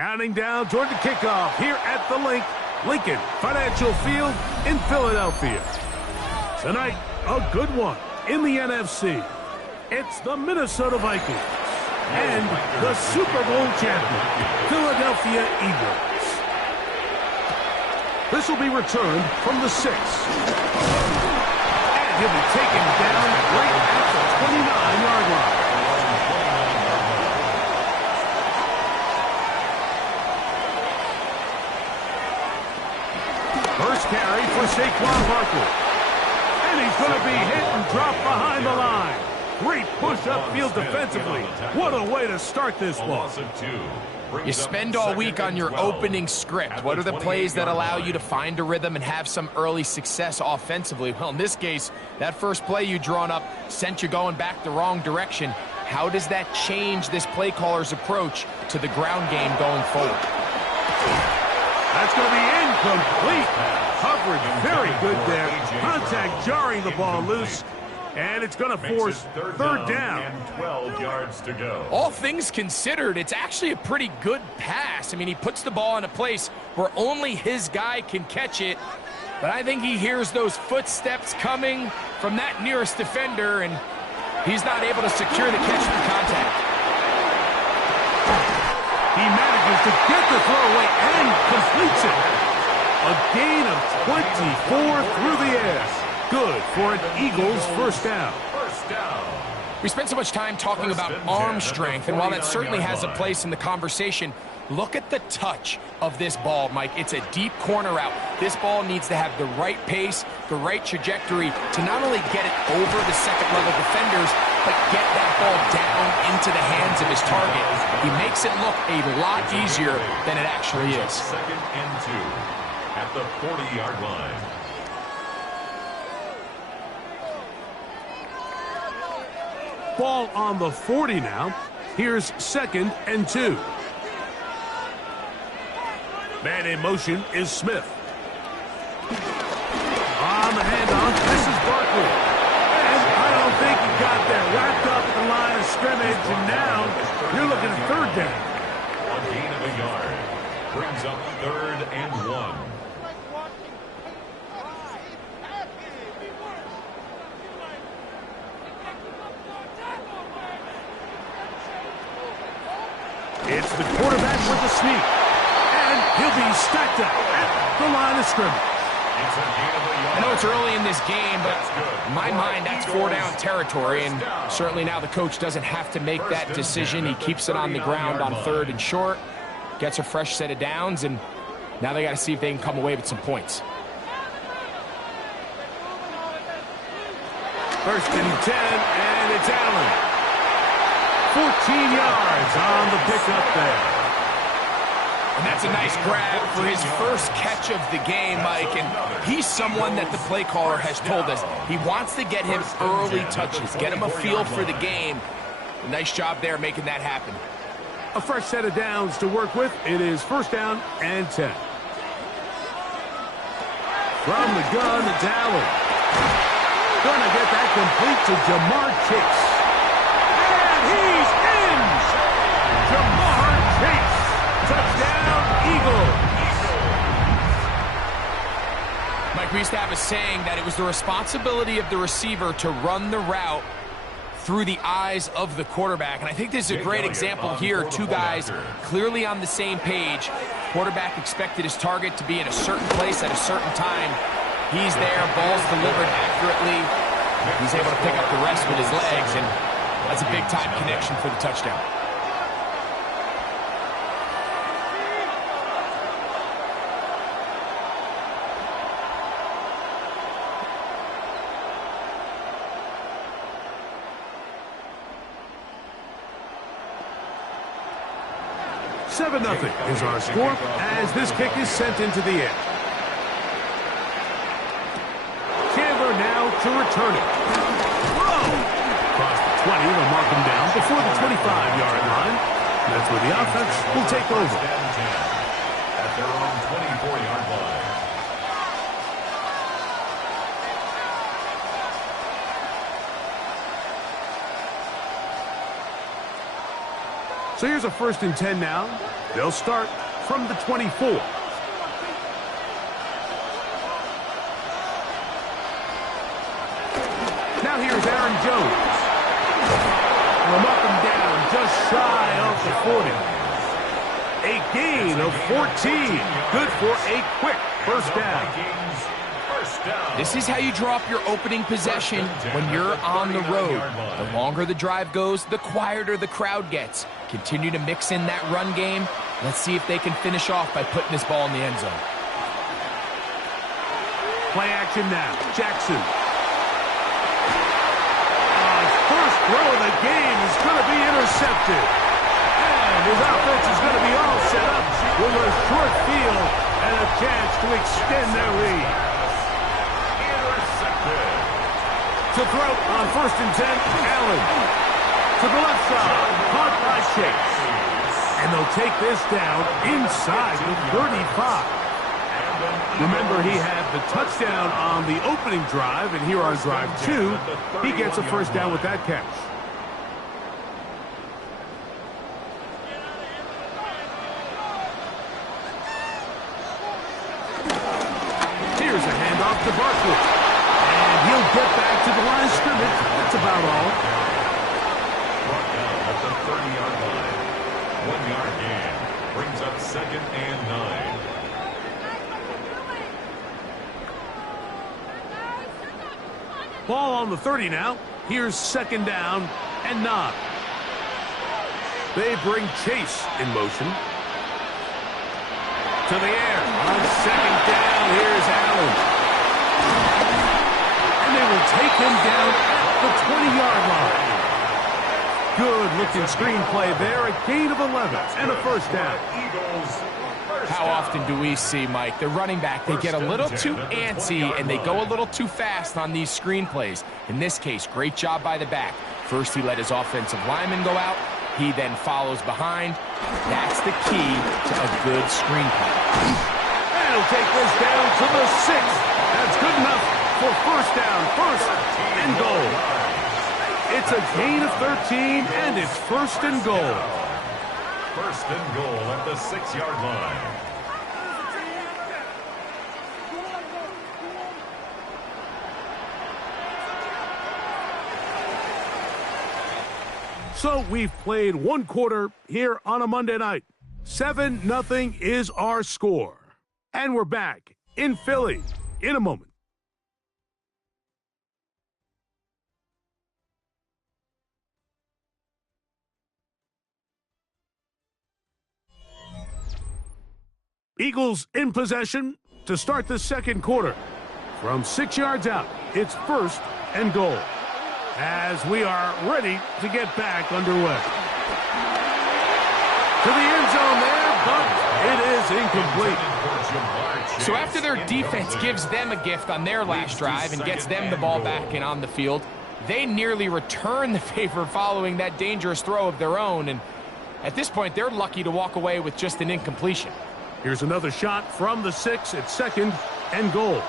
Counting down toward the kickoff here at the Lincoln Financial Field in Philadelphia. Tonight, a good one in the NFC. It's the Minnesota Vikings and the Super Bowl champion, Philadelphia Eagles. This will be returned from the 6. And he'll be taken down right at the 29-yard line. First carry for Saquon Barkley. And he's going to be hit and dropped behind the line. Great push upfield defensively. What a way to start this ball. You spend all week on your opening script. What are the plays that allow you to find a rhythm and have some early success offensively? Well, in this case, that first play you drawn up sent you going back the wrong direction. How does that change this play caller's approach to the ground game going forward? That's going to be incomplete. Coverage very good there. Contact jarring the ball loose. And it's going to force third down. And 12 yards to go. All things considered, it's actually a pretty good pass. I mean, he puts the ball in a place where only his guy can catch it. But I think he hears those footsteps coming from that nearest defender, and he's not able to secure the catch through contact. He manages to get the throw away and completes it. A gain of 24 through the air. Good for an Eagles first down. We spent so much time talking about arm strength, and while that certainly has a place in the conversation, look at the touch of this ball, Mike. It's a deep corner route. This ball needs to have the right pace, the right trajectory to not only get it over the second-level defenders, but get that ball down into the hands of his target. He makes it look a lot easier than it actually is. Second and 2 at the 40-yard line. Ball on the 40 now. Here's second and 2. Man in motion is Smith. On the handoff, this is Barkley. And I don't think he got that wrapped up at the line of scrimmage, and now you're looking at third down. A gain of a yard. Brings up 3rd and 1. It's the quarterback with the sneak. And he'll be stacked up at the line of scrimmage. I know it's early in this game, but in my mind, that's 4-down territory. And certainly now the coach doesn't have to make that decision. He keeps it on the ground on 3rd and short, gets a fresh set of downs, and now they got to see if they can come away with some points. First and 10, and it's Allen. 14 yards on the pickup there. And that's a nice grab for his first catch of the game, Mike. And he's someone that the play caller has told us he wants to get him early touches, get him a feel for the game. Nice job there making that happen. A fresh set of downs to work with. It is first down and 10. From the gun, it's Allen. Gonna get that complete to Jamar Chase. And he's in! Jamar Chase. Touchdown, Eagles. Mike, we used to have a saying that it was the responsibility of the receiver to run the route through the eyes of the quarterback. And I think this is a great example here. Two guys clearly on the same page. Quarterback expected his target to be in a certain place at a certain time. He's there, ball's delivered accurately. He's able to pick up the rest with his legs, and that's a big-time connection for the touchdown. Nothing is our score as this kick is sent into the air. Chandler now to return it. Whoa! Across the 20, they'll mark him down before the 25-yard line. That's where the offense will take over. At their own 24-yard line. So here's a 1st and 10 now. They'll start from the 24. Now here's Aaron Jones. From up and down, just shy of the 40. A gain of 14. Good for a quick first down. This is how you draw up your opening possession when you're on the road. The longer the drive goes, the quieter the crowd gets. Continue to mix in that run game. Let's see if they can finish off by putting this ball in the end zone. Play action now. Jackson. His first throw of the game is going to be intercepted. And his offense is going to be all set up with a short field and a chance to extend their lead. To throw on 1st and 10, Allen. To the left side, caught by Chase. And they'll take this down inside the 35. Remember, he had the touchdown on the opening drive, and here on drive 2, he gets a first down with that catch. Here's a handoff to Barkley. He'll get back to the line of scrimmage. That's about all. Brought down at the 30-yard line. 1-yard gain. Brings up 2nd and 9. Ball on the 30 now. Here's 2nd down and 9. They bring Chase in motion. To the air. On 2nd down, here's Allen. They will take him down at the 20-yard line. Good-looking screenplay there. A gain of 11 and a first down. How often do we see, Mike, the running back, they get a little too antsy and they go a little too fast on these screenplays. In this case, great job by the back. First, he let his offensive lineman go out. He then follows behind. That's the key to a good screenplay. And he'll take this down to the 6. That's good enough for first down, 1st and goal. It's a gain of 13, and it's 1st and goal. 1st and goal at the 6-yard line. So we've played 1 quarter here on a Monday night. 7-0 is our score. And we're back in Philly in a moment. Eagles in possession to start the 2nd quarter. From 6 yards out, it's 1st and goal. As we are ready to get back underway. To the end zone there, but it is incomplete. So after their defense gives them a gift on their last drive and gets them the ball back and on the field, they nearly return the favor following that dangerous throw of their own. And at this point, they're lucky to walk away with just an incompletion. Here's another shot from the 6 at 2nd and goal.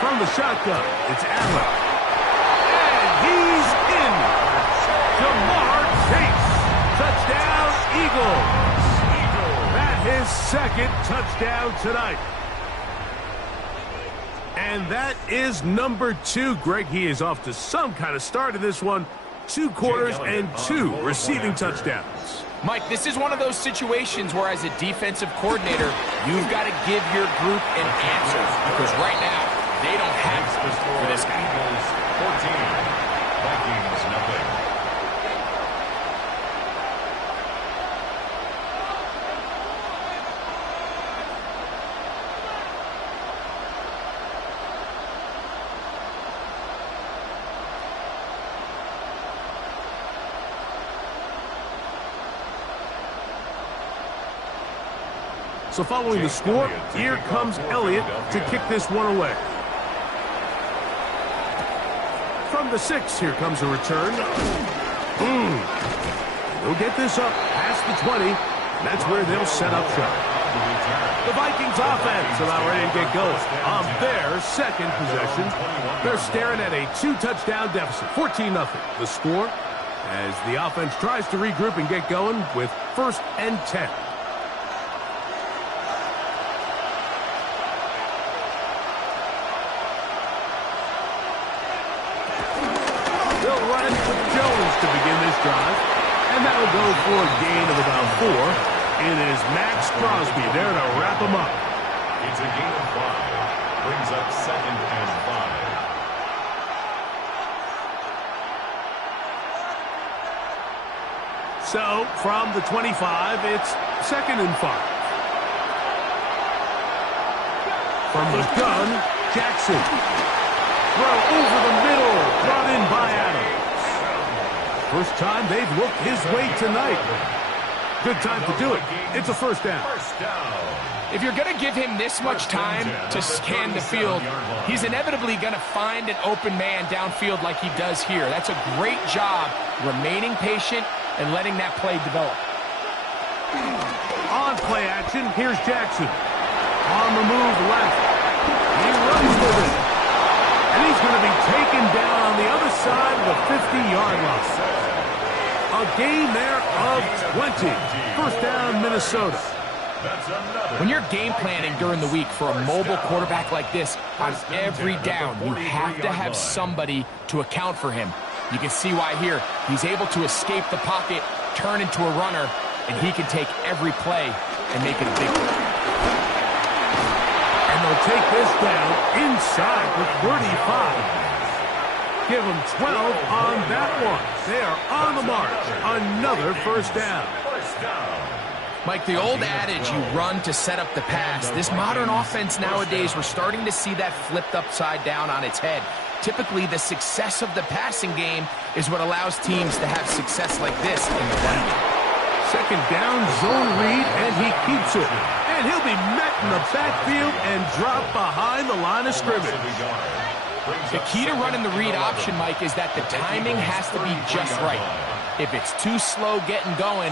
From the shotgun, it's Allen. And he's in. Jamar Chase. Touchdown, Eagles. That is 2nd touchdown tonight. And that is number 2. Greg, he is off to some kind of start in this one. 2 quarters and 2 receiving touchdowns. Mike, this is one of those situations where as a defensive coordinator, you've got to give your group an answer. Because right now, they don't have it for this guy. 14. Vikings, nothing. So following the score, here comes Elliott to kick this one away. From the 6, here comes a return. They'll get this up past the 20. That's where they'll set up shop. The Vikings offense about ready to get going. On their second possession, they're staring at a 2-touchdown deficit, 14-0. The score as the offense tries to regroup and get going with 1st and 10. They'll run it with Jones to begin this drive, and that'll go for a gain of about 4. It is Max Crosby there to wrap him up. It's a gain of 5. Brings up 2nd and 5. So, from the 25, it's 2nd and 5. From the gun, Jackson. Throw over the middle, brought in by Adams. First time they've looked his way tonight. Good time to do it. It's a 1st down. If you're going to give him this much time to scan the field, he's inevitably going to find an open man downfield like he does here. That's a great job remaining patient and letting that play develop. On play action, here's Jackson. On the move left. He runs with it. And he's going to be taken down on the other side of the 50-yard line. A gain there of 20. 1st down, Minnesota. When you're game planning during the week for a mobile quarterback like this, on every down, you have to have somebody to account for him. You can see why here. He's able to escape the pocket, turn into a runner, and he can take every play and make it a big one. And they'll take this down inside the 35. Give them 12 on that one. They are on the march. Another 1st down. Mike, the old adage, you run to set up the pass. This modern offense nowadays, we're starting to see that flipped upside down on its head. Typically, the success of the passing game is what allows teams to have success like this in the run game. 2nd down, zone read, and he keeps it. And he'll be met in the backfield and dropped behind the line of scrimmage. The key to running the read option, Mike, is that the timing has to be just right. If it's too slow getting going,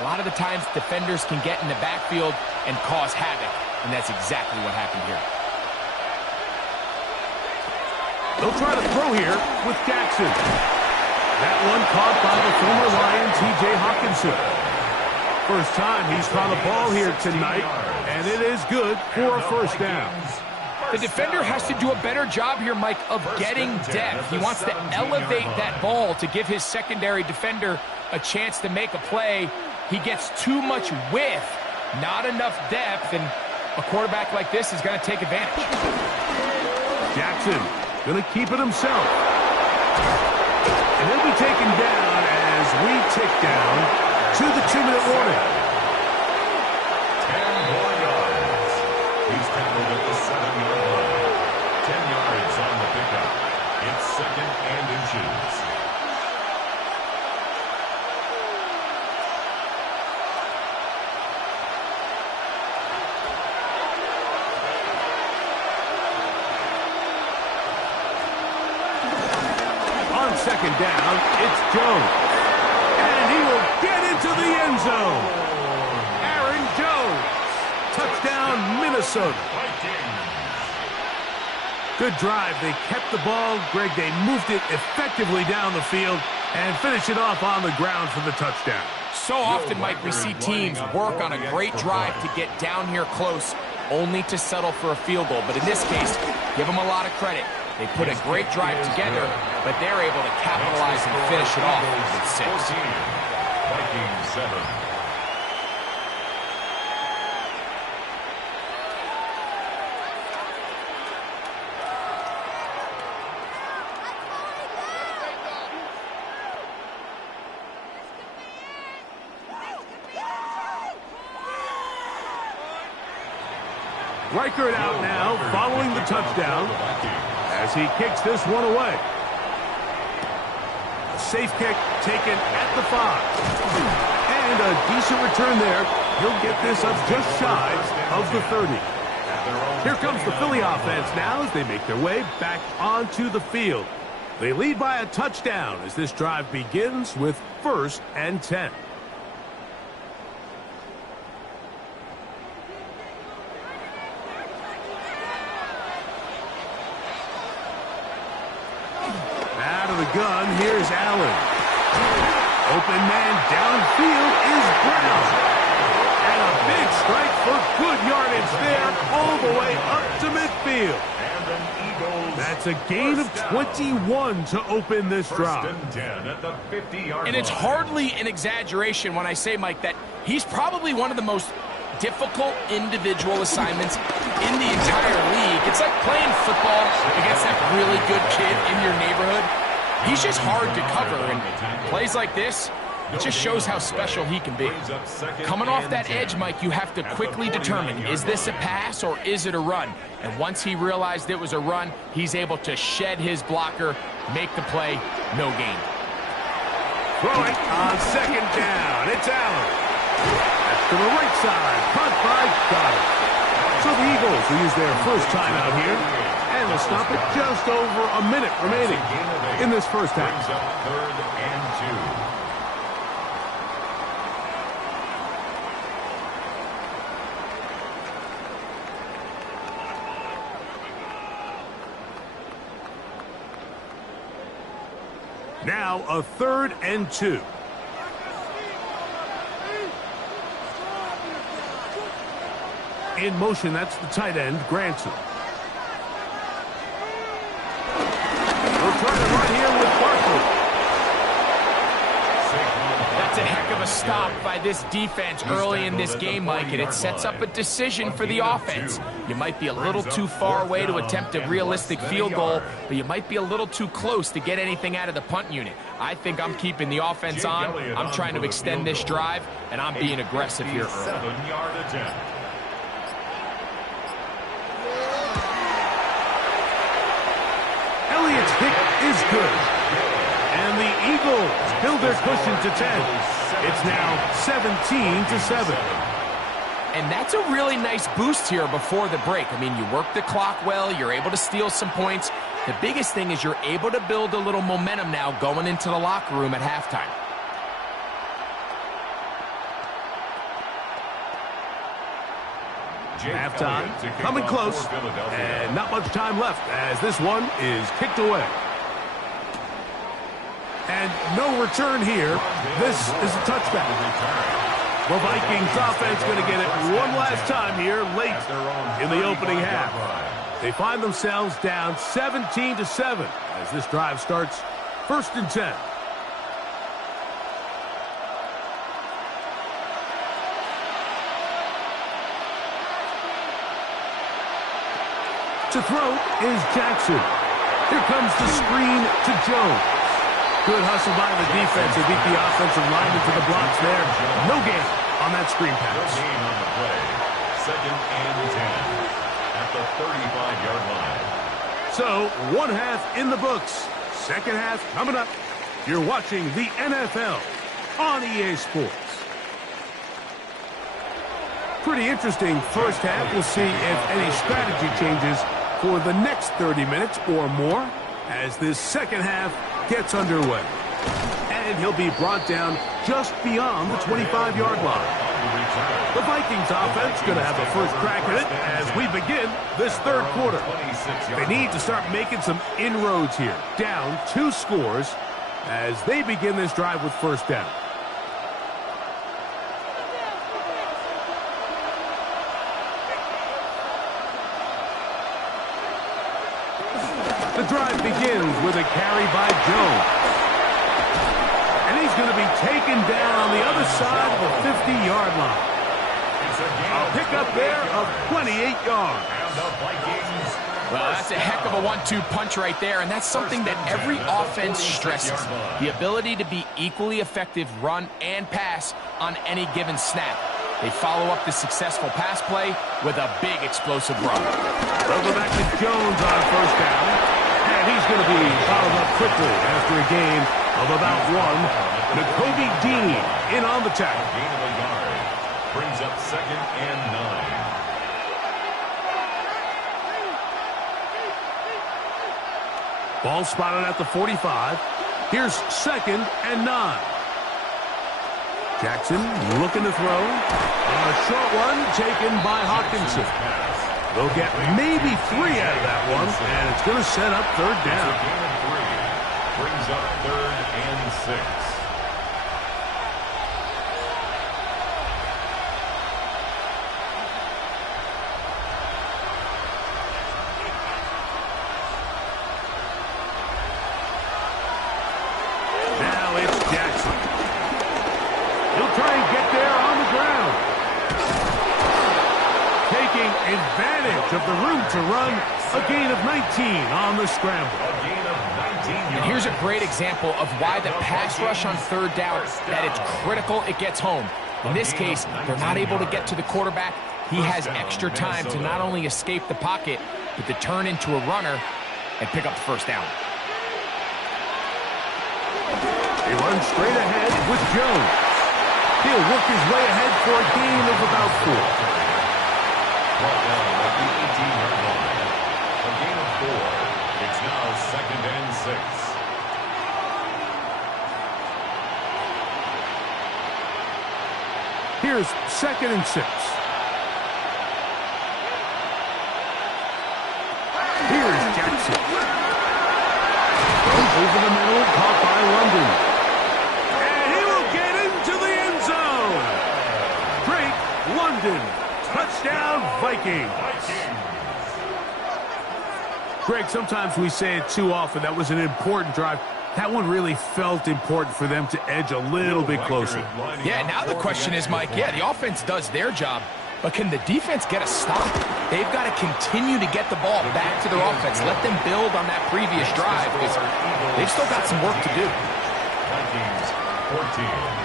a lot of the times defenders can get in the backfield and cause havoc, and that's exactly what happened here. They'll try to throw here with Jackson. That one caught by the former Lion, T.J. Hawkinson. First time he's caught a ball here tonight, and it is good for a 1st down. The defender has to do a better job here, Mike, of getting depth. He wants to elevate that ball to give his secondary defender a chance to make a play. He gets too much width, not enough depth, and a quarterback like this is going to take advantage. Jackson going to keep it himself. And he'll be taken down as we tick down to the 2-minute warning. 10 more yards. He's tackled at the 7-yard line. 10 yards on the pickup. It's 2nd and inches. On 2nd down, it's Jones. And he will get into the end zone. Aaron Jones. Touchdown, Minnesota. Good drive. They kept the ball. Greg, they moved it effectively down the field and finished it off on the ground for the touchdown. So often, Mike, we see teams work on a great drive to get down here close, only to settle for a field goal. But in this case, give them a lot of credit. They put a great drive together, but they're able to capitalize and finish it off with 6. Vikings 7. Reichert out now, following the touchdown, as he kicks this one away. A safe kick taken at the 5. And a decent return there. He'll get this up just shy of the 30. Here comes the Philly offense now as they make their way back onto the field. They lead by a touchdown as this drive begins with 1st and 10. gun, here's Allen. Open man downfield is Brown. And a big strike for good yardage there all the way up to midfield. That's a gain of 21 to open this drive. And it's hardly an exaggeration when I say, Mike, that he's probably one of the most difficult individual assignments in the entire league. It's like playing football against that really good kid in your neighborhood. He's just hard to cover, and plays like this, it just shows how special he can be. Coming off that edge, Mike, you have to quickly determine, is this a pass or is it a run? And once he realized it was a run, he's able to shed his blocker, make the play, no gain. Throwing on second down, it's Allen. That's to the right side, caught by Goddard. So the Eagles will use their first timeout here, and they'll stop it just over a minute remaining in this first half. Third and 2. Now a 3rd and 2. In motion, that's the tight end, Granson. We'll try to run here with Barkley. That's a heck of a stop by this defense early in this game, Mike, and it sets up a decision for the offense. You might be a little too far away to attempt a realistic field goal, but you might be a little too close to get anything out of the punt unit. I think I'm keeping the offense on. I'm trying to extend this drive, and I'm being aggressive here early. 7-yard attempt. Elliott's kick is good. And the Eagles build their cushion to 10. It's now 17-7. And that's a really nice boost here before the break. I mean, you work the clock well, you're able to steal some points. The biggest thing is you're able to build a little momentum now going into the locker room at halftime. Halftime, coming close, and not much time left as this one is kicked away. And no return here. This is a touchback. The Vikings offense going to get it one last time here late in the opening half. They find themselves down 17-7 as this drive starts 1st and 10. To throw is Jackson. Here comes the screen to Jones. Good hustle by the defense to beat the offensive lineman to the blocks there. No gain on that screen pass. No gain on the play. 2nd and 10 at the 35-yard line. So, one half in the books. Second half coming up. You're watching the NFL on EA Sports. Pretty interesting first half. We'll see if any strategy changes for the next 30 minutes or more as this second half gets underway. And he'll be brought down just beyond the 25-yard line. The Vikings offense going to have the first crack at it as we begin this third quarter. They need to start making some inroads here. Down 2 scores as they begin this drive with first down. The drive begins with a carry by Jones. And he's going to be taken down on the other side of the 50-yard line. A pickup there of 28 yards. Well, that's a heck of a 1-2 punch right there, and that's something that every offense stresses. The ability to be equally effective run and pass on any given snap. They follow up the successful pass play with a big explosive run. Over back to Jones on first down. And he's going to be followed up quickly after a gain of about 1. Nakobe Dean in on the tackle. Gain of a yard. Brings up 2nd and 9. Ball spotted at the 45. Here's 2nd and 9. Jackson looking to throw. A short one taken by Hawkinson. They'll get maybe 3 out of that one, and it's going to set up 3rd down. Brings up 3rd and 6. Now it's Jackson. He'll try and get there on the ground. Taking advantage of the room to run. A gain of 19 on the scramble. A gain of 19 yards. And here's a great example of why the pass rush on 3rd down, that it's critical it gets home. In this case, they're not able to get to the quarterback. He has extra time to not only escape the pocket, but to turn into a runner and pick up the 1st down. He runs straight ahead with Jones. He'll work his way ahead for a gain of about 4. Brought down at the 18-yard line. A gain of 4. It's now 2nd and 6. Here's 2nd and 6. Here's Jackson. Over the middle, caught by London. And he will get into the end zone. Drake London. Touchdown, Vikings. Greg, sometimes we say it too often. That was an important drive. That one really felt important for them to edge a little bit closer. Yeah, now the question is, Mike, yeah, the offense does their job, but can the defense get a stop? They've got to continue to get the ball back to their offense. Let them build on that previous drive because they've still got some work to do. Vikings 14.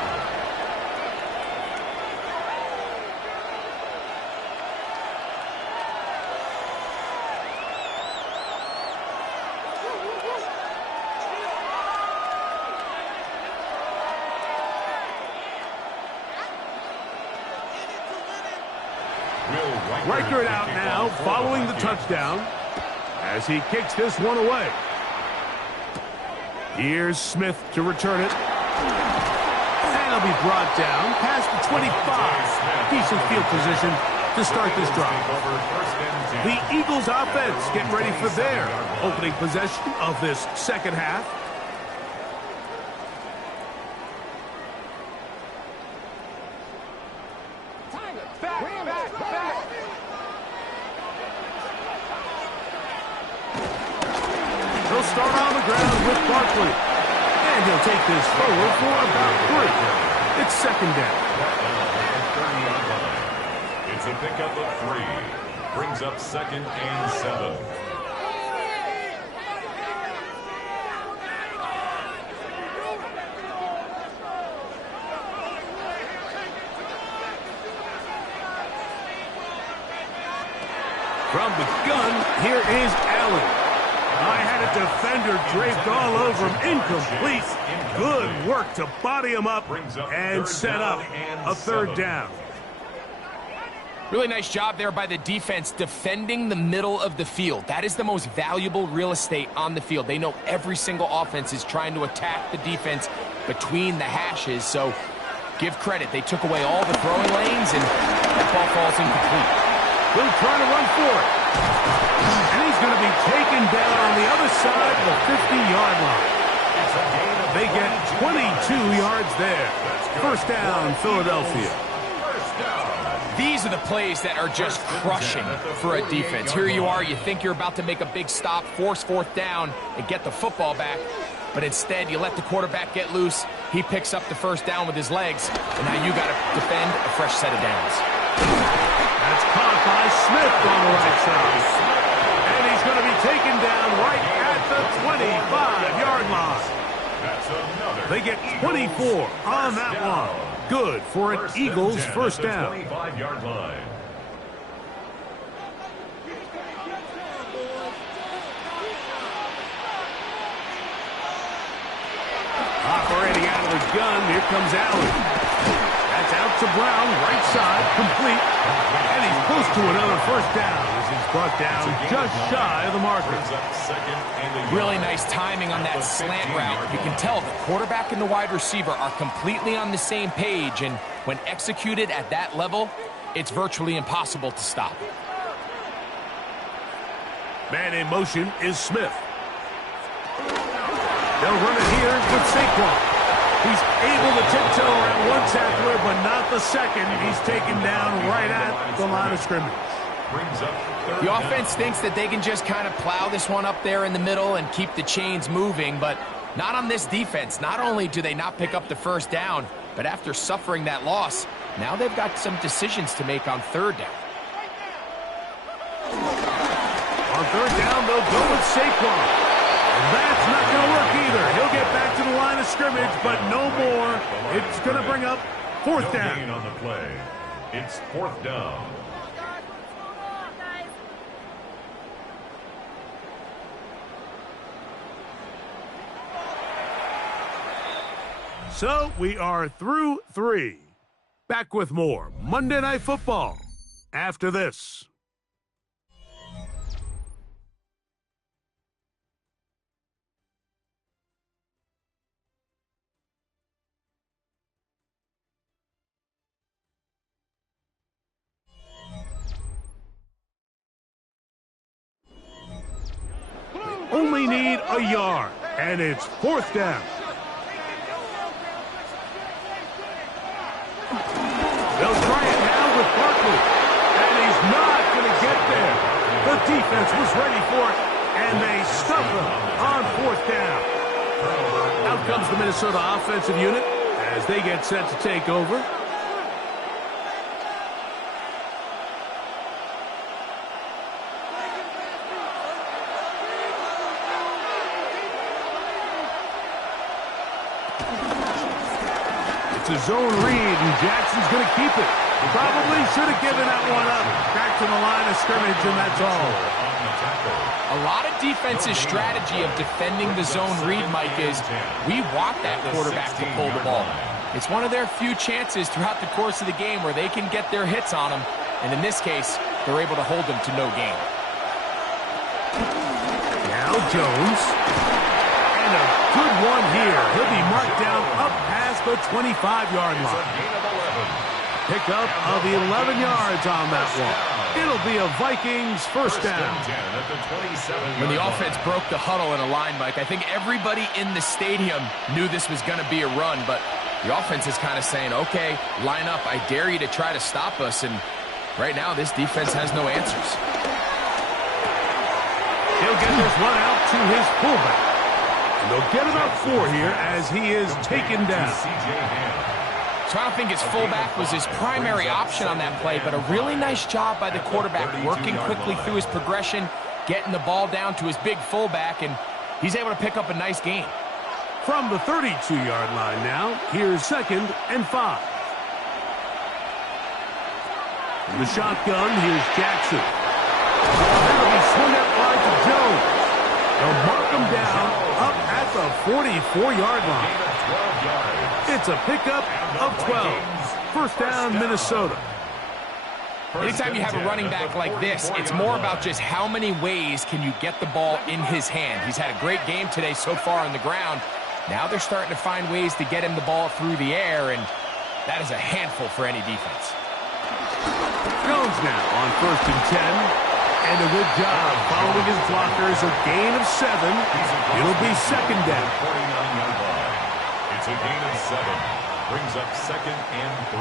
Reichert out now, following the touchdown, as he kicks this one away. Here's Smith to return it. And he'll be brought down past the 25. Decent field position to start this drive. The Eagles offense getting ready for their opening possession of this 2nd half. He'll start on the ground with Barkley. And he'll take this forward for about 3. It's 2nd down. It's a pickup of 3. Brings up 2nd and 7. From the gun, here is Allen. I had a defender draped all over him. Incomplete. Good work to body him up and set up a 3rd down. Really nice job there by the defense defending the middle of the field. That is the most valuable real estate on the field. They know every single offense is trying to attack the defense between the hashes, so give credit. They took away all the throwing lanes, and that ball falls incomplete. Will try to run for it. And he's going to be taken down on the other side of the 50-yard line. They get 22 yards there. 1st down, Philadelphia. These are the plays that are just crushing for a defense. Here you are, you think you're about to make a big stop, force 4th down, and get the football back. But instead, you let the quarterback get loose. He picks up the 1st down with his legs, and now you got to defend a fresh set of downs. That's caught by Smith on the right side. And he's going to be taken down right at the 25-yard line. They get 24 on that one. Good for an Eagles 1st down. 25-yard line. Operating out of the gun, here comes Allen. That's out to Brown, right side, complete. And he's close to another 1st down as he's brought down just shy of the marker. Really nice timing on that slant route. You can tell the quarterback and the wide receiver are completely on the same page, and when executed at that level, it's virtually impossible to stop. Man in motion is Smith. They'll run it here with Saquon. He's able to tiptoe around one tackler, but not the second. He's taken down right at the line of scrimmage. The offense thinks that they can just kind of plow this one up there in the middle and keep the chains moving, but not on this defense. Not only do they not pick up the first down, but after suffering that loss, now they've got some decisions to make on third down. On third down, they'll go with Saquon. And that's not going to work either. He'll get back to the line of scrimmage, but no more. It's going to bring up fourth down. On the play. It's fourth down. So we are through 3. Back with more Monday Night Football after this. They only need a yard, and it's fourth down. They'll try it now with Barkley, and he's not going to get there. The defense was ready for it, and they stuff him on fourth down. Out comes the Minnesota offensive unit as they get set to take over. It's a zone read, and Jackson's going to keep it. Probably should have given that one up. Back to the line of scrimmage, and that's all. A lot of defense's strategy of defending the zone read, Mike, is we want that quarterback to pull the ball. It's one of their few chances throughout the course of the game where they can get their hits on him, and in this case, they're able to hold them to no gain. Now Jones. And a good one here. He'll be marked down up past the 25-yard line. Pickup of 11 yards on that one. It'll be a Vikings first down. When the offense broke the huddle in a line, Mike, I think everybody in the stadium knew this was going to be a run, but the offense is kind of saying, okay, line up. I dare you to try to stop us, and right now this defense has no answers. He'll get this one out to his fullback. And they'll get it up 4 here as he is taken down. So I don't think his fullback was his primary option on that play, but a really nice job by the quarterback working quickly through his progression, getting the ball down to his big fullback, and he's able to pick up a nice gain. From the 32-yard line now, here's 2nd and 5. In the shotgun, here's Jackson. That'll be swung out wide to Jones. They'll mark him down up at the 44-yard line. It's a pickup of 12. First down, Minnesota. Anytime you have a running back like this, it's more about just how many ways can you get the ball in his hand. He's had a great game today so far on the ground. Now they're starting to find ways to get him the ball through the air, and that is a handful for any defense. Jones now on 1st and 10. And a good job following his blockers. A gain of 7. It'll be 2nd down. It's a gain of 7. Brings up 2nd and 3.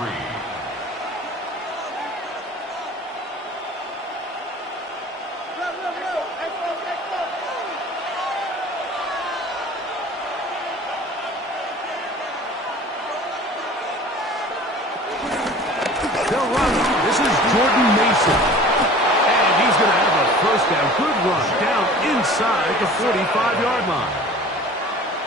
They'll run. This is Jordan Mason. He's going to have a first down. Good run down inside the 45-yard line.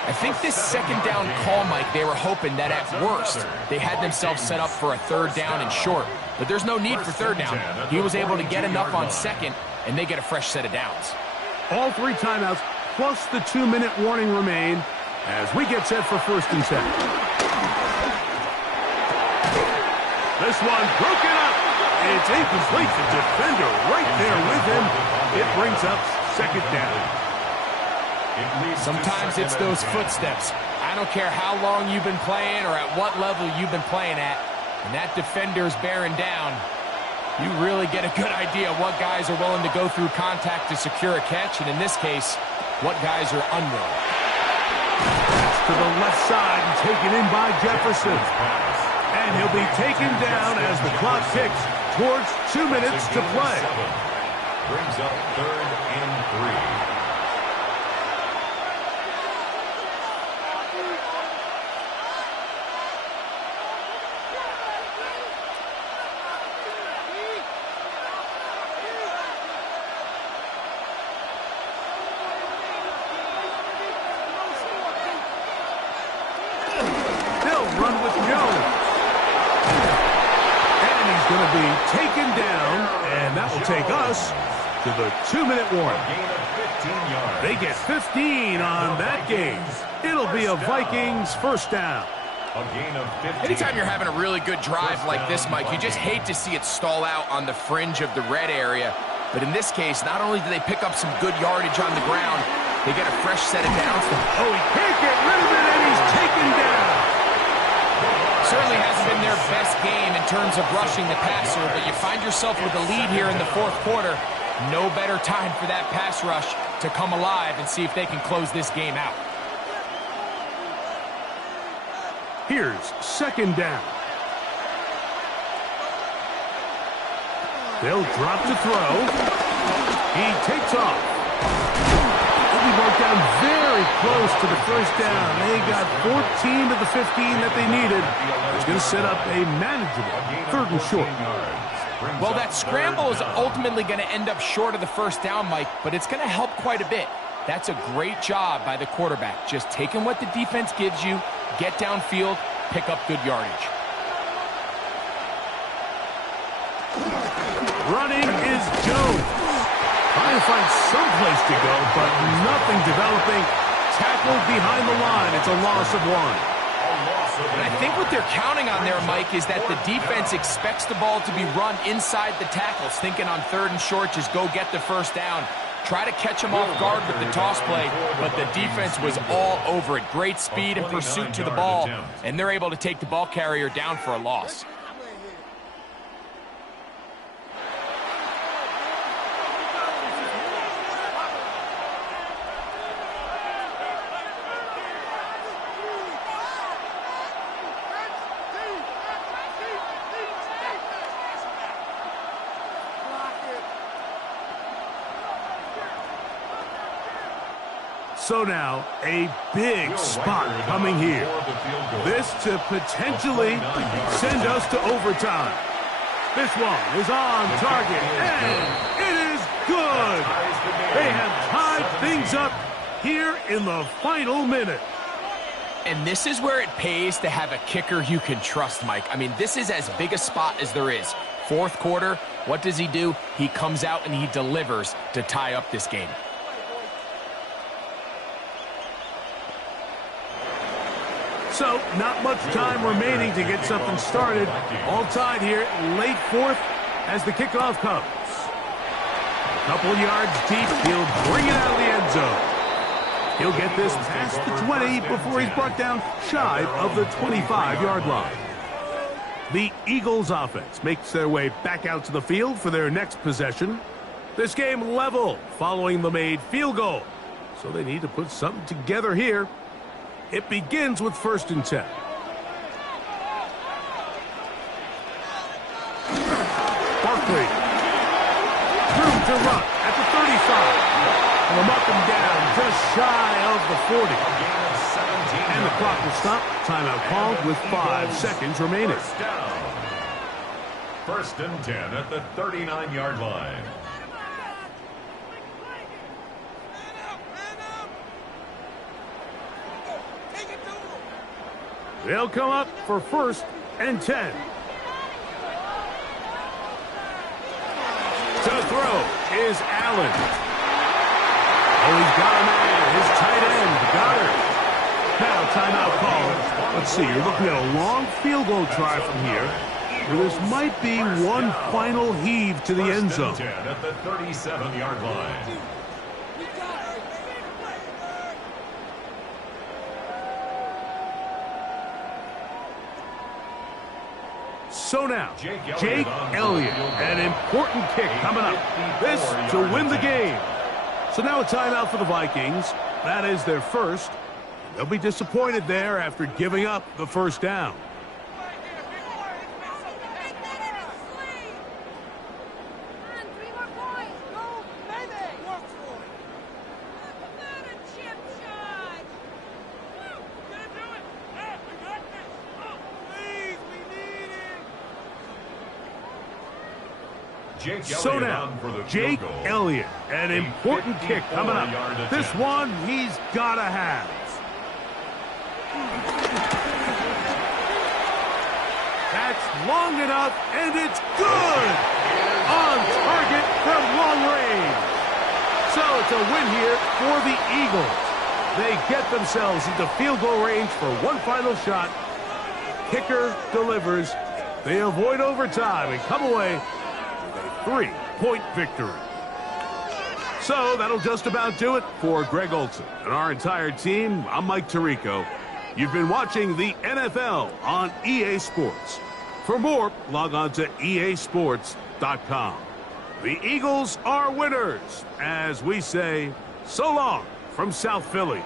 I think this 2nd down call, Mike, they were hoping that at worst they had themselves set up for a 3rd down and short. But there's no need for 3rd down. He was able to get enough on 2nd, and they get a fresh set of downs. All 3 timeouts plus the 2-minute warning remain as we get set for 1st and 10. This one broken up. It's incomplete. The defender right there with him. It brings up 2nd down. Sometimes it's those footsteps. I don't care how long you've been playing or at what level you've been playing at. When that defender's bearing down, you really get a good idea of what guys are willing to go through contact to secure a catch, and in this case, what guys are unwilling. to the left side and taken in by Jefferson. And he'll be taken down as the clock ticks towards 2 minutes to play. Brings up 3rd and 3. Run with Jones. And he's going to be taken down, and that will take us to the 2-minute warning. Gain of 15 yards. They get 15 on that game. It'll be a Vikings first down. A gain of 15. Anytime you're having a really good drive like this, Mike, you just hate to see it stall out on the fringe of the red area. But in this case, not only do they pick up some good yardage on the ground, they get a fresh set of downs. Oh, he can't get rid of it, and he's taken down. Certainly hasn't been their best game in terms of rushing the passer, but you find yourself with a lead here in the 4th quarter. No better time for that pass rush to come alive and see if they can close this game out. Here's 2nd down. They'll drop to throw. He takes off. He broke down very close to the first down. They got 14 to the 15 that they needed. It's going to set up a manageable 3rd and short. Well, that scramble is ultimately going to end up short of the first down, Mike, but it's going to help quite a bit. That's a great job by the quarterback. Just taking what the defense gives you, get downfield, pick up good yardage. Running is Jones. Trying to find some place to go, but nothing developing. Tackled behind the line. It's a loss of 1. And I think what they're counting on there, Mike, is that the defense expects the ball to be run inside the tackles, thinking on 3rd and short, just go get the first down. Try to catch him off guard with the toss play, but the defense was all over it. Great speed and pursuit to the ball, and they're able to take the ball carrier down for a loss. So now, a big spot coming here. This to potentially send us to overtime. This one is on target, and it is good. They have tied things up here in the final minute. And this is where it pays to have a kicker you can trust, Mike. I mean, this is as big a spot as there is. 4th quarter, what does he do? He comes out and he delivers to tie up this game. So, not much time remaining to get something started. All tied here, late 4th, as the kickoff comes. A couple yards deep, he'll bring it out of the end zone. He'll get this past the 20 before he's brought down shy of the 25-yard line. The Eagles offense makes their way back out to the field for their next possession. This game level following the made field goal. So they need to put something together here. It begins with 1st and 10. Barkley. Through to run at the 35. And they'll mark him down just shy of the 40. And the clock will stop. Timeout called with 5 seconds remaining. 1st and 10 at the 39-yard line. They'll come up for 1st and 10. To throw is Allen. Oh, he's got a man. His tight end, Goddard. Now, timeout call. Let's see, you're looking at a long field goal try from here. Where this might be one final heave to the end zone. 10 at the 37-yard line. So now, Jake Elliott, an important kick coming up. This to win the game. So now a timeout for the Vikings. That is their first. They'll be disappointed there after giving up the first down. So now, Jake Elliott, an important kick coming up. This one he's got to have. That's long enough, and it's good! On target from long range. So it's a win here for the Eagles. They get themselves into field goal range for one final shot. Kicker delivers. They avoid overtime and come away 3-point victory. So that'll just about do it for Greg Olsen and our entire team. I'm Mike Tirico. You've been watching the NFL on EA Sports. For more, log on to easports.com. The Eagles are winners, as we say, so long from South Philly.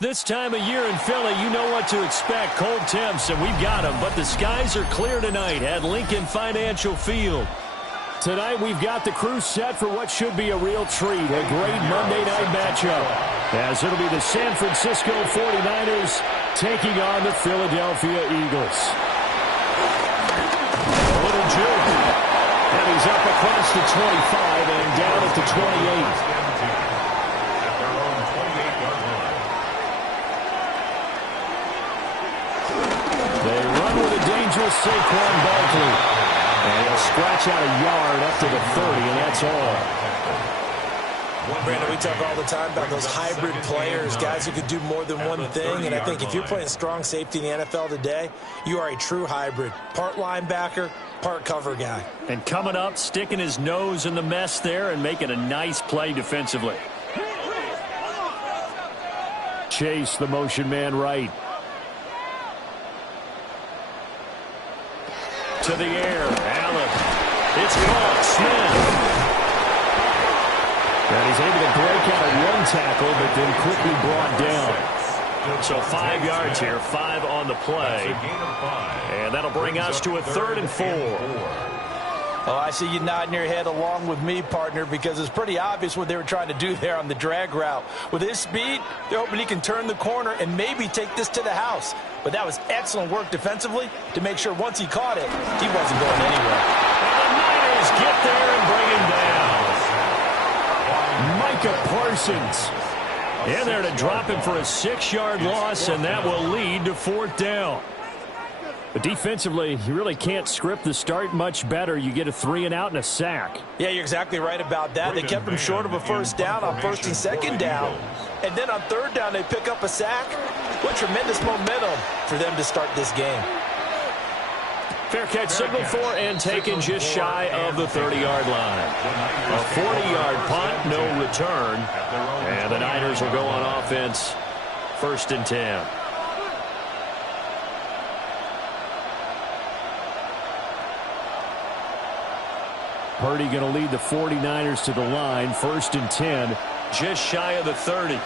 This time of year in Philly, you know what to expect. Cold temps, and we've got them. But the skies are clear tonight at Lincoln Financial Field. Tonight, we've got the crew set for what should be a real treat, a great Monday night matchup, as it'll be the San Francisco 49ers taking on the Philadelphia Eagles. A little juke, and he's up across the 25 and down at the 28. Dangerous Saquon Barkley. And he'll scratch out a yard up to the 30, and that's all. Brandon, we talk all the time about those hybrid players, guys who could do more than one thing. And I think if you're playing strong safety in the NFL today, you are a true hybrid. Part linebacker, part cover guy. And coming up, sticking his nose in the mess there and making a nice play defensively. Chase, the motion man right. To the air, Allen. It's caught, Smith. And he's able to break out of one tackle, but then quickly brought down. So 5 yards here, 5 on the play. And that'll bring us to a 3rd and 4. Oh, I see you nodding your head along with me, partner, because it's pretty obvious what they were trying to do there on the drag route. With his speed, they're hoping he can turn the corner and maybe take this to the house. But that was excellent work defensively to make sure once he caught it, he wasn't going anywhere. And the Niners get there and bring him down. Micah Parsons in there to drop him for a 6-yard loss, and that will lead to 4th down. But defensively, you really can't script the start much better. You get a 3 and out and a sack. Yeah, you're exactly right about that. They kept him short of a 1st down on 1st and 2nd down. And then on 3rd down, they pick up a sack. What tremendous momentum for them to start this game. Fair catch signaled for and taken just shy of the 30-yard line. A 40-yard punt, no return. And the Niners will go on offense, 1st and 10. Purdy going to lead the 49ers to the line, 1st and 10, just shy of the 30.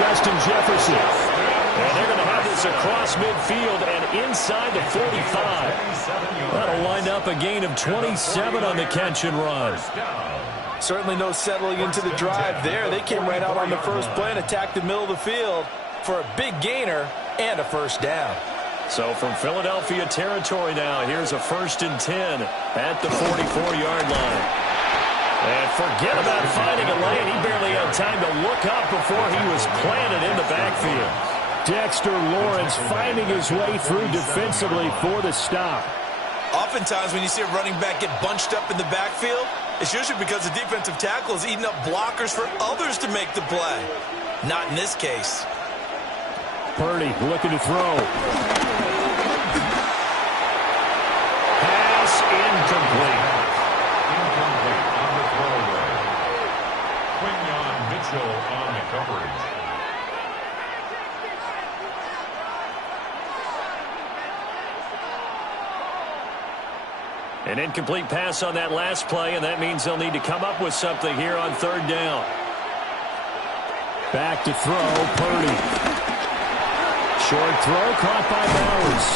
Justin Jefferson. And they're going to have this across midfield and inside the 45. That'll wind up a gain of 27 on the catch and run. Certainly no settling into the drive there. They came right out on the first play and attacked the middle of the field for a big gainer and a first down. So from Philadelphia territory now, here's a 1st and 10 at the 44-yard line. And forget about finding a lane. He barely had time to look up before he was planted in the backfield. Dexter Lawrence finding his way through defensively for the stop. Oftentimes when you see a running back get bunched up in the backfield, it's usually because the defensive tackle is eating up blockers for others to make the play. Not in this case. Purdy looking to throw. Pass incomplete. Incomplete on the throwaway. Quinyon Mitchell on the coverage. An incomplete pass on that last play, and that means they'll need to come up with something here on 3rd down. Back to throw, Purdy. Short throw caught by Bowers.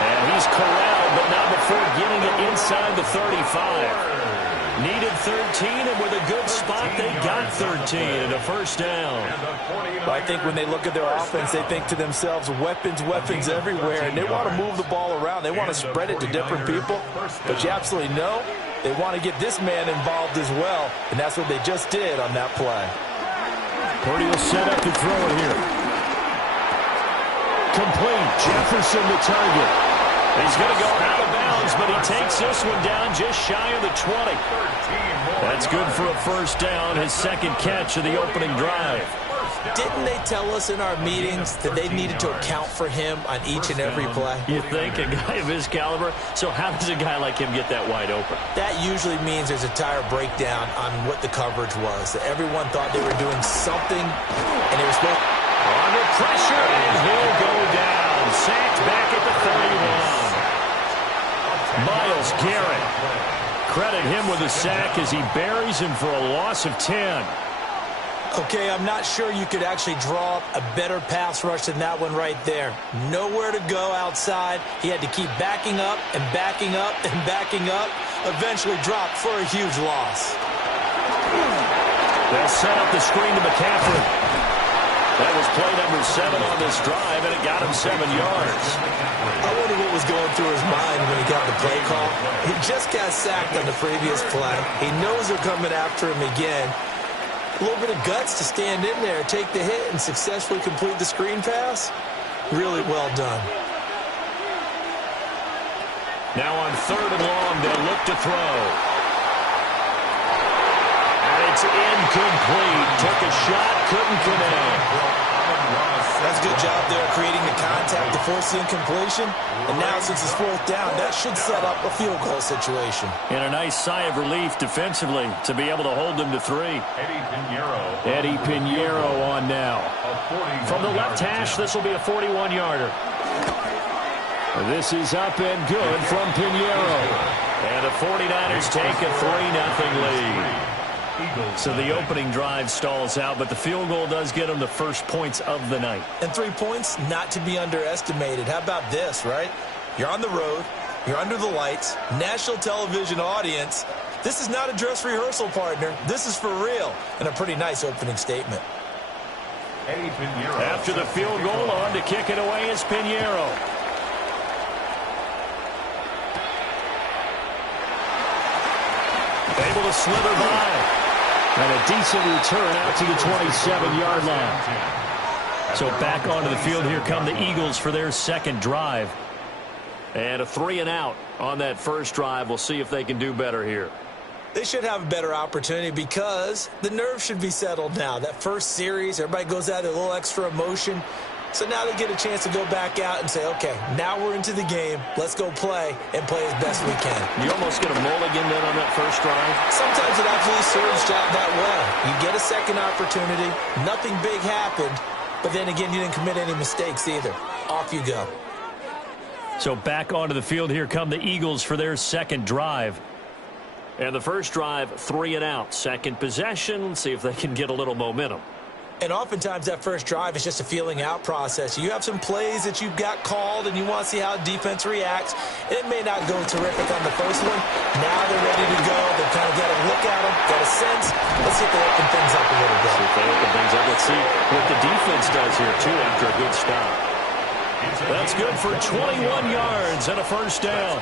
And he's corralled, but not before getting it inside the 35. Needed 13, and with a good spot, they got 13 and a first down. Well, I think when they look at their offense, they think to themselves, weapons, weapons everywhere, and they want to move the ball around. They want to spread it to different people, but you absolutely know they want to get this man involved as well, and that's what they just did on that play. Purdy will set up to throw it here. Complete. Jefferson the target. He's going to go out of bounds, but he takes this one down just shy of the 20. That's good for a first down, his 2nd catch of the opening drive. Didn't they tell us in our meetings that they needed to account for him on each and every play? You think, a guy of his caliber? So how does a guy like him get that wide open? That usually means there's a tire breakdown on what the coverage was. That everyone thought they were doing something, and they were supposed to... Under pressure, and he'll go down. Sacked back at the 31. Myles Garrett. Credit him with a sack as he buries him for a loss of 10. Okay, I'm not sure you could actually draw up a better pass rush than that one right there. Nowhere to go outside. He had to keep backing up and backing up and backing up. Eventually dropped for a huge loss. They'll set up the screen to McCaffrey. That was play number 7 on this drive, and it got him 7 yards. I wonder what was going through his mind when he got the play call. He just got sacked on the previous play. He knows they're coming after him again. A little bit of guts to stand in there, take the hit, and successfully complete the screen pass. Really well done. Now on 3rd and long, they'll look to throw. And it's incomplete. Took a shot, couldn't connect. That's a good job there creating the contact to force the incompletion. And now since it's 4th down, that should set up a field goal situation. And a nice sigh of relief defensively to be able to hold them to 3. Eddie Pinheiro on now. From the left hash, this will be a 41-yarder. This is up and good from Pinheiro. And the 49ers take a 3-0 lead. So the opening drive stalls out, but the field goal does get them the first points of the night. And 3 points, not to be underestimated. How about this, right? You're on the road. You're under the lights. National television audience. This is not a dress rehearsal, partner. This is for real. And a pretty nice opening statement. After the field goal, on to kick it away is Pinheiro. Able to slither by. And a decent return out to the 27-yard line. So back onto the field, here come the Eagles for their 2nd drive. And a 3-and-out on that first drive. We'll see if they can do better here. They should have a better opportunity because the nerves should be settled now. That first series, everybody goes out with a little extra emotion. So now they get a chance to go back out and say, okay, now we're into the game. Let's go play and play as best we can. You almost get a mulligan then on that first drive? Sometimes it absolutely serves that way. You get a second opportunity. Nothing big happened. But then again, you didn't commit any mistakes either. Off you go. So back onto the field, here come the Eagles for their 2nd drive. And the first drive, 3-and-out. Second possession, see if they can get a little momentum. And oftentimes that first drive is just a feeling out process. You have some plays that you've got called and you want to see how defense reacts. It may not go terrific on the first one. Now they're ready to go. They've kind of got a look at them, got a sense. Let's see if they open things up a little bit. Let's see what the defense does here, too, after a good stop. That's good for 21 yards and a first down.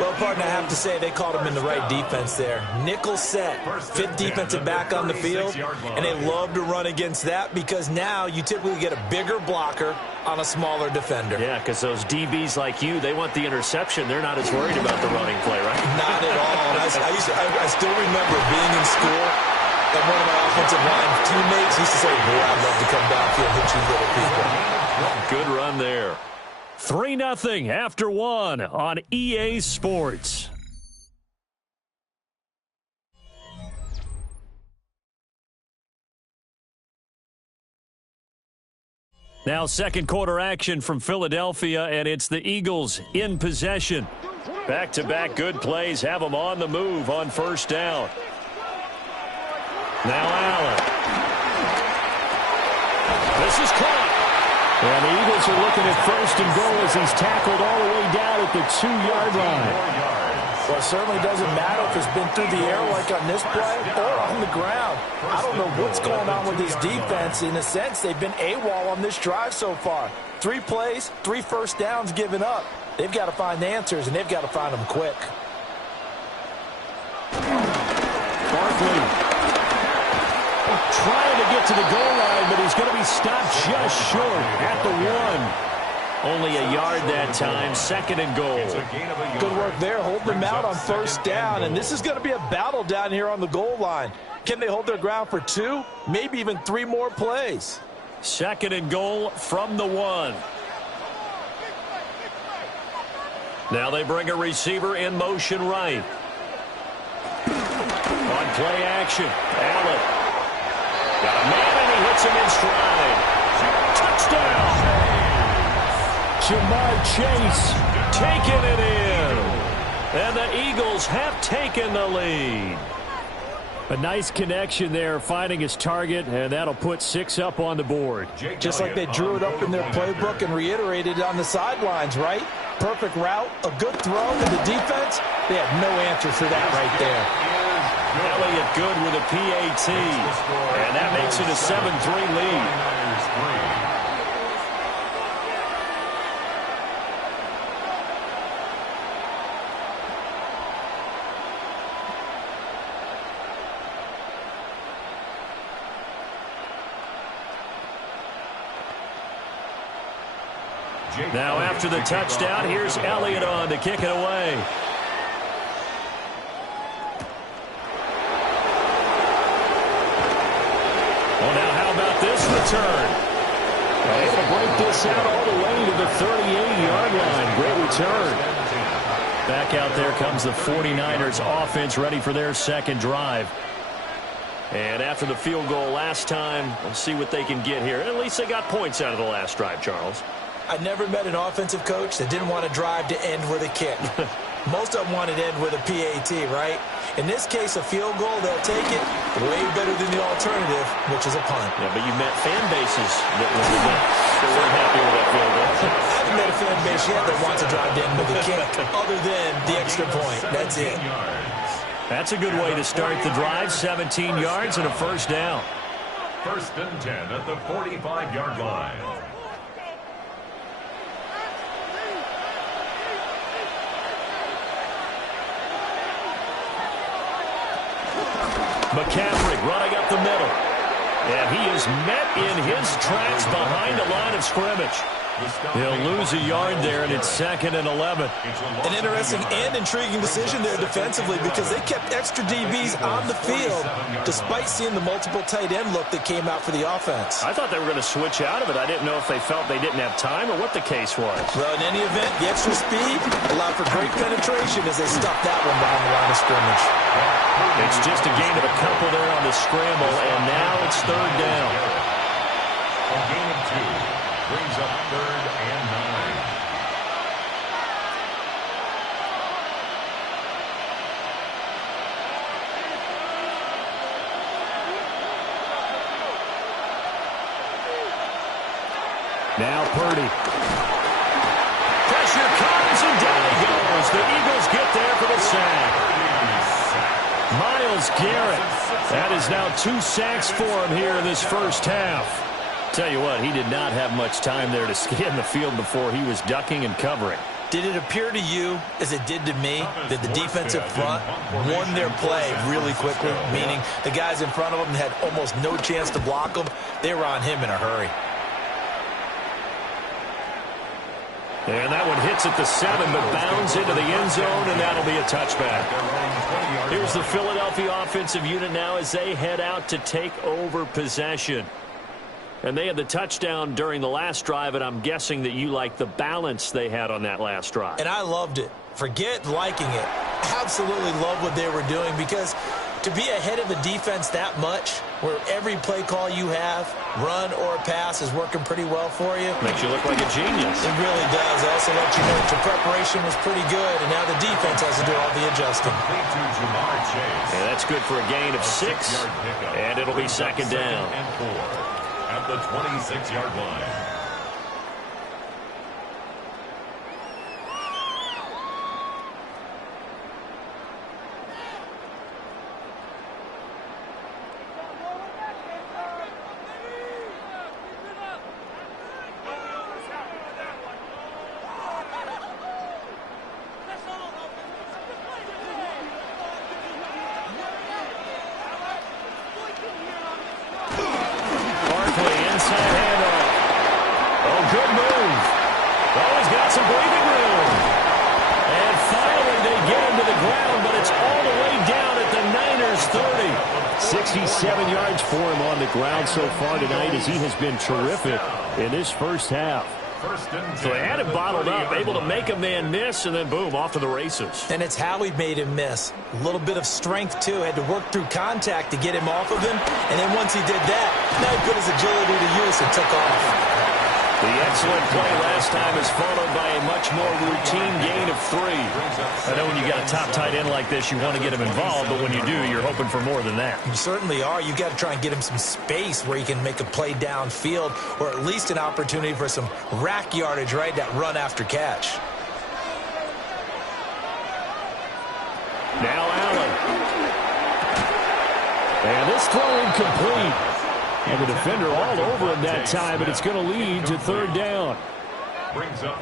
Well, partner, I have to say they called him in the right defense there. Nickel set, fifth defensive back on the field, and they love to run against that because now you typically get a bigger blocker on a smaller defender. Yeah, because those DBs like you, they want the interception. They're not as worried about the running play, right? Not at all. And I still remember being in school, and one of my offensive line teammates used to say, boy, I'd love to come downfield and hit you little people. Good run there. 3-0 after one on EA Sports. Now second quarter action from Philadelphia, and it's the Eagles in possession. Back-to-back good plays have them on the move on first down. Now Allen. This is caught. And the Eagles are looking at first and goal as he's tackled all the way down at the 2-yard line. Well, it certainly doesn't matter if it's been through the air like on this play or on the ground. I don't know what's going on with this defense. In a sense, they've been AWOL on this drive so far. 3 plays, 3 first downs given up. They've got to find the answers, and they've got to find them quick. Barkley trying to get to the goal line, but he's going to be stopped just short at the 1. Only a yard that time, second and goal. Good work there, holding them out on first down, and this is going to be a battle down here on the goal line. Can they hold their ground for 2, maybe even 3 more plays? Second and goal from the 1. Now they bring a receiver in motion right. On play action, Allen. Got a man, and he hits him in stride. Touchdown! Jamar Chase taking it in. And the Eagles have taken the lead. A nice connection there, finding his target, and that'll put 6 up on the board. Just like they drew it up in their playbook and reiterated it on the sidelines, right? Perfect route, a good throw to the defense. They had no answer for that right there. Elliott good with a PAT, and that makes it a 7-3 lead. Now after the touchdown, here's Elliott on to kick it away. Well, now how about this return? Able to break this out all the way to the 38-yard line. Great return. Back out there comes the 49ers offense ready for their second drive. And after the field goal last time, we'll see what they can get here. At least they got points out of the last drive, Charles. I never met an offensive coach that didn't want to drive to end with a kick. Most of them wanted to end with a PAT, right? In this case, a field goal, they'll take it way better than the alternative, which is a punt. Yeah, but you met fan bases that weren't happy with that field goal. I haven't met a fan base yet that wants to drive to end with a kick other than the extra point. That's it. That's a good way to start the drive. 17 yards and a first down. First and 10 at the 45-yard line. McCaffrey running up the middle. And he is met in his tracks behind the line of scrimmage. He'll lose a yard there, and it's second and 11. An interesting and intriguing decision there defensively because they kept extra DBs on the field despite seeing the multiple tight end look that came out for the offense. I thought they were going to switch out of it. I didn't know if they felt they didn't have time or what the case was. Well, in any event, the extra speed allowed for great penetration as they stuffed that one behind the line of scrimmage. It's just a gain of a couple there on the scramble, and now it's third down. A gain of 2 brings up third and 9. Now Purdy. Pressure comes, and down he goes. The Eagles get there for the sack. Myles Garrett. That is now 2 sacks for him here in this first half. Tell you what, he did not have much time there to scan the field before he was ducking and covering. Did it appear to you, as it did to me, that the defensive front won their play really quickly? Meaning the guys in front of them had almost no chance to block them. They were on him in a hurry. And that one hits at the 7, but bounds into the end zone, and that'll be a touchback. Here's the Philadelphia offensive unit now as they head out to take over possession. And they had the touchdown during the last drive, and I'm guessing that you like the balance they had on that last drive. And I loved it. Forget liking it. Absolutely love what they were doing, because to be ahead of the defense that much, where every play call you have, run or pass, is working pretty well for you. Makes you look like a genius. It really does. It also lets you know that your preparation was pretty good, and now the defense has to do all the adjusting. And that's good for a gain of 6, and it'll be second down. At the 26-yard line. So far tonight, as he has been terrific in this first half. So they had him bottled up, able to make a man miss, and then boom, off to the races. And it's how he made him miss. A little bit of strength, too. Had to work through contact to get him off of him. And then once he did that, now he put his agility to use and took off. The excellent play last time is followed by a much more routine gain of 3. I know when you got a top tight end like this, you want to get him involved, but when you do, you're hoping for more than that. You certainly are. You got to try and get him some space where he can make a play downfield, or at least an opportunity for some rack yardage, right? That run after catch. Now Allen. And this throw incomplete. And the defender all over him that time, but it's going to lead to third down.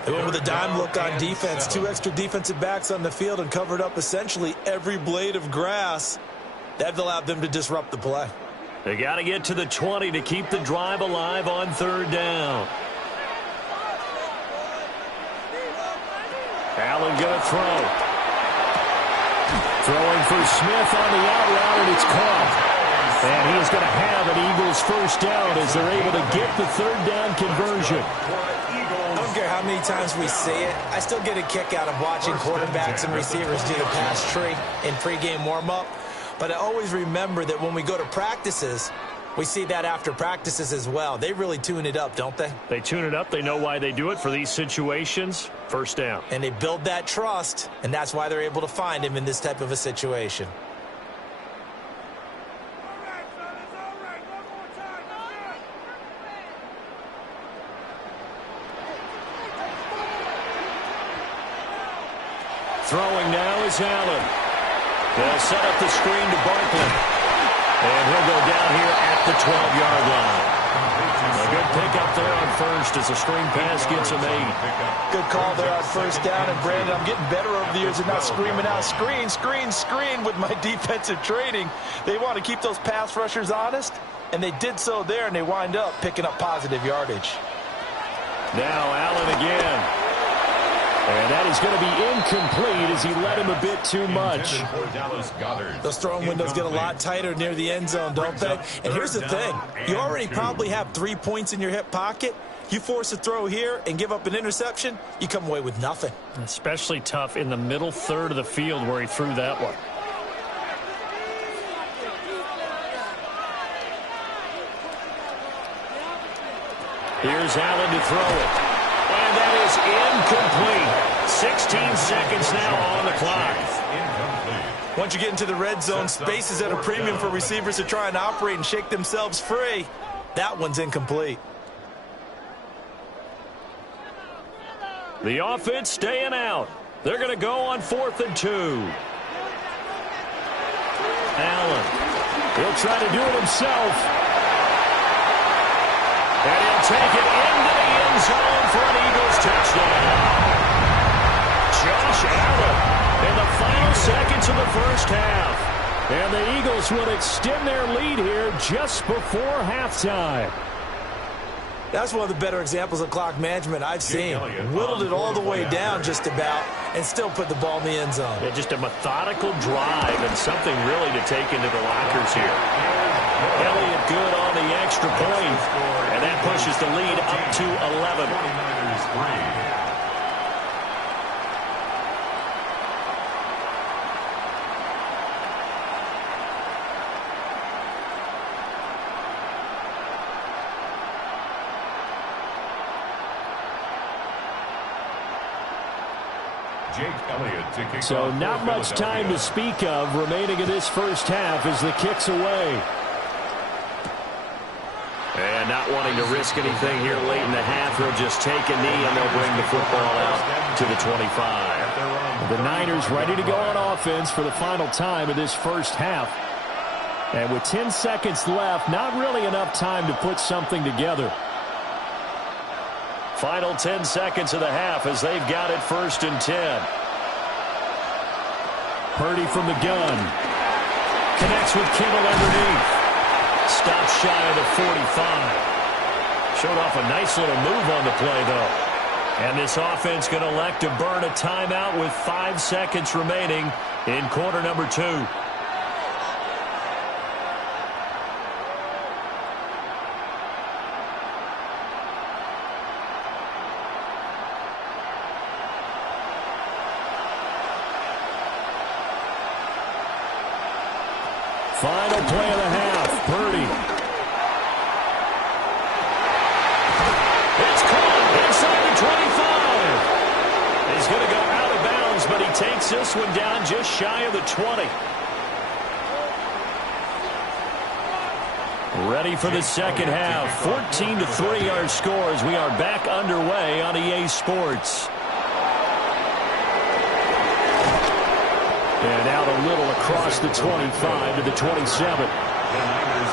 They went with a dime look on defense. 2 extra defensive backs on the field and covered up essentially every blade of grass. That allowed them to disrupt the play. They got to get to the 20 to keep the drive alive on third down. Allen going to throw. Throwing for Smith on the out route, and it's caught. And he is going to have an Eagles first down as they're able to get the third down conversion. I don't care how many times we see it. I still get a kick out of watching quarterbacks and receivers do the pass tree in pregame warm-up. But I always remember that when we go to practices, we see that after practices as well. They really tune it up, don't they? They tune it up. They know why they do it for these situations. First down. And they build that trust, and that's why they're able to find him in this type of a situation. Throwing now is Allen. They'll set up the screen to Barkley. And he'll go down here at the 12-yard line. A good pickup there on first as the screen pass gets a made. Good call there on first down. And, Brandon, I'm getting better over the years of not screaming out screen, screen, screen with my defensive training. They want to keep those pass rushers honest, and they did so there, and they wind up picking up positive yardage. Now Allen again. And that is going to be incomplete as he let him a bit too much. Those throwing windows get a lot tighter near the end zone, don't they? And here's the thing. You already probably have 3 points in your hip pocket. You force a throw here and give up an interception, you come away with nothing. Especially tough in the middle third of the field where he threw that one. Here's Allen to throw it. And that is incomplete. 16 seconds now on the clock. Once you get into the red zone, space is at a premium for receivers to try and operate and shake themselves free. That one's incomplete. The offense staying out. They're going to go on 4th and 2. Allen. He'll try to do it himself. And he'll take it into the end zone for an Eagles touchdown. Josh Allen in the final seconds of the first half. And the Eagles will extend their lead here just before halftime. That's one of the better examples of clock management I've seen. Whittled it all the way down just about and still put the ball in the end zone. Yeah, just a methodical drive and something really to take into the lockers here. Elliott good on the extra point, and that pushes the lead up to 11. 49ers 3. So not much time to speak of remaining in this first half as the kick's away. And not wanting to risk anything here late in the half, they'll just take a knee and they'll bring the football out to the 25. The Niners ready to go on offense for the final time of this first half. And with 10 seconds left, not really enough time to put something together. Final 10 seconds of the half as they've got it 1st and 10. Purdy from the gun. Connects with Kittle underneath. Stops shy of the 45. Showed off a nice little move on the play, though. And this offense going to elect to burn a timeout with 5 seconds remaining in quarter number 2. Final play of the half. Purdy. It's caught inside the 25. He's going to go out of bounds, but he takes this one down just shy of the 20. Ready for the second half. 14-3 our scores. We are back underway on EA Sports. And out a little across the 25 to the 27.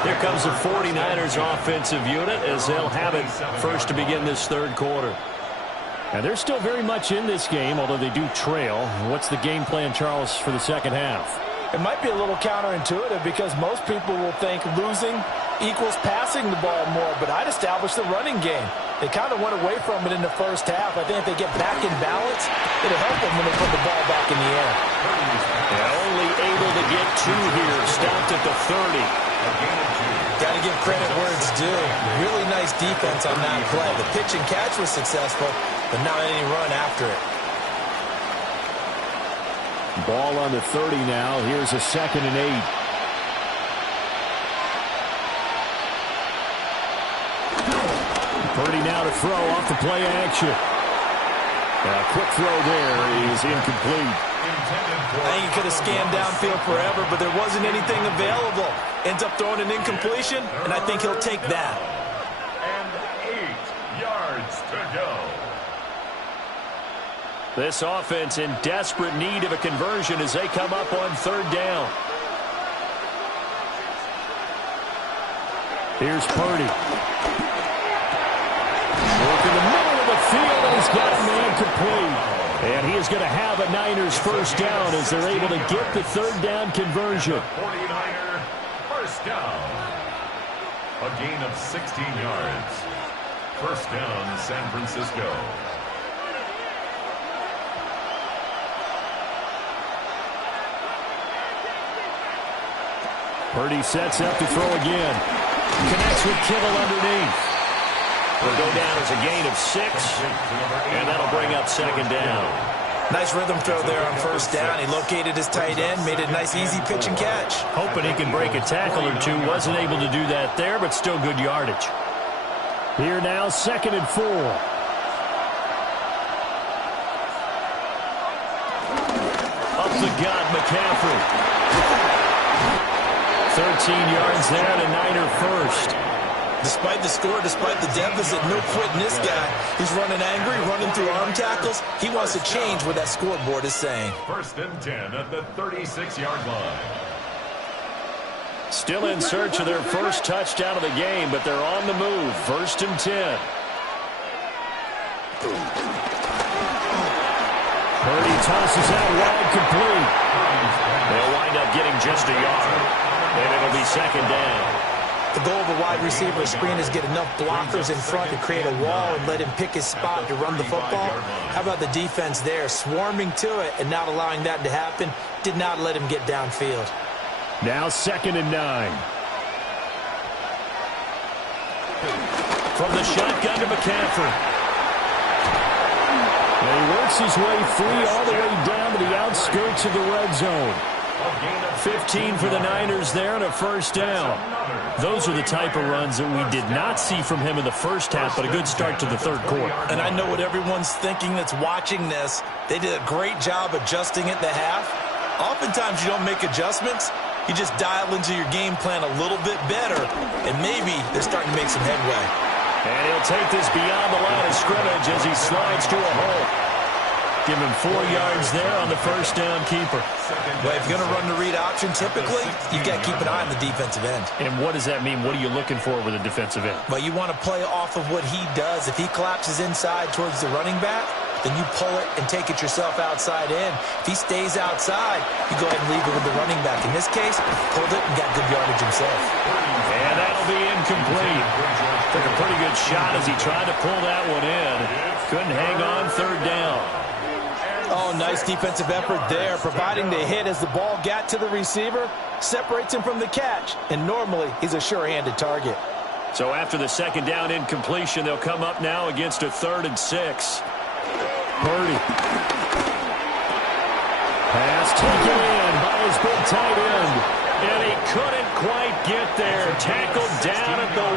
Here comes the 49ers offensive unit as they'll have it first to begin this third quarter. And they're still very much in this game, although they do trail. What's the game plan, Charles, for the second half? It might be a little counterintuitive because most people will think losing equals passing the ball more, but I'd establish the running game. They kind of went away from it in the first half. I think if they get back in balance, it'll help them when they put the ball back in the air. Yeah, only able to get 2 here. Stopped at the 30. Got to give credit where it's due. Really nice defense on that play. The pitch and catch was successful, but not any run after it. Ball on the 30 now. Here's a 2nd and 8. Purdy now to throw off the play action. A quick throw there is incomplete. I think he could have scanned downfield forever, but there wasn't anything available. Ends up throwing an incompletion, and I think he'll take that. And 8 yards to go. This offense in desperate need of a conversion as they come up on 3rd down. Here's Purdy. Work in the middle of the field, and he's got a man complete. And he is going to have a Niners first down as they're able to get the 3rd down conversion. 49er first down. A gain of 16 yards. First down, San Francisco. Purdy sets up to throw again. Connects with Kittle underneath. Will go down as a gain of 6, and that'll bring up 2nd down. Nice rhythm throw there on 1st down. He located his tight end, made a nice easy pitch and catch. Hoping he can break a tackle or 2. Wasn't able to do that there, but still good yardage. Here now, 2nd and 4. Up the gut, McCaffrey. 13 yards there to Niner first. Despite the score, despite the deficit, no quitting this guy. He's running angry, running through arm tackles. He wants to change what that scoreboard is saying. 1st and 10 at the 36-yard line. Still in search of their first touchdown of the game, but they're on the move. 1st and 10. Purdy tosses out wide, complete. They'll wind up getting just a yard, and it'll be 2nd down. The goal of a wide receiver screen is get enough blockers in front to create a wall and let him pick his spot to run the football. How about the defense there, swarming to it and not allowing that to happen? Did not let him get downfield. Now 2nd and 9. From the shotgun to McCaffrey. And he works his way free all the way down to the outskirts of the red zone. 15 for the Niners there and a 1st down. Those are the type of runs that we did not see from him in the first half, but a good start to the 3rd quarter. And I know what everyone's thinking that's watching this. They did a great job adjusting at the half. Oftentimes you don't make adjustments. You just dial into your game plan a little bit better, and maybe they're starting to make some headway. And he'll take this beyond the line of scrimmage as he slides to a hole. Give him 4 yards there on the 1st down keeper. Well, if you're going to run the read option, typically, you've got to keep an eye on the defensive end. And what does that mean? What are you looking for with a defensive end? Well, you want to play off of what he does. If he collapses inside towards the running back, then you pull it and take it yourself outside in. If he stays outside, you go ahead and leave it with the running back. In this case, pulled it and got good yardage himself. And that'll be incomplete. Took a pretty good shot as he tried to pull that one in. Couldn't hang on 3rd down. Oh, nice defensive effort there, providing the hit as the ball got to the receiver, separates him from the catch, and normally he's a sure-handed target. So after the 2nd down incompletion, they'll come up now against a 3rd and 6. Purdy. Pass taken in by his big tight end, and he couldn't quite get there. Tackled down at the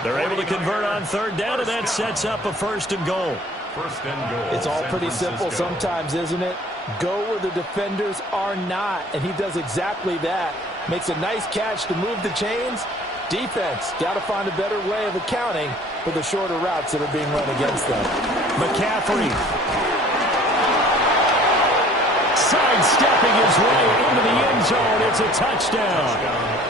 1. They're able to convert on 3rd down, and that sets up a 1st and goal. 1st and goal. It's all pretty simple sometimes, isn't it? Go where the defenders are not, and he does exactly that. Makes a nice catch to move the chains. Defense, got to find a better way of accounting for the shorter routes that are being run against them. McCaffrey. Sidestepping his way into the end zone. It's a touchdown.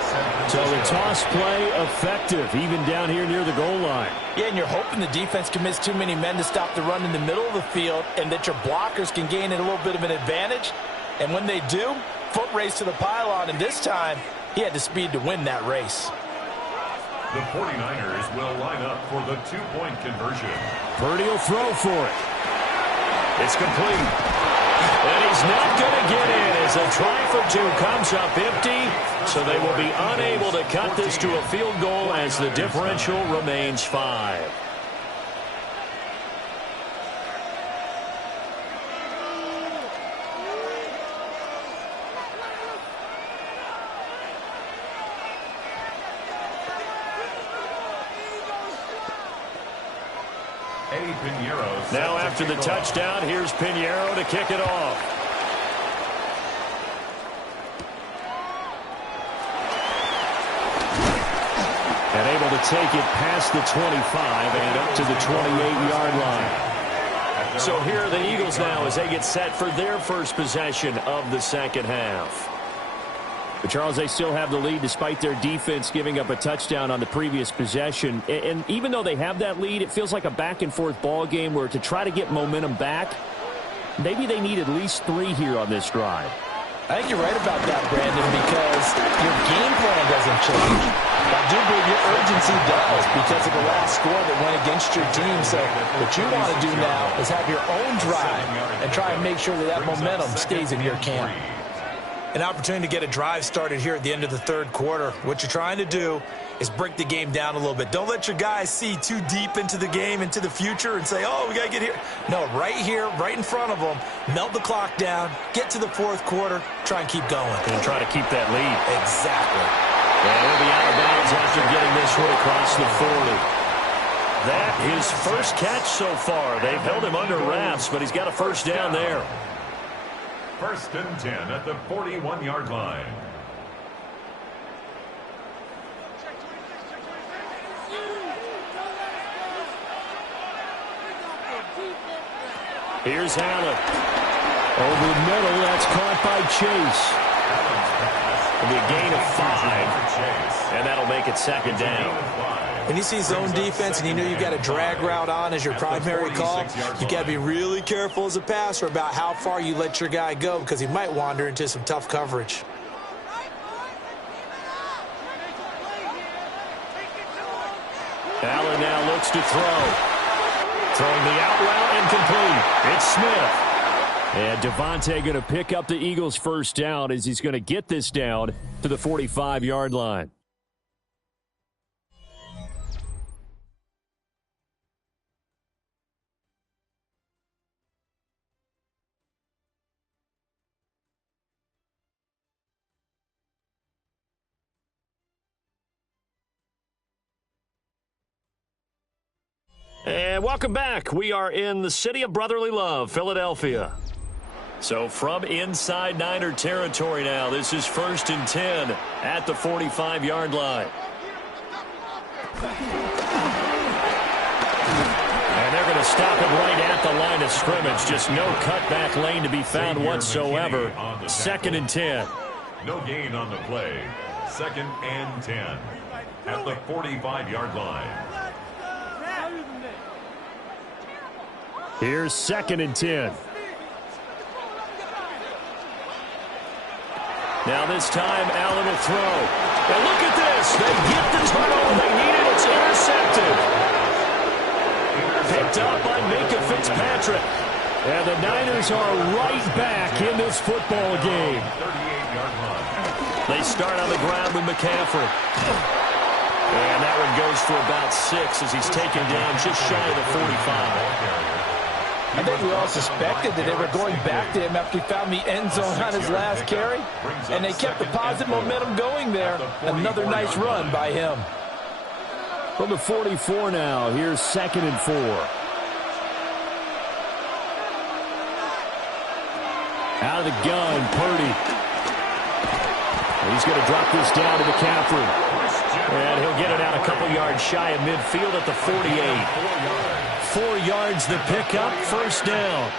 So the toss play effective, even down here near the goal line. Yeah, and you're hoping the defense commits too many men to stop the run in the middle of the field and that your blockers can gain a little bit of an advantage. And when they do, foot race to the pylon, and this time he had the speed to win that race. The 49ers will line up for the 2-point conversion. Purdy will throw for it. It's complete. And he's not going to get in as a try for 2 comes up empty. So they will be unable to cut this to a field goal as the differential remains 5. Now after the touchdown, here's Pinheiro to kick it off. And able to take it past the 25 and up to the 28-yard line. So here are the Eagles now as they get set for their first possession of the 2nd half. But, Charles, they still have the lead despite their defense giving up a touchdown on the previous possession. And even though they have that lead, it feels like a back-and-forth ball game where to try to get momentum back, maybe they need at least 3 here on this drive. I think you're right about that, Brandon, because your game plan doesn't change. I do believe your urgency does because of the last score that went against your team. So what you want to do now is have your own drive and try and make sure that that momentum stays in your camp. An opportunity to get a drive started here at the end of the 3rd quarter. What you're trying to do is break the game down a little bit. Don't let your guys see too deep into the game, into the future, and say, oh, we got to get here. No, right here, right in front of them, melt the clock down, get to the 4th quarter, try and keep going. And try to keep that lead. Exactly. And he'll be out of bounds after getting this one across the 40. That is first catch so far. They've held him under wraps, but he's got a 1st down there. 1st and 10 at the 41-yard line. Here's Allen. Over the middle, that's caught by Chase. It'll be a gain of 5, and that'll make it second down. When you see zone defense and you know you've got a drag route on as your primary call, you got to be really careful as a passer about how far you let your guy go because he might wander into some tough coverage. Allen now looks to throw. Throwing the out route incomplete. It's Smith. And Devontae going to pick up the Eagles' first down as he's going to get this down to the 45-yard line. And welcome back. We are in the city of brotherly love, Philadelphia. So from inside Niner territory now, this is 1st and 10 at the 45-yard line. And they're going to stop it right at the line of scrimmage. Just no cutback lane to be found whatsoever. 2nd and 10. No gain on the play. 2nd and 10 at the 45-yard line. Here's 2nd and 10. Now this time, Allen will throw. And look at this. They get the turnover they needed. It's intercepted. Picked up by Minkah Fitzpatrick. And the Niners are right back in this football game. They start on the ground with McCaffrey. And that one goes for about 6 as he's taken down just shy of the 45. I think we all suspected that they were going back to him after he found the end zone on his last carry, and they kept the positive momentum going there. Another nice run by him. From the 44 now, here's 2nd and 4. Out of the gun, Purdy. And he's going to drop this down to McCaffrey. And he'll get it out a couple yards shy of midfield at the 48. 4 yards the pickup, 1st down.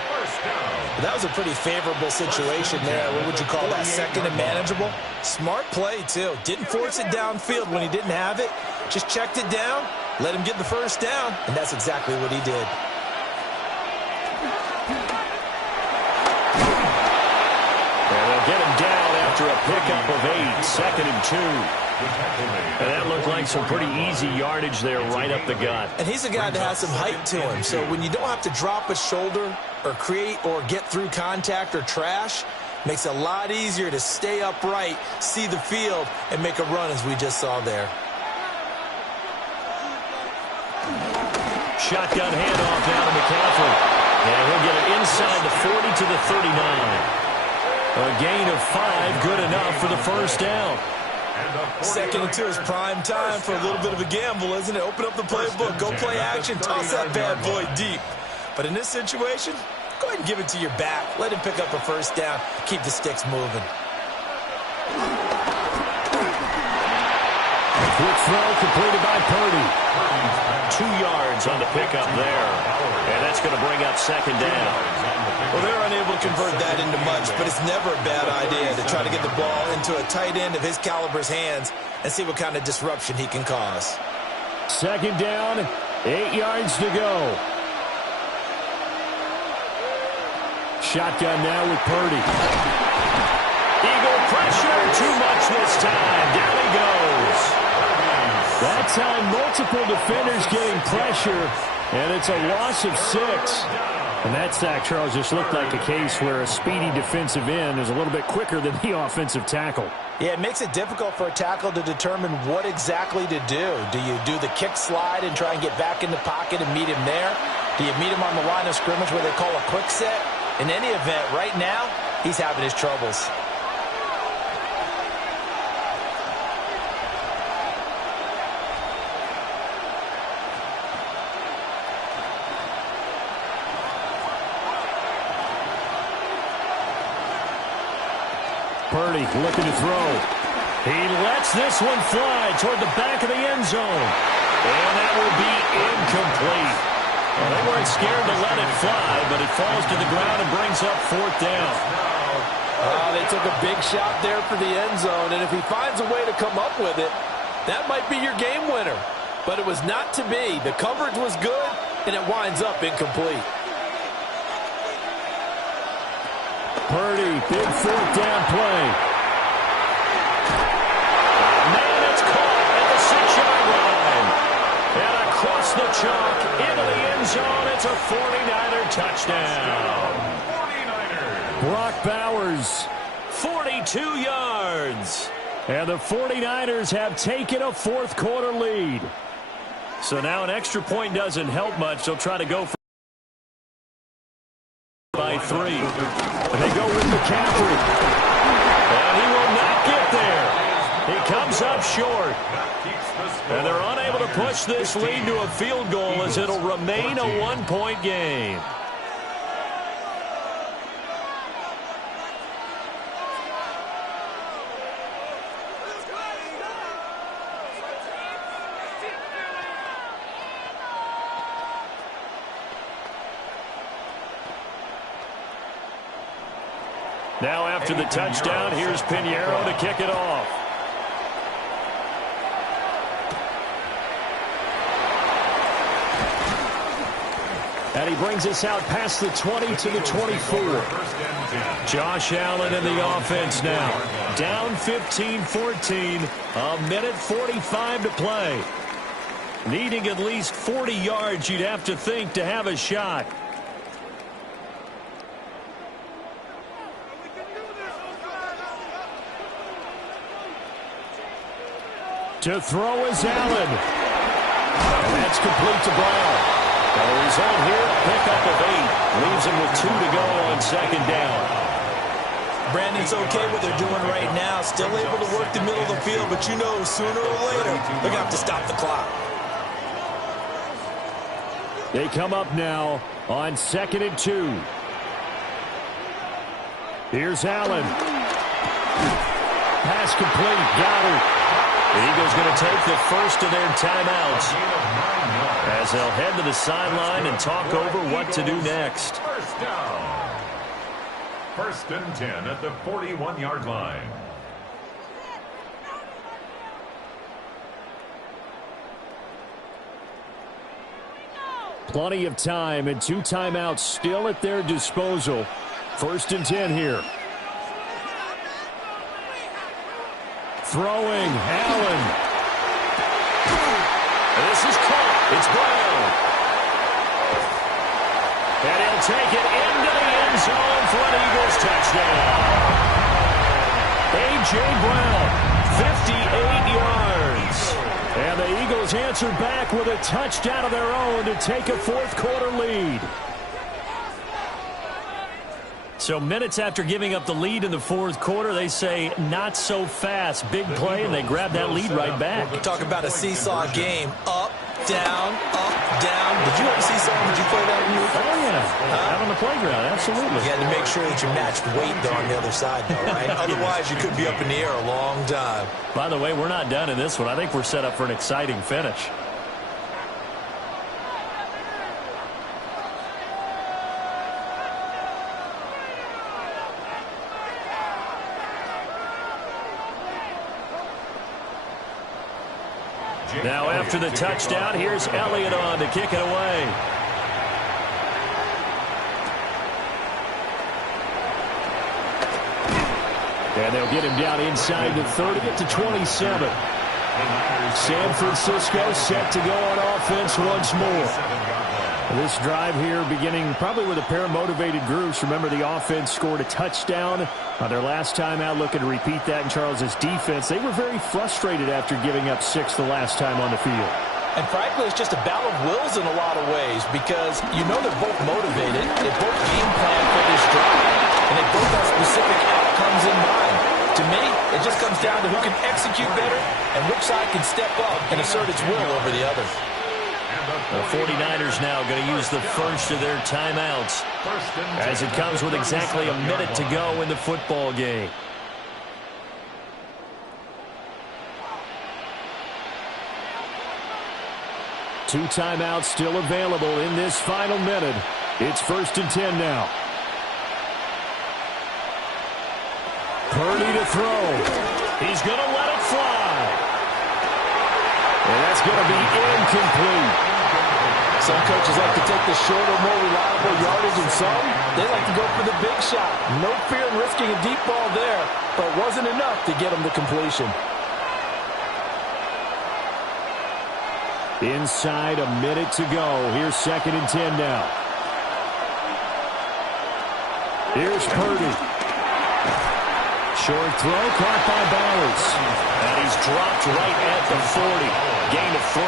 That was a pretty favorable situation there. What would you call that, 2nd and manageable? Smart play, too. Didn't force it downfield when he didn't have it. Just checked it down, let him get the 1st down, and that's exactly what he did. And they'll get him down after a pickup of 8, 2nd and 2. And that looked like some pretty easy yardage there right up the gut. And he's a guy that has some height to him. So when you don't have to drop a shoulder or create or get through contact or trash, makes it a lot easier to stay upright, see the field, and make a run as we just saw there. Shotgun handoff down to McCaffrey. And he'll get it inside the 40 to the 39. A gain of 5, good enough for the 1st down. 2nd and 2 is prime time for a little bit of a gamble, isn't it? Open up the playbook, go play action, toss that bad boy deep. But in this situation, go ahead and give it to your back. Let him pick up a 1st down, keep the sticks moving. Quick throw completed by Purdy. 2 yards on the pickup there. And that's going to bring up 2nd down. Well, they're unable to convert that into much, but it's never a bad idea to try to get the ball into a tight end of his caliber's hands and see what kind of disruption he can cause. 2nd down, 8 yards to go. Shotgun now with Purdy. Eagle pressure, too much this time. Down he goes. That time, multiple defenders getting pressure, and it's a loss of 6. And that sack, Charles, just looked like a case where a speedy defensive end is a little bit quicker than the offensive tackle. Yeah, it makes it difficult for a tackle to determine what exactly to do. Do you do the kick slide and try and get back in the pocket and meet him there? Do you meet him on the line of scrimmage where they call a quick set? In any event, right now, he's having his troubles. Purdy looking to throw. He lets this one fly toward the back of the end zone. And that will be incomplete. Well, they weren't scared to let it fly, but it falls to the ground and brings up 4th down. They took a big shot there for the end zone, and if he finds a way to come up with it, that might be your game winner. But it was not to be. The coverage was good, and it winds up incomplete. Purdy, big 4th down play. Man, it's caught at the 6-yard line. And across the chalk into the end zone, it's a 49er touchdown. 49ers. Brock Bowers, 42 yards. And the 49ers have taken a 4th quarter lead. So now an extra point doesn't help much. They'll try to go for by 3. They go with McCaffrey. And he will not get there. He comes up short. And they're unable to push this lead to a field goal as it'll remain a 1-point game. Now after the touchdown, here's Pinheiro to kick it off. And he brings us out past the 20 to the 24. Josh Allen in the offense now. Down 15-14. A minute 45 to play. Needing at least 40 yards, you'd have to think, to have a shot. To throw is Allen. And that's complete to Brown. And the result here, a pickup of 8. Leaves him with 2 to go on 2nd down. Brandon, it's okay what they're doing right now. Still able to work the middle of the field, but you know sooner or later they're going to have to stop the clock. They come up now on 2nd and 2. Here's Allen. Pass complete. Goddard. The Eagles going to take the first of their timeouts as they'll head to the sideline and talk over what to do next. First down. 1st and 10 at the 41-yard line. Plenty of time and 2 timeouts still at their disposal. 1st and 10 here. Throwing, Allen. This is caught. It's Brown. And he'll take it into the end zone for an Eagles touchdown. A.J. Brown, 58 yards. And the Eagles answer back with a touchdown of their own to take a 4th quarter lead. So minutes after giving up the lead in the 4th quarter, they say not so fast. Big play, and they grab that lead right back. Talk about a seesaw game. Up, down, up, down. Did you ever seesaw? Did you play that when you were? Oh, yeah. Out on the playground, absolutely. You had to make sure that you matched weight there on the other side, though, right? Otherwise, you could be up in the air a long time. By the way, we're not done in this one. I think we're set up for an exciting finish. Now after the touchdown, here's Elliott on to kick it away. And they'll get him down inside the 30 to 27. San Francisco set to go on offense once more. This drive here beginning probably with a pair of motivated groups. Remember, the offense scored a touchdown on their last time out, looking to repeat that in Charles' defense. They were very frustrated after giving up 6 the last time on the field. And frankly, it's just a battle of wills in a lot of ways because you know they're both motivated. They both game plan for this drive, and they both have specific outcomes in mind. To me, it just comes down to who can execute better and which side can step up and assert its will over the other. The 49ers now going to use the first of their timeouts as it comes with exactly a minute to go in the football game. 2 timeouts still available in this final minute. It's 1st and 10 now. Purdy to throw. He's going to let it fly. And that's going to be incomplete. Some coaches like to take the shorter, more reliable yardage, and some, they like to go for the big shot. No fear in risking a deep ball there, but it wasn't enough to get him to completion. Inside a minute to go. Here's 2nd and 10 now. Here's Purdy. Short throw caught by Bowers. And he's dropped right at the 40. Gain of 3.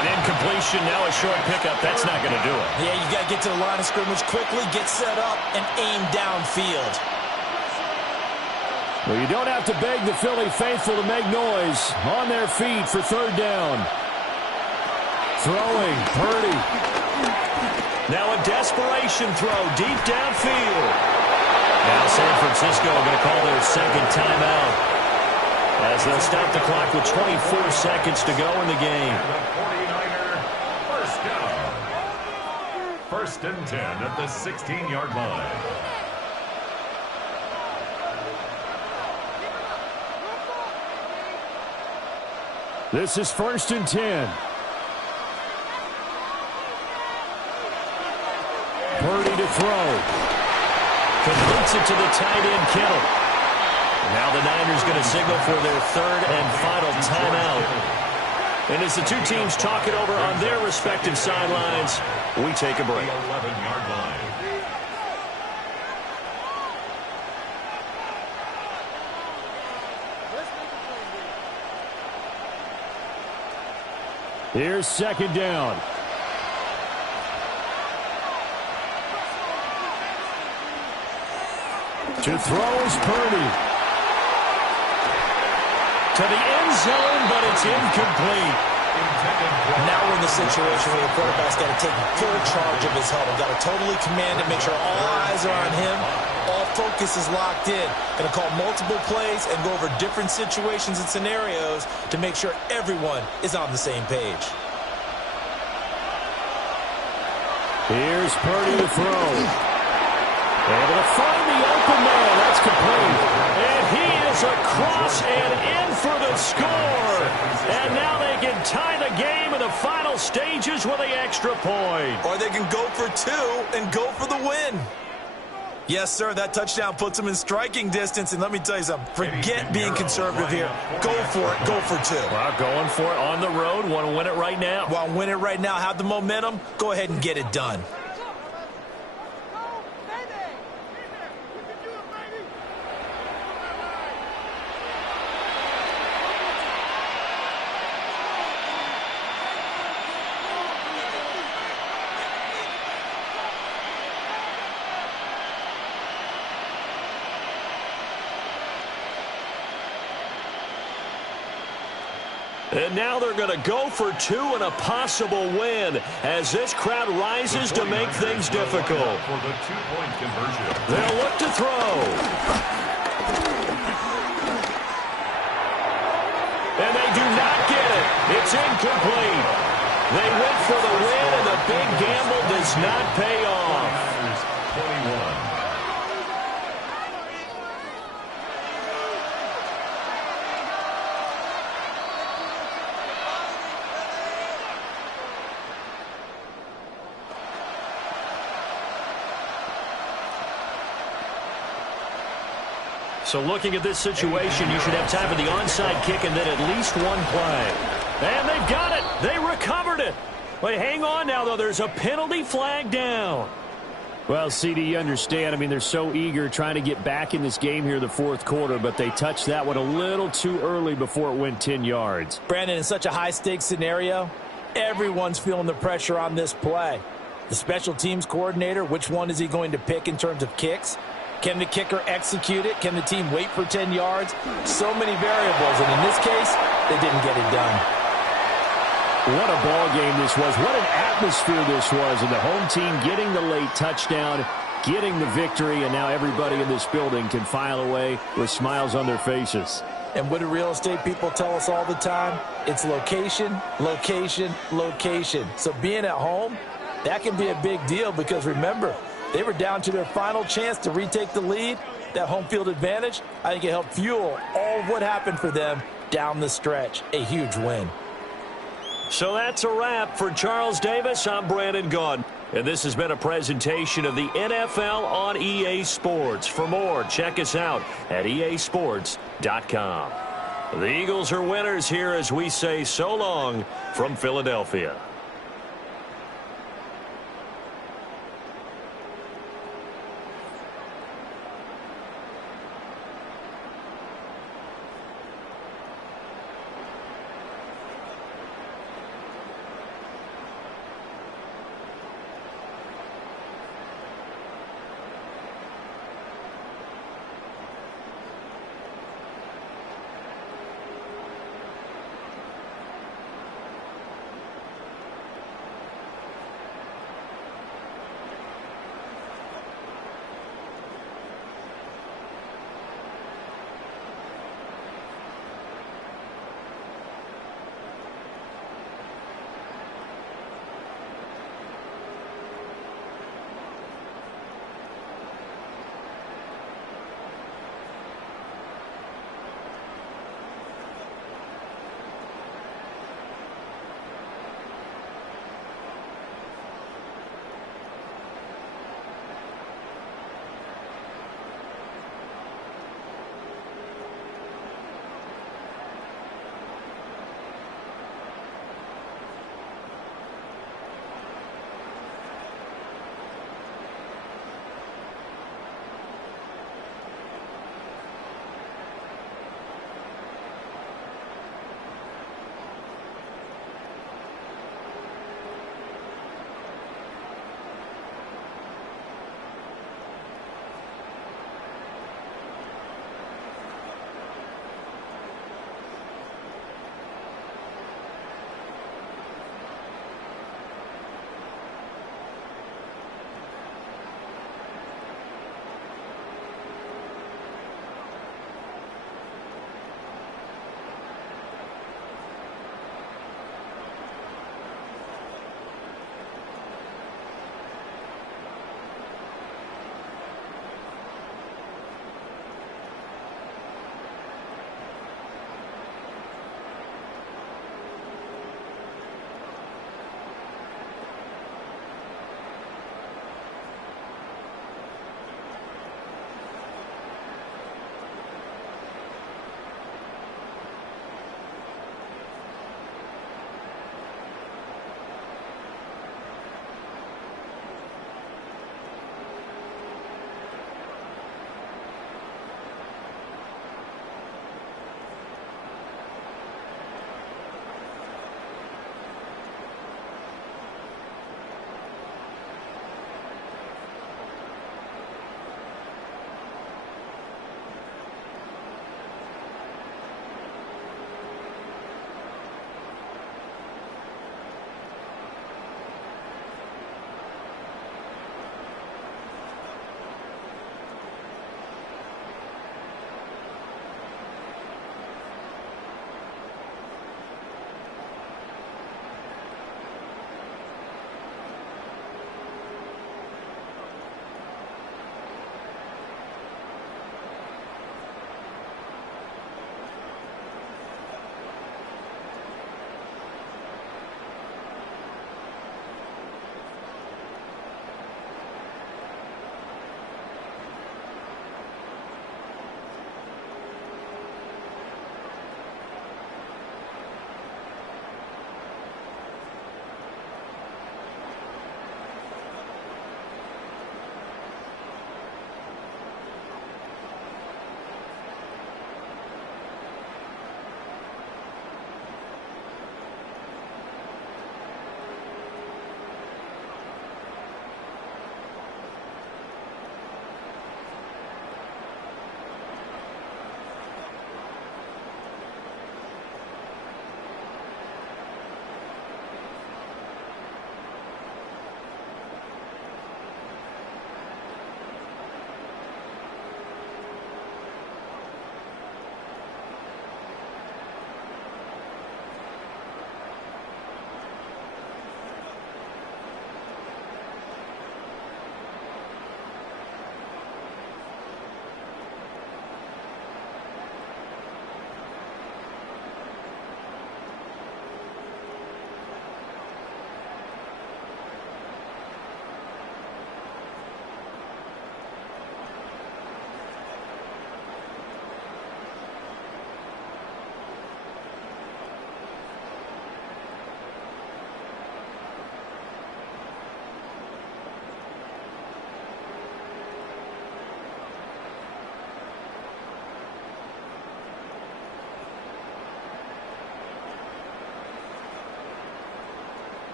An incompletion, now a short pickup. That's not going to do it. Yeah, you got to get to the line of scrimmage quickly, get set up, and aim downfield. Well, you don't have to beg the Philly faithful to make noise. On their feet for 3rd down. Throwing, Purdy. Now a desperation throw deep downfield. Now San Francisco going to call their 2nd timeout, as they'll stop the clock with 24 seconds to go in the game. And the 49er, first down. 1st and 10 at the 16-yard line. This is 1st and 10. Purdy to throw. Completes it to the tight end, Kittle. Now the Niners going to signal for their 3rd and final timeout. And as the two teams talk it over on their respective sidelines, we take a break. The 11-yard line. Here's 2nd down. To throw is Purdy. To the end zone, but it's incomplete. Now we're in the situation where the quarterback's got to take full charge of his huddle. Got to totally command it, make sure all eyes are on him. All focus is locked in. Going to call multiple plays and go over different situations and scenarios to make sure everyone is on the same page. Here's Purdy to throw. Able to find the open man. That's complete. And he is across and in for the score. And now they can tie the game in the final stages with the extra point. Or they can go for 2 and go for the win. Yes, sir, that touchdown puts them in striking distance. And let me tell you something, forget being conservative here. Go for it, go for 2. Well, going for it on the road. Want to win it right now. Well, win it right now, have the momentum, go ahead and get it done. And now they're going to go for 2 and a possible win as this crowd rises to make things difficult. For the 2-point conversion. They'll look to throw. And they do not get it. It's incomplete. They went for the win, and the big gamble does not pay off. 21. So looking at this situation, you should have time for the onside kick and then at least one play. And they've got it. They recovered it. But hang on now, though. There's a penalty flag down. Well, CD, you understand. I mean, they're so eager trying to get back in this game here in the 4th quarter, but they touched that one a little too early before it went 10 yards. Brandon, in such a high-stakes scenario, everyone's feeling the pressure on this play. The special teams coordinator, which one is he going to pick in terms of kicks? Can the kicker execute it? Can the team wait for 10 yards? So many variables, and in this case, they didn't get it done. What a ball game this was. What an atmosphere this was. And the home team getting the late touchdown, getting the victory, and now everybody in this building can file away with smiles on their faces. And what do real estate people tell us all the time? It's location, location, location. So being at home, that can be a big deal because remember, they were down to their final chance to retake the lead. That home field advantage, I think it helped fuel all of what happened for them down the stretch. A huge win. So that's a wrap for Charles Davis. I'm Brandon Gaudin. And this has been a presentation of the NFL on EA Sports. For more, check us out at easports.com. The Eagles are winners here as we say so long from Philadelphia.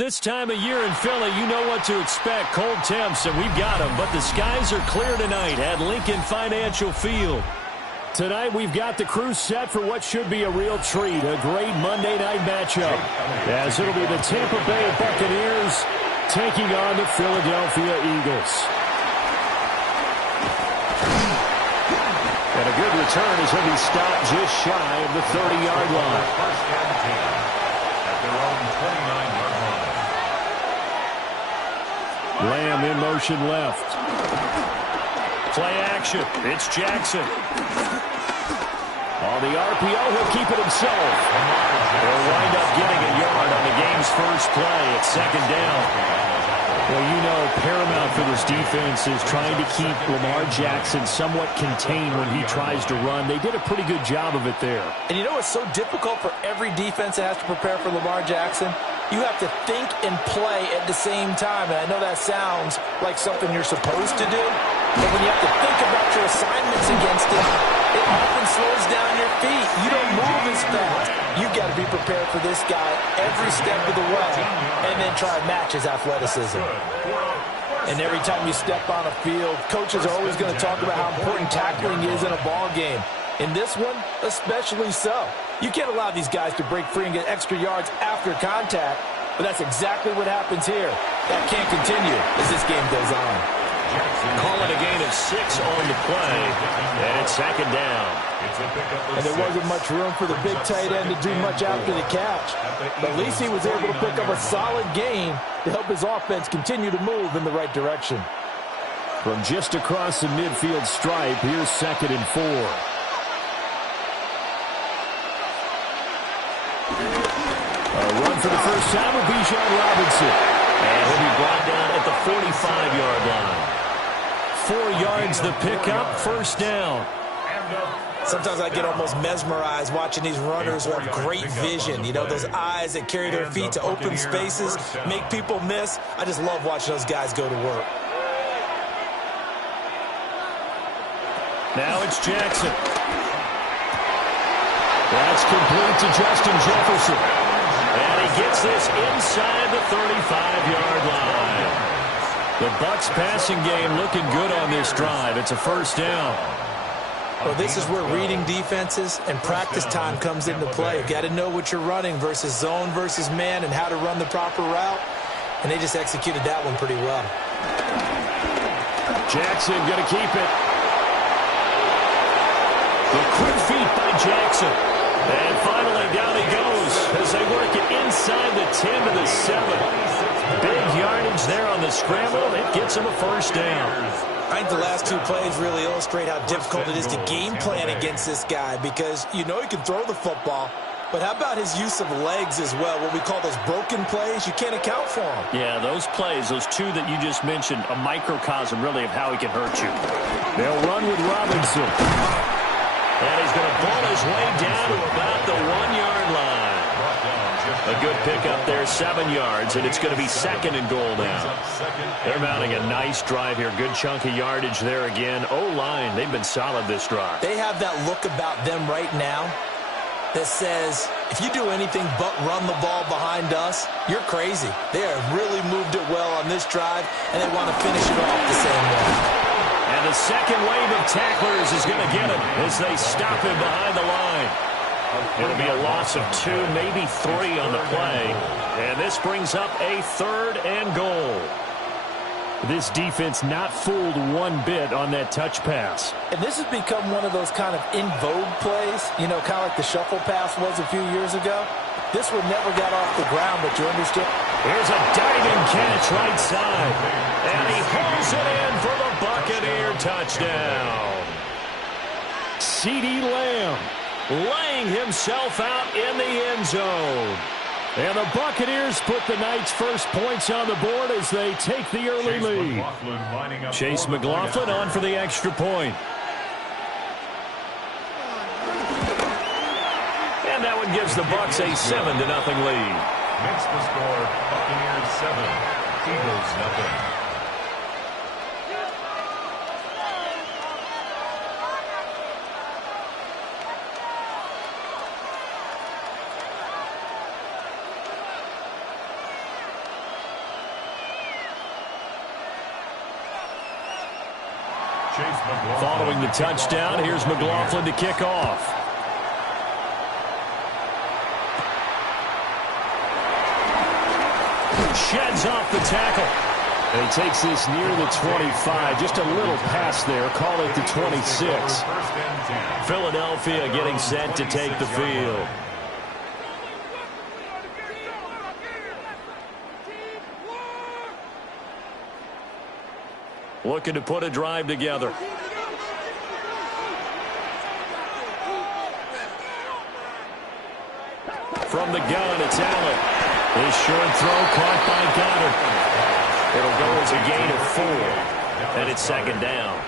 This time of year in Philly, you know what to expect. Cold temps, and we've got them. But the skies are clear tonight at Lincoln Financial Field. Tonight, we've got the crew set for what should be a real treat, a great Monday night matchup, as it'll be the Tampa Bay Buccaneers taking on the Philadelphia Eagles. And a good return as he'll be stopped just shy of the 30-yard line. First and 10 at their own 29-yard line. Lamb in motion left. Play action. It's Jackson. On the RPO, he'll keep it himself. He'll wind up getting a yard on the game's first play at second down. Well, you know, paramount for this defense is trying to keep Lamar Jackson somewhat contained when he tries to run. They did a pretty good job of it there. And you know what's so difficult for every defense that has to prepare for Lamar Jackson? You have to think and play at the same time. And I know that sounds like something you're supposed to do. But when you have to think about your assignments against him, it often slows down your feet. You don't move as fast. You've got to be prepared for this guy every step of the way and then try and match his athleticism. And every time you step on a field, coaches are always going to talk about how important tackling is in a ball game. In this one, especially so. You can't allow these guys to break free and get extra yards after contact, but that's exactly what happens here. That can't continue as this game goes on. Call it a gain of 6 on the play, and it's second down. And there wasn't much room for the big tight end to do much after the catch. But at least he was able to pick up a solid gain to help his offense continue to move in the right direction. From just across the midfield stripe, here's second and 4. A run for the first time with Bijan Robinson. And he'll be brought down at the 45-yard line. 4 yards the pickup, first down. Sometimes I get almost mesmerized watching these runners who have great vision. You know, those eyes that carry their feet to open spaces, make people miss. I just love watching those guys go to work. Now it's Jackson. That's complete to Justin Jefferson. And he gets this inside the 35-yard line. The Bucs passing game looking good on this drive. It's a first down. Well, this is where reading defenses and practice time comes into play. You've got to know what you're running versus zone versus man and how to run the proper route. And they just executed that one pretty well. Jackson going to keep it. The quick feet by Jackson. And finally down he goes as they work it inside the 10 to the 7. Big yardage there on the scramble. It gets him a first down. I think the last 2 plays really illustrate how difficult it is to game plan against this guy because you know he can throw the football, but how about his use of legs as well? What we call those broken plays, you can't account for them. Yeah, those plays, those 2 that you just mentioned, a microcosm really of how he can hurt you. They'll run with Robinson. And he's going to ball his way down to about the 1-yard line. A good pickup there, 7 yards, and it's going to be second and goal now. They're mounting a nice drive here. Good chunk of yardage there again. O-line, they've been solid this drive. They have that look about them right now that says, if you do anything but run the ball behind us, you're crazy. They have really moved it well on this drive, and they want to finish it off the same way. And the second wave of tacklers is going to get him as they stop him behind the line. It'll be a loss of 2, maybe 3 on the play. And this brings up a third and goal. This defense not fooled one bit on that touch pass. And this has become one of those kind of in vogue plays, you know, kind of like the shuffle pass was a few years ago. This one never got off the ground, but you understand. Here's a diving catch right side. And he hauls it in for the Buccaneer touchdown. CeeDee Lamb laying himself out in the end zone. And the Buccaneers put the Knights' first points on the board as they take the early lead. Chase McLaughlin on for the extra point. And that one gives the Bucs a 7-0 lead. Makes the score Buccaneers 7, Eagles 0. Following the touchdown, here's McLaughlin to kick off. Sheds off the tackle. And he takes this near the 25. Just a little pass there. Call it the 26. Philadelphia getting set to take the field. Looking to put a drive together. From the gun, it's Allen. His short throw caught by Goddard. It'll go as a gain of 4. And it's second down.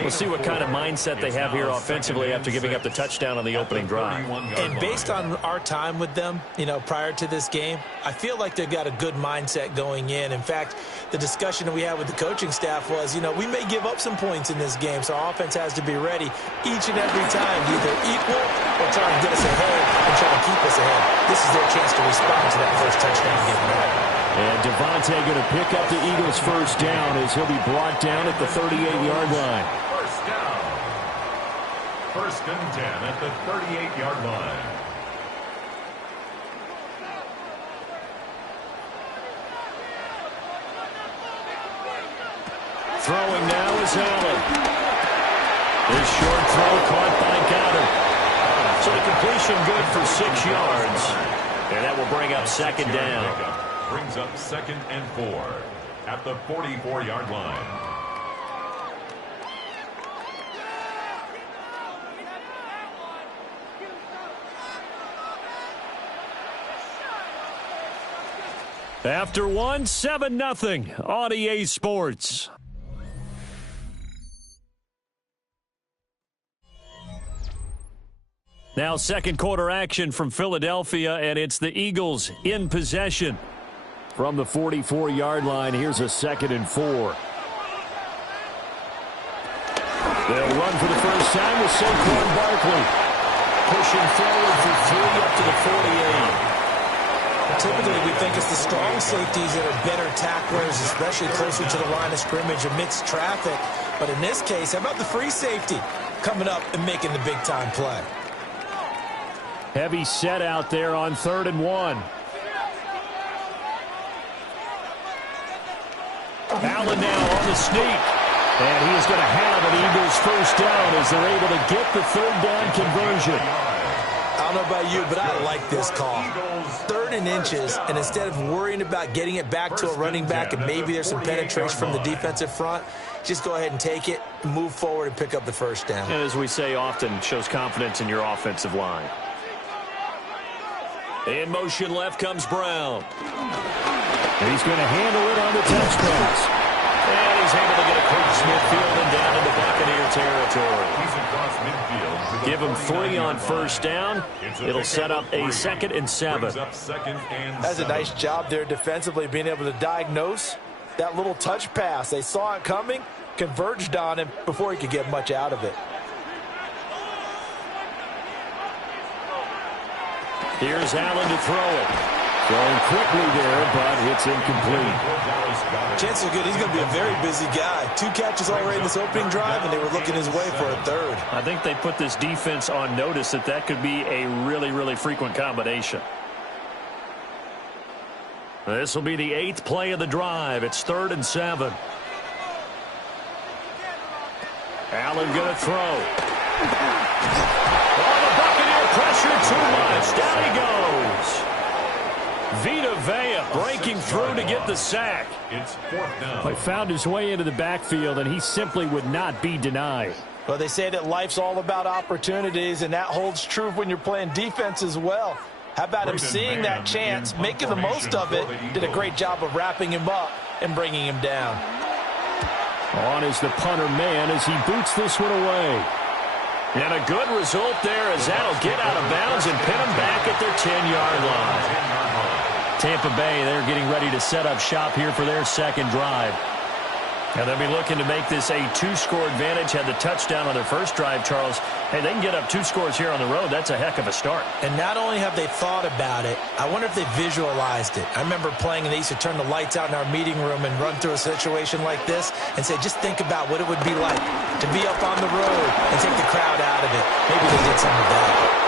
We'll see what kind of mindset they have here offensively after giving up the touchdown on the opening drive. And based on our time with them, prior to this game, I feel like they've got a good mindset going in. In fact, the discussion that we had with the coaching staff was, we may give up some points in this game, so our offense has to be ready each and every time, either equal or try to get us ahead and try to keep us ahead. This is their chance to respond to that first touchdown game. And Devontae going to pick up the Eagles' first down as he'll be brought down at the 38-yard line. First down. First and 10 at the 38-yard line. Throwing now is Allen. His short throw caught by Goddard. So the completion good for 6 yards. And that will bring up second down. Brings up second and 4 at the 44-yard line. After one, 7-0 on EA Sports. Now second quarter action from Philadelphia, and it's the Eagles in possession. From the 44-yard line, here's a second and 4. They'll run for the first time with Saquon Barkley. Pushing forward for 3 up to the 48. Typically, we think it's the strong safeties that are better tacklers, especially closer to the line of scrimmage amidst traffic. But in this case, how about the free safety coming up and making the big-time play? Heavy set out there on 3rd and 1. Allen now on the sneak. And he is going to have an Eagles first down as they're able to get the 3rd down conversion. I don't know about you, but I like this call. 3rd and inches, and instead of worrying about getting it back to a running back and maybe there's some penetration from the defensive front, just go ahead and take it, move forward, and pick up the first down. And as we say often, shows confidence in your offensive line. In motion left comes Brown. And he's going to handle it on the touch pass. And he's able to get across midfield and down into Buccaneer territory. He's across midfield. Give him 3 on first down. It'll set up a 2nd and 7. That's a nice job there defensively, being able to diagnose that little touch pass. They saw it coming, converged on him before he could get much out of it. Here's Allen to throw it. Throwing quickly there, but it's incomplete. Chances are good he's going to be a very busy guy. 2 catches already in this opening drive, and they were looking his way for a 3rd. I think they put this defense on notice that could be a really, really frequent combination. This will be the 8th play of the drive. It's 3rd and 7. Allen going to throw. Oh, the Buccaneer pressure too much. Down he goes. Vita Vea breaking through to get the sack. It's 4th down. He found his way into the backfield, and he simply would not be denied. Well, they say that life's all about opportunities, and that holds true when you're playing defense as well. How about him seeing that chance, making the most of it, did a great job of wrapping him up and bringing him down. On is the punter man as he boots this one away. And a good result there as that'll get out of bounds and pin them back at their 10-yard line. Tampa Bay, they're getting ready to set up shop here for their second drive. And they'll be looking to make this a 2-score advantage. Had the touchdown on their first drive, Charles. Hey, they can get up 2 scores here on the road. That's a heck of a start. And not only have they thought about it, I wonder if they visualized it. I remember playing, and they used to turn the lights out in our meeting room and run through a situation like this and say, just think about what it would be like to be up on the road and take the crowd out of it. Maybe they did some of that.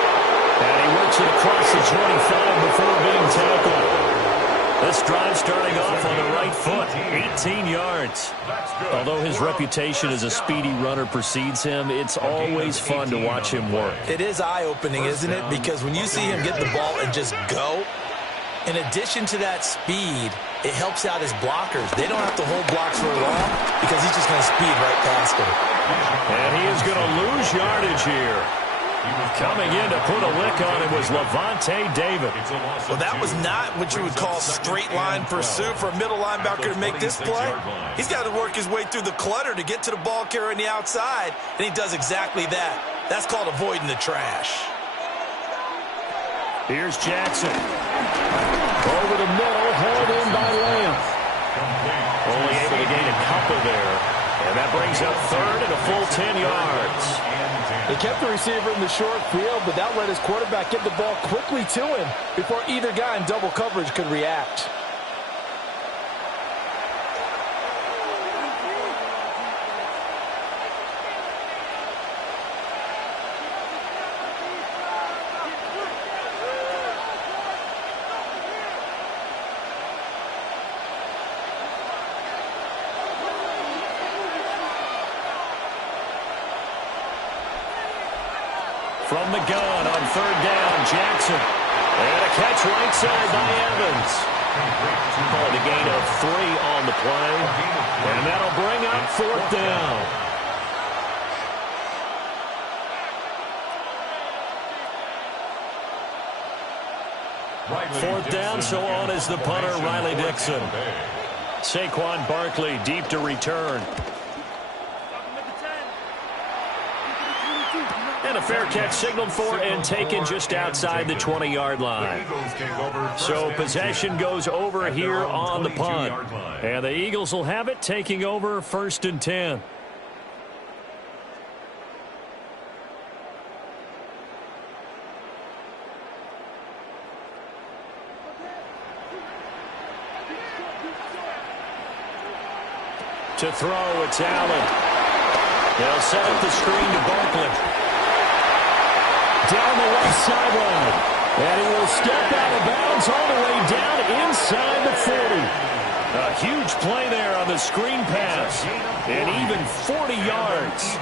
And he works it across the 25 before being tackled. This drive starting off on the right foot, 18 yards. Although his reputation as a speedy runner precedes him, it's always fun to watch him work. It is eye-opening, isn't it? Because when you see him get the ball and just go, in addition to that speed, it helps out his blockers. They don't have to hold blocks for long because he's just going to speed right past them. And he is going to lose yardage here. Coming in to put a lick on it was Lavonte David. Well, that was not what you would call straight line pursuit for a middle linebacker to make this play. He's got to work his way through the clutter to get to the ball carrier on the outside, and he does exactly that. That's called avoiding the trash. Here's Jackson. Over the middle, hauled in by Lamb. Only able to gain a couple there. And that brings up third and a full 10 yards. They kept the receiver in the short field, but that let his quarterback get the ball quickly to him before either guy in double coverage could react. From the gun on third down, Jackson. And a catch right side by Evans. Call it a gain of 3 on the play. And that'll bring up fourth down. Fourth down, so on is the punter, Riley Dixon. Saquon Barkley deep to return. And a fair catch signaled for and taken just outside the 20-yard line. So possession goes over here on the punt. And the Eagles will have it, taking over 1st and 10. To throw, it's Allen. They'll set up the screen to Barkley. Down the left sideline. And he will step out of bounds all the way down inside the 40. A huge play there on the screen pass. And even 40 yards.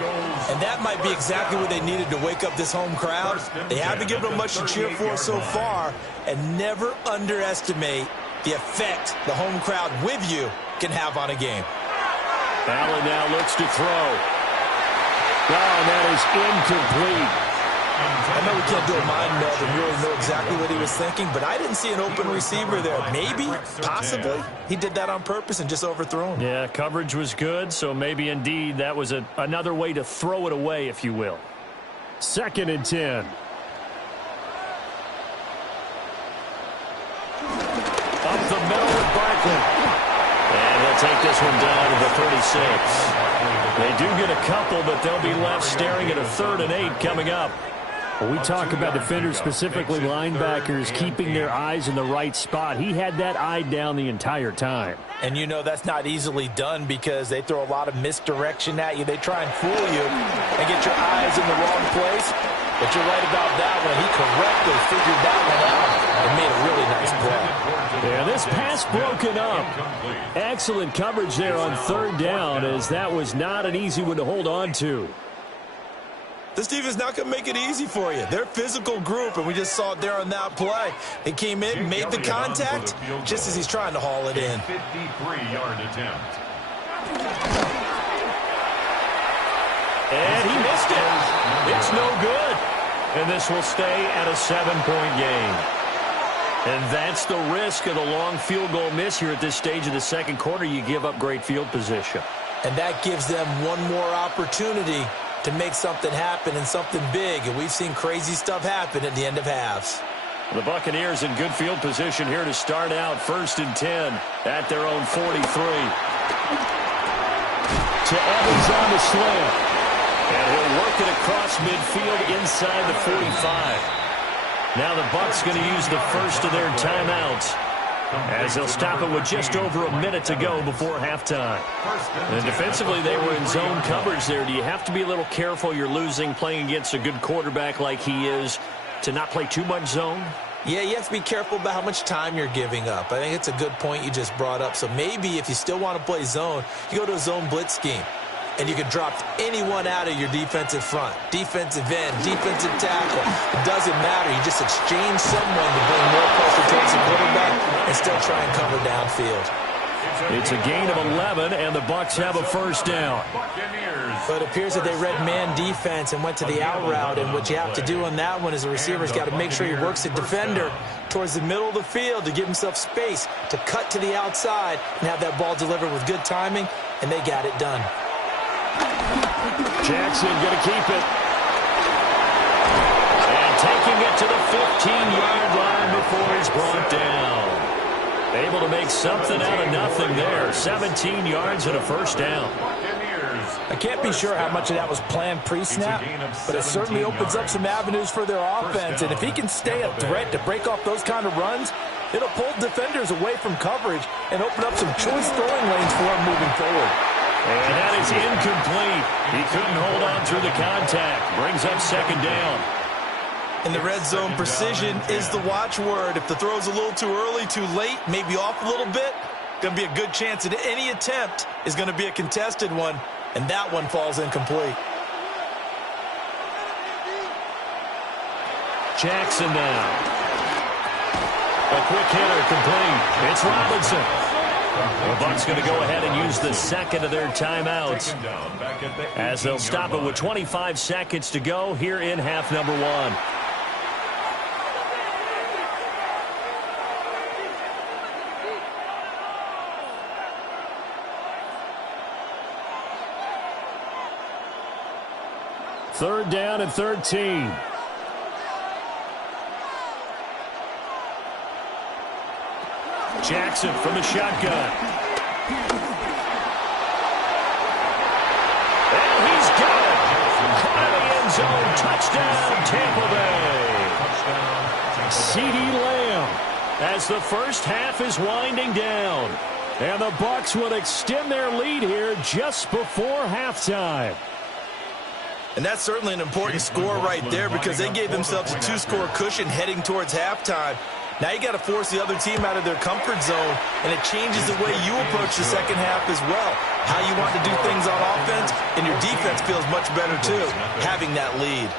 And that might be exactly what they needed to wake up this home crowd. They haven't given them much to cheer for so far. And never underestimate the effect the home crowd with you can have on a game. Allen now looks to throw. Oh, and that is incomplete. I know we can't do a mind meld and really know exactly what he was thinking, but I didn't see an open receiver there. Maybe, possibly, he did that on purpose and just overthrew him. Yeah, coverage was good, so maybe indeed that was another way to throw it away, if you will. 2nd and 10. Up the middle with Barkley. And they'll take this one down to the 36. They do get a couple, but they'll be left staring at a 3rd and 8 coming up. Well, we talk about defenders, specifically linebackers, keeping their eyes in the right spot. He had that eye down the entire time. And you know that's not easily done because they throw a lot of misdirection at you. They try and fool you and get your eyes in the wrong place. But you're right about that one. He correctly figured that one out and made a really nice play. Yeah, this pass broken up. Excellent coverage there on 3rd down, as that was not an easy one to hold on to. This team is not going to make it easy for you. They're a physical group, and we just saw it there on that play. They came in, made the contact, just as he's trying to haul it in. 53-yard attempt. And he missed it. It's no good. And this will stay at a 7-point game. And that's the risk of the long field goal miss here at this stage of the second quarter. You give up great field position. And that gives them one more opportunity to make something happen and something big. And we've seen crazy stuff happen at the end of halves. The Buccaneers in good field position here to start out 1st and 10 at their own 43. to Evans on the slant. And he'll work it across midfield inside the 45. Now the Bucs going to use the first of their timeouts, as they'll stop it with just over a minute to go before halftime. And defensively, they were in zone coverage there. Do you have to be a little careful you're losing playing against a good quarterback like he is to not play too much zone? Yeah, you have to be careful about how much time you're giving up. I think it's a good point you just brought up. So maybe if you still want to play zone, you go to a zone blitz scheme. And you can drop anyone out of your defensive front. Defensive end, defensive tackle. It doesn't matter. You just exchange someone to bring more pressure towards the quarterback and still try and cover downfield. It's a gain of 11, and the Bucs have a first down. But it appears that they read man defense and went to the out route. And what you have to do on that one is the receiver's got to make sure he works the defender towards the middle of the field to give himself space to cut to the outside and have that ball delivered with good timing, and they got it done. Jackson going to keep it. And taking it to the 15-yard line before he's brought down. Able to make something out of nothing there. 17 yards and a first down. I can't be sure how much of that was planned pre-snap, but it certainly opens up some avenues for their offense. And if he can stay a threat to break off those kind of runs, it'll pull defenders away from coverage and open up some choice throwing lanes for him moving forward. And that is incomplete. He couldn't hold on through the contact. Brings up second down. In the red zone, precision is the watchword. If the throw's a little too early, too late, maybe off a little bit, going to be a good chance that any attempt is going to be a contested one, and that one falls incomplete. Jackson now. A quick hitter complete. It's Robinson. The Bucs going to go ahead and use the second of their timeouts as they'll stop it with 25 seconds to go here in half number one. Third down and 13. Jackson from the shotgun. And he's got it. Caught in the end zone. Touchdown, Tampa Bay. CeeDee Lamb as the first half is winding down. And the Bucs will extend their lead here just before halftime. And that's certainly an important score right there because they gave themselves a two-score cushion heading towards halftime. Now you got to force the other team out of their comfort zone, and it changes the way you approach the second half as well. How you want to do things on offense, and your defense feels much better too, having that lead.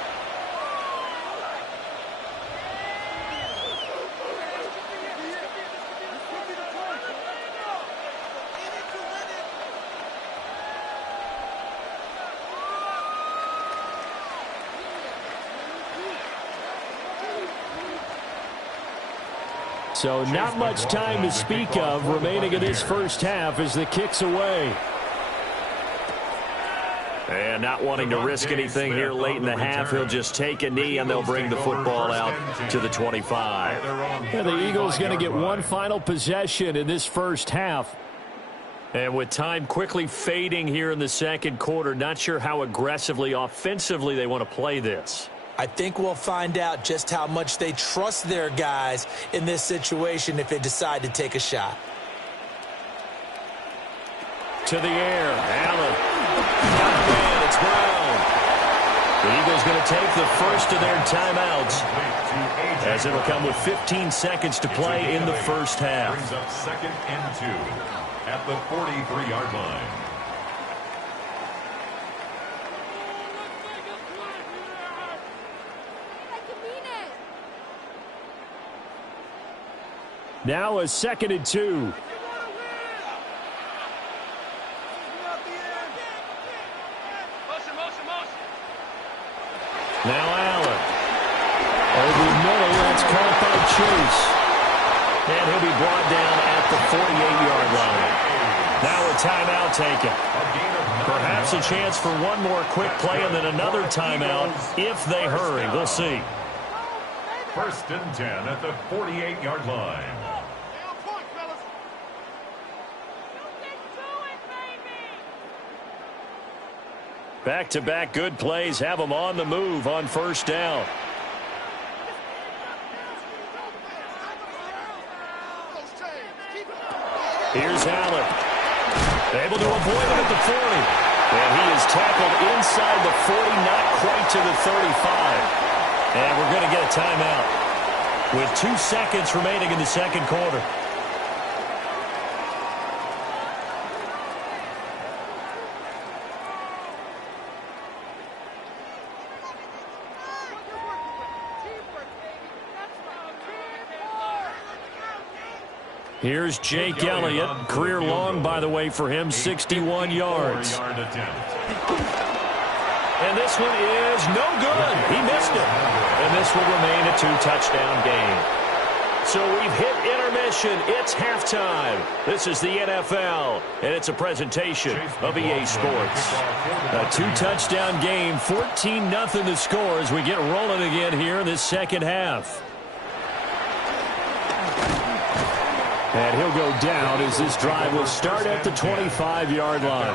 So not much time to speak of remaining in this first half as the kick's away. And not wanting to risk anything here late in the half, he'll just take a knee and they'll bring the football out to the 25. And the Eagles going to get one final possession in this first half. And with time quickly fading here in the second quarter, not sure how aggressively, offensively they want to play this. I think we'll find out just how much they trust their guys in this situation if they decide to take a shot. To the air, Allen. And it's Brown. The Eagles going to take the first of their timeouts as it'll come with 15 seconds to play in the first half. Brings up second and 2 at the 43-yard line. Now a second and 2. Now Allen. Over the middle, that's caught by Chase. And he'll be brought down at the 48-yard line. Now a timeout taken. Perhaps a chance for one more quick play and then another timeout if they hurry. We'll see. First and 10 at the 48-yard line. Back-to-back good plays have them on the move on first down. Here's Allen. Able to avoid him at the 40. And he is tackled inside the 40, not quite to the 35. And we're going to get a timeout with 2 seconds remaining in the second quarter. Here's Jake Elliott. Career long, by the way, for him, 61 yards. And this one is no good. He missed it. And this will remain a 2-touchdown game. So we've hit intermission. It's halftime. This is the NFL, and it's a presentation of EA Sports. A 2-touchdown game, 14-0 the score as we get rolling again here in this second half. And he'll go down as this drive will start at the 25-yard line.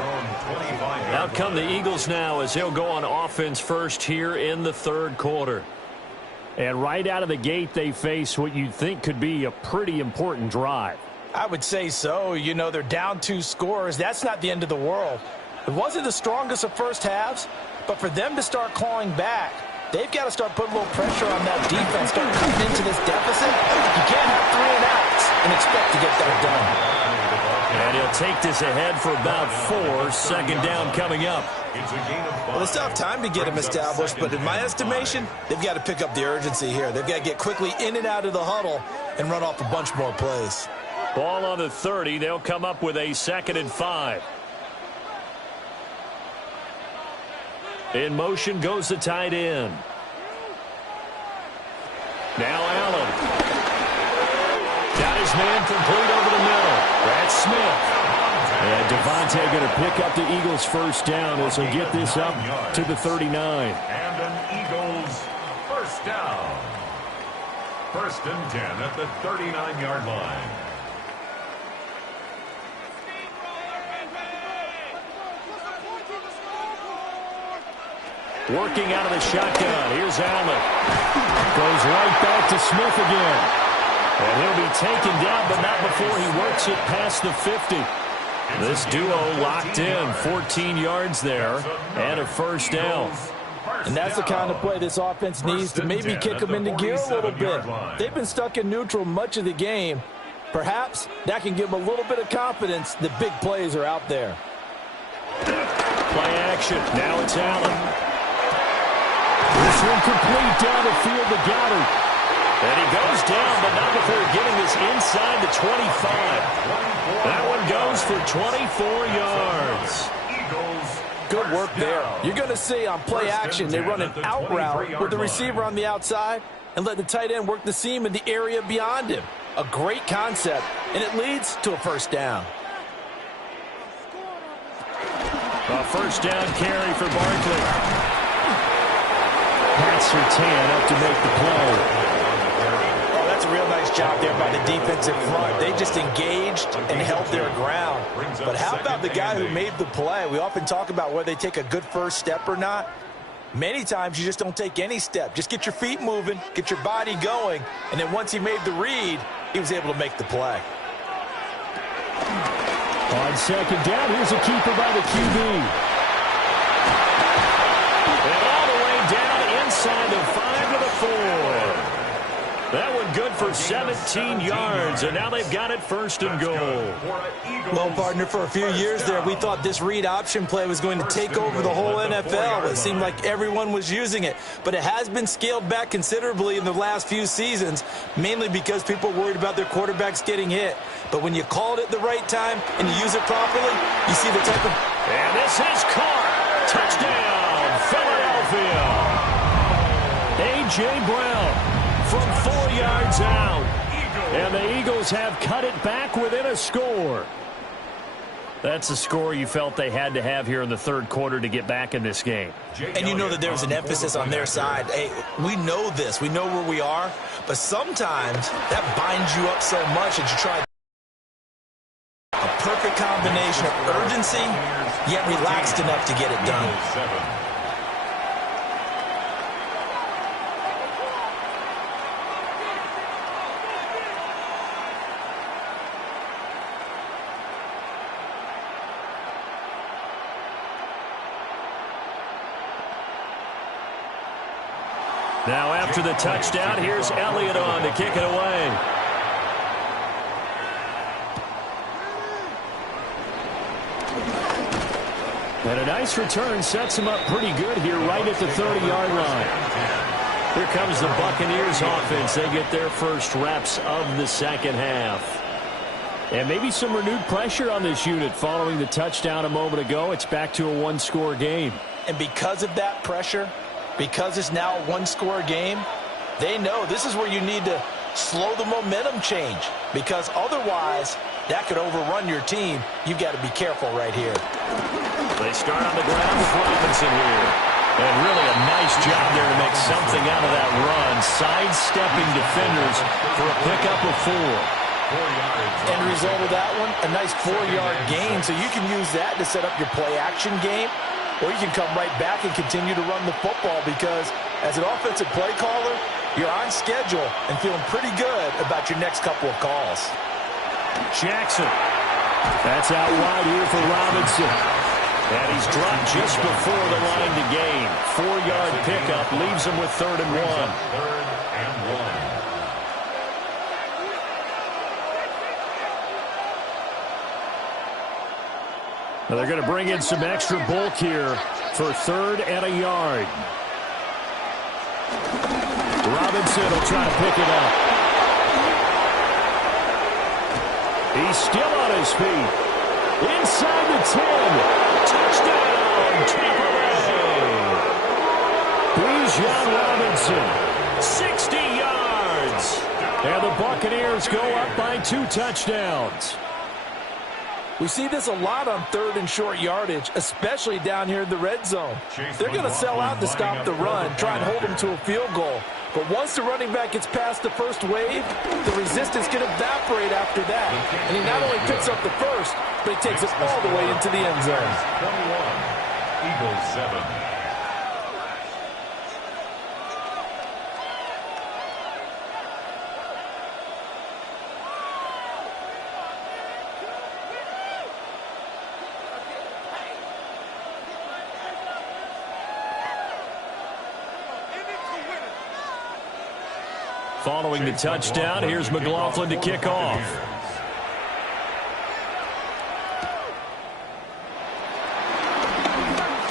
Out come the Eagles now as he'll go on offense first here in the third quarter. And right out of the gate, they face what you'd think could be a pretty important drive. I would say so. You know, they're down 2 scores. That's not the end of the world. It wasn't the strongest of first halves, but for them to start clawing back, they've got to start putting a little pressure on that defense, start cutting into this deficit. You can't have 3 and outs and expect to get that done. And he'll take this ahead for about 4. Second down coming up. Well, it's tough time to get them established, but in my estimation, they've got to pick up the urgency here. They've got to get quickly in and out of the huddle and run off a bunch more plays. Ball on the 30. They'll come up with a 2nd and 5. In motion goes the tight end. Now Allen. Got his man complete over the middle. That's Smith. And Devontae going to pick up the Eagles' first down as he'll get this up to the 39. And an Eagles first down. 1st and 10 at the 39-yard line. Working out of the shotgun. Here's Allen. Goes right back to Smith again. And he'll be taken down, but not before he works it past the 50. This duo locked in. 14 yards there and a first down. And that's the kind of play this offense needs to maybe kick them into gear a little bit. They've been stuck in neutral much of the game. Perhaps that can give them a little bit of confidence that big plays are out there. Play action. Now it's Allen. This one complete down the field to Goddard. And he goes down, but not before getting this inside the 25. That one goes for 24 yards. Good work there. You're going to see on play action, they run an out route with the receiver on the outside and let the tight end work the seam in the area beyond him. A great concept, and it leads to a first down. A first down carry for Barkley. Pat Surtain up to make the play. Oh, that's a real nice job there by the defensive front. They just engaged and held their ground. But how about the guy who made the play? We often talk about whether they take a good first step or not. Many times you just don't take any step. Just get your feet moving, get your body going, and then once he made the read, he was able to make the play. On second down, here's a keeper by the QB. And all the way down inside the 5 to the 4. That one good for 17 yards, and now they've got it first and goal. Well, partner, for a few years there, we thought this read option play was going to take over the whole NFL. It seemed like everyone was using it, but it has been scaled back considerably in the last few seasons, mainly because people are worried about their quarterbacks getting hit. But when you call it at the right time and you use it properly, you see the type of... And this is caught. Touchdown, Philadelphia. A.J. Brown from 4 yards out. And the Eagles have cut it back within a score. That's the score you felt they had to have here in the third quarter to get back in this game. And you know that there was an emphasis on their side. Hey, we know this. We know where we are. But sometimes that binds you up so much that you try a perfect combination of urgency, yet relaxed enough to get it done. Now after the touchdown, here's Elliott on to kick it away. And a nice return sets him up pretty good here right at the 30-yard line. Here comes the Buccaneers offense. They get their first reps of the second half. And maybe some renewed pressure on this unit following the touchdown a moment ago. It's back to a one-score game. And because of that pressure, because it's now a one-score game, they know this is where you need to slow the momentum change, because otherwise that could overrun your team. You've got to be careful right here. They start on the ground with Robinson here. And really a nice job there to make something out of that run, sidestepping defenders for a pickup of 4. End result of that one, a nice 4-yard gain, so you can use that to set up your play-action game. Or you can come right back and continue to run the football, because as an offensive play caller, you're on schedule and feeling pretty good about your next couple of calls. Jackson. That's out wide here for Robinson. And he's dropped just before the line to gain. 4-yard pickup leaves him with 3rd and 1. 3rd and 1. Now they're going to bring in some extra bulk here for 3rd and a yard. Robinson will try to pick it up. He's still on his feet. Inside the 10. Touchdown, Tampa Bay. Bijan Robinson, 60 yards. And the Buccaneers go up by 2 touchdowns. We see this a lot on 3rd and short yardage, especially down here in the red zone. They're going to sell out to stop the run, try and hold them to a field goal. But once the running back gets past the first wave, the resistance can evaporate after that. And he not only picks up the first, but he takes it all the way into the end zone. 21, Eagles 7. Following the touchdown, here's McLaughlin to kick off.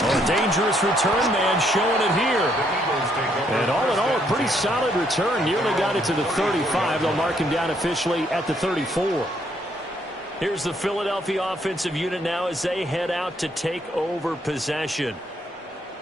Oh, a dangerous return man showing it here. And all in all, a pretty solid return. Nearly got it to the 35. They'll mark him down officially at the 34. Here's the Philadelphia offensive unit now as they head out to take over possession.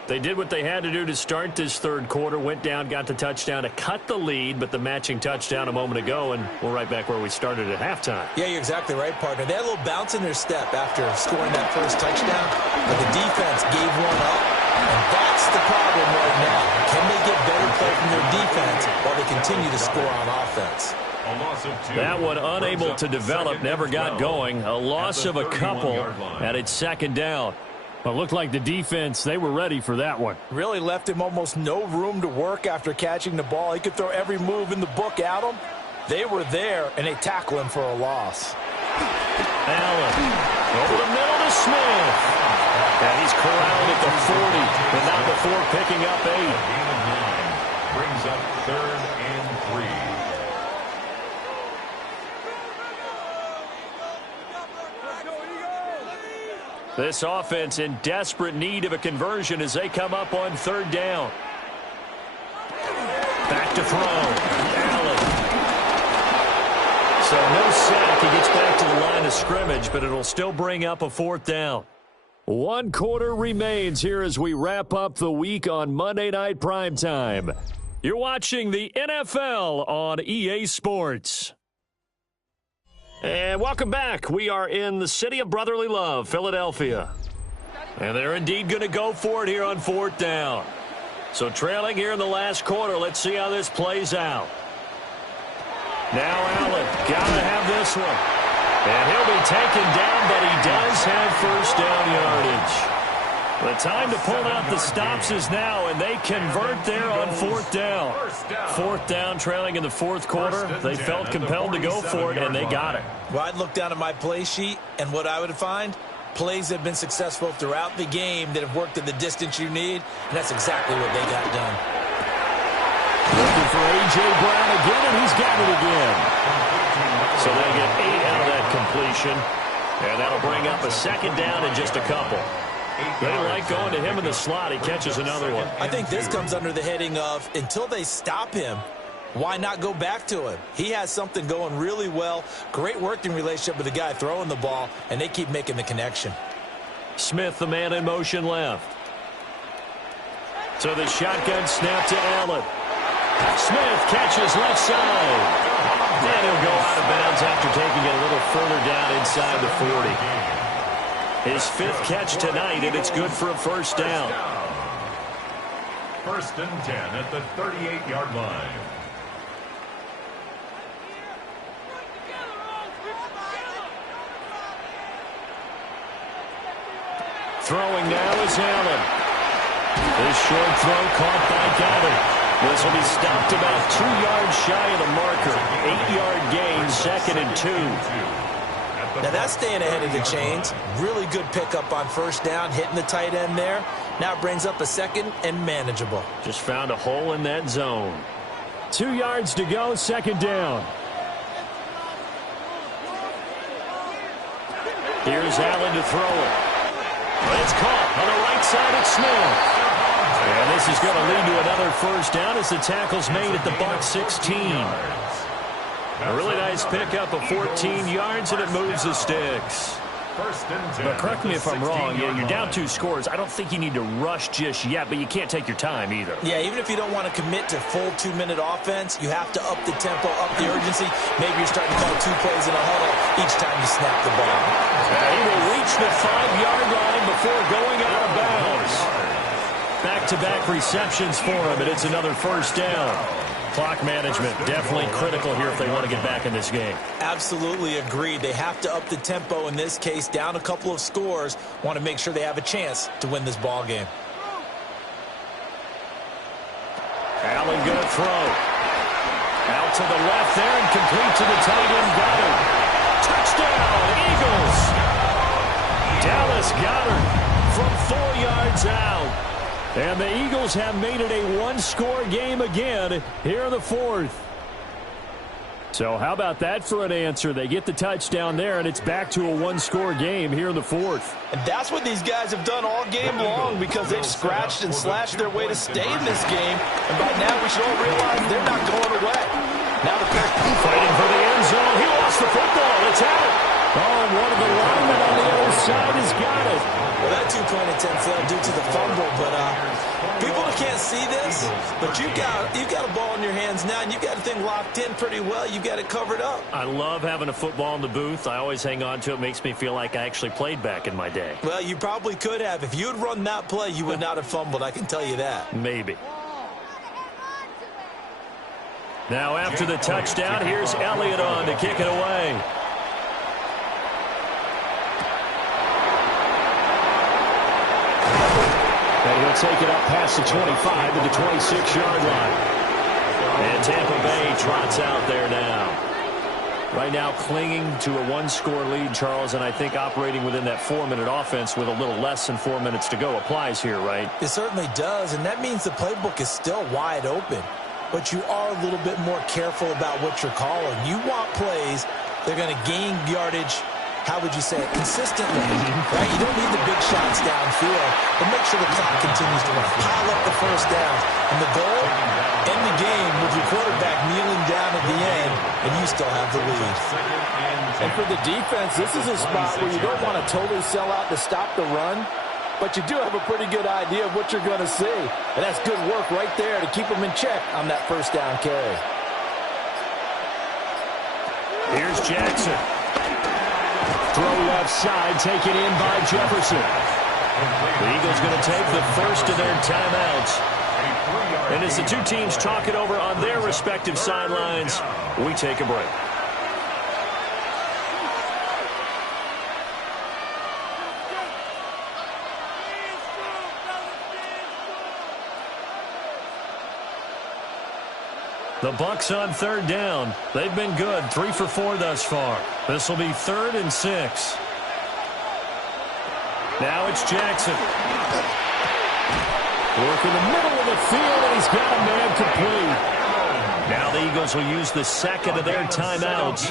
They did what they had to do to start this 3rd quarter, went down, got the touchdown to cut the lead, but the matching touchdown a moment ago, and we're right back where we started at halftime. Yeah, you're exactly right, partner. They had a little bounce in their step after scoring that first touchdown, but the defense gave one up, and that's the problem right now. Can they get better play from their defense while they continue to score on offense? That one unable to develop, never got going. A loss of a couple, and it's 2nd down. Well, it looked like the defense, they were ready for that one. Really left him almost no room to work after catching the ball. He could throw every move in the book at him. They were there, and they tackle him for a loss. Allen over the middle to Smith. And he's corralled at the 40, but not before picking up 8. Gain of 9 brings up 3rd and 3. This offense in desperate need of a conversion as they come up on 3rd down. Back to throw. Allen. So no sack. He gets back to the line of scrimmage, but it'll still bring up a 4th down. 1 quarter remains here as we wrap up the week on Monday Night Primetime. You're watching the NFL on EA Sports. And welcome back. We are in the city of brotherly love, Philadelphia. And they're indeed going to go for it here on 4th down. So trailing here in the last quarter, let's see how this plays out. Now Allen, got to have this one. And he'll be taken down, but he does have first down yardage. The time to pull out the stops is now, and they convert there on fourth down. Fourth down, trailing in the fourth quarter. They felt compelled to go for it, and they got it. Well, I'd look down at my play sheet, and what I would find, plays have been successful throughout the game that have worked at the distance you need, and that's exactly what they got done. Looking for A.J. Brown again, and he's got it again. So they get 8 out of that completion, and that'll bring up a second down in just a couple. They like going to him in the slot. He catches another one. I think this comes under the heading of, until they stop him, why not go back to him? He has something going really well. Great working relationship with the guy throwing the ball, and they keep making the connection. Smith, the man in motion left. So the shotgun snap to Allen. Smith catches left side. And he'll go out of bounds after taking it a little further down inside the 40. His 5th catch tonight, and it's good for a first down. First and 10 at the 38-yard line. Throwing now is Allen. This short throw caught by Goddard. This will be stopped about 2 yards shy of the marker. 8-yard gain, 2nd and 2. Now that's staying ahead of the chains. Really good pickup on first down, hitting the tight end there. Now it brings up a second and manageable. Just found a hole in that zone. 2 yards to go, second down. Here's Allen to throw it. It's caught on the right side at Smith. And this is going to lead to another first down as the tackle's made at the Bucs 16. A really nice pickup of 14 yards, and it moves the sticks. But correct me if I'm wrong, you're down 2 scores. I don't think you need to rush just yet, but you can't take your time either. Yeah, even if you don't want to commit to full 2-minute offense, you have to up the tempo, up the urgency. Maybe you're starting to call 2 plays in a huddle each time you snap the ball. He will reach the 5-yard line before going out of bounds. Back-to-back receptions for him, and it's another first down. Clock management definitely critical here if they want to get back in this game. Absolutely agreed. They have to up the tempo in this case, down a couple of scores. Want to make sure they have a chance to win this ball game. Allen going to throw. Out to the left there and complete to the tight end Goddard. Touchdown, Eagles! Dallas Goddard from 4 yards out. And the Eagles have made it a 1-score game again here in the 4th. So how about that for an answer? They get the touchdown there, and it's back to a 1-score game here in the 4th. And that's what these guys have done all game long, because they've scratched and slashed their way to stay in this game. And by now we should all realize they're not going away. Now the pair fighting for the end zone. He lost the football. It's out. Oh, and one of the linemen on the other side has got it. Well, that 2-point attempt failed due to the fumble, but people can't see this, but you've got a ball in your hands now, and you've got the thing locked in pretty well. You've got it covered up. I love having a football in the booth. I always hang on to it. It makes me feel like I actually played back in my day. Well, you probably could have. If you had run that play, you would not have fumbled. I can tell you that. Maybe. Now after the touchdown, here's Elliott on to kick it away. And he'll take it up past the 25 to the 26-yard line. And Tampa Bay trots out there now. Right now clinging to a 1-score lead, Charles, and I think operating within that 4-minute offense with a little less than 4 minutes to go applies here, right? It certainly does, and that means the playbook is still wide open. But you are a little bit more careful about what you're calling. You want plays that are going to gain yardage, how would you say it, consistently, right? You don't need the big shots downfield, but make sure the clock continues to run. Pile up the first downs. And the goal, end the game with your quarterback kneeling down at the end, and you still have the lead. And for the defense, this is a spot where you don't want to totally sell out to stop the run, but you do have a pretty good idea of what you're going to see. And that's good work right there to keep them in check on that first down carry. Here's Jackson. Throw left side, taken in by Jefferson. The Eagles going to take the first of their timeouts. And as the two teams talk it over on their respective sidelines, we take a break. The Bucs on third down. They've been good, 3 for 4 thus far. This will be 3rd and 6. Now it's Jackson. Work in the middle of the field, and he's got a man complete. Now the Eagles will use the second of their timeouts.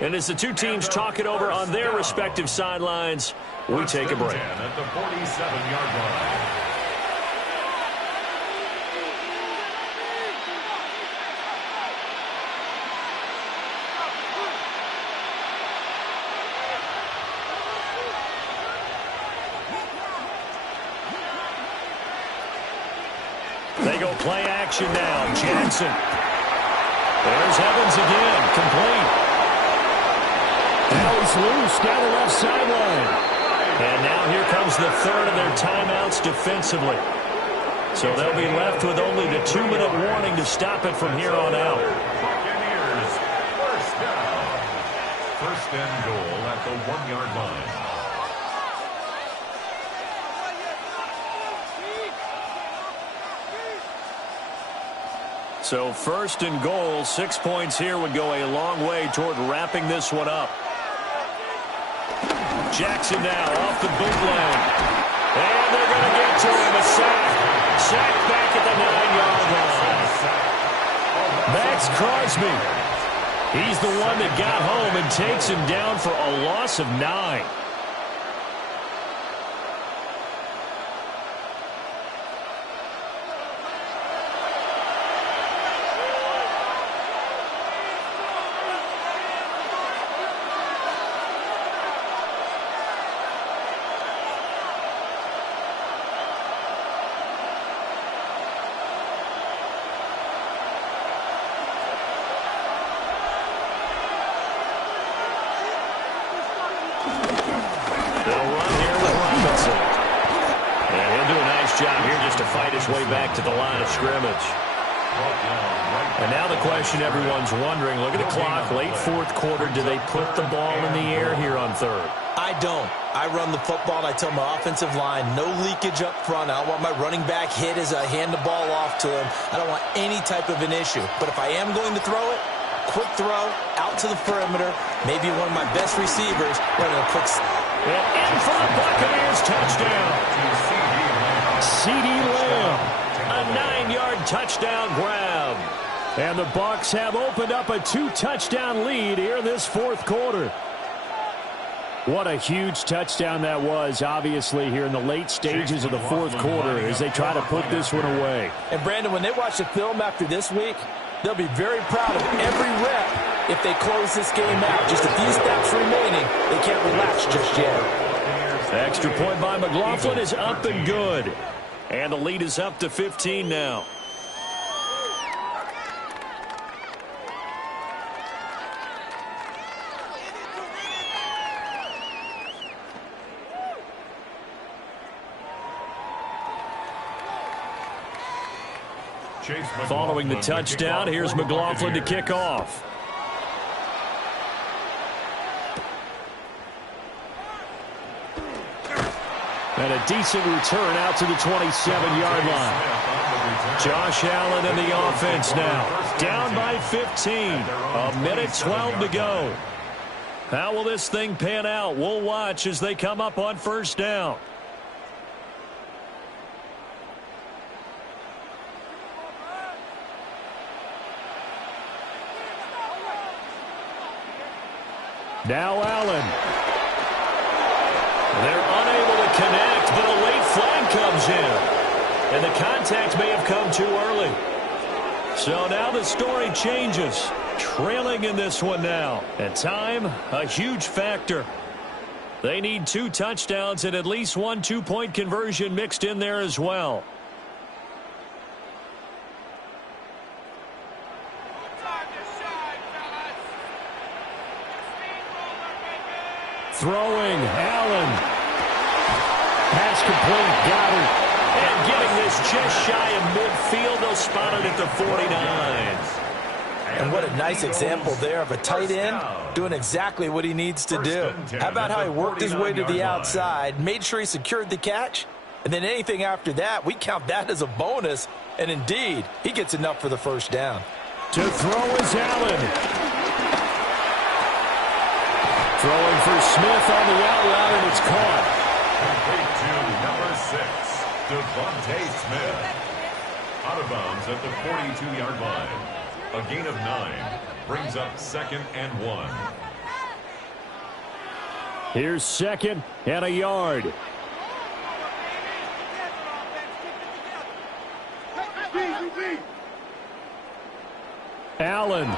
And as the two teams talk it over on their respective sidelines, we take a break. At the 47-yard line. They go play action now. Jackson. There's Evans again. Complete. Now he's loose down the left sideline. And now here comes the third of their timeouts defensively. So they'll be left with only the 2-minute warning to stop it from here on out. Buccaneers, first down. First and goal at the 1-yard line. So first and goal, 6 points here would go a long way toward wrapping this one up. Jackson now off the bootleg. And they're going to get to him. A sack. Sack back at the 9-yard line. Max Crosby. He's the one that got home and takes him down for a loss of 9. Way back to the line of scrimmage. And now the question everyone's wondering, look at the clock, late fourth quarter, do they put the ball in the air here on third? I don't. I run the football, and I tell my offensive line, no leakage up front. I don't want my running back hit as I hand the ball off to him. I don't want any type of an issue. But if I am going to throw it, quick throw, out to the perimeter, maybe one of my best receivers running a quick... And in for the Buccaneers, touchdown. CeeDee Lamb, a 9-yard touchdown grab. And the Bucs have opened up a 2-touchdown lead here in this fourth quarter. What a huge touchdown that was, obviously, here in the late stages of the fourth quarter as they try to put this one away. And, Brandon, when they watch the film after this week, they'll be very proud of every rep if they close this game out. Just a few steps remaining. They can't relax just yet. Extra point by McLaughlin is up and good. And the lead is up to 15 now. Following the touchdown, here's McLaughlin to kick off. And a decent return out to the 27-yard line. Josh Allen and the offense now. Down by 15. A minute 12 to go. How will this thing pan out? We'll watch as they come up on first down. Now Allen. They're unable to connect, but a late flag comes in. And the contact may have come too early. So now the story changes. Trailing in this one now. And time, a huge factor. They need 2 touchdowns and at least 1 2-point conversion mixed in there as well. Throwing, Allen. Pass complete, got it. And getting this just shy of midfield, they'll spot it at the 49. And what a nice example there of a tight end doing exactly what he needs to do. How about how he worked his way to the outside, made sure he secured the catch, And then anything after that, we count that as a bonus. And indeed, he gets enough for the first down. To throw is Allen. Throwing for Smith on the out route, and it's caught. Complete to number 6, Devontae Smith. Out of bounds at the 42-yard line. A gain of 9 brings up 2nd and 1. Here's 2nd and a yard. Allen.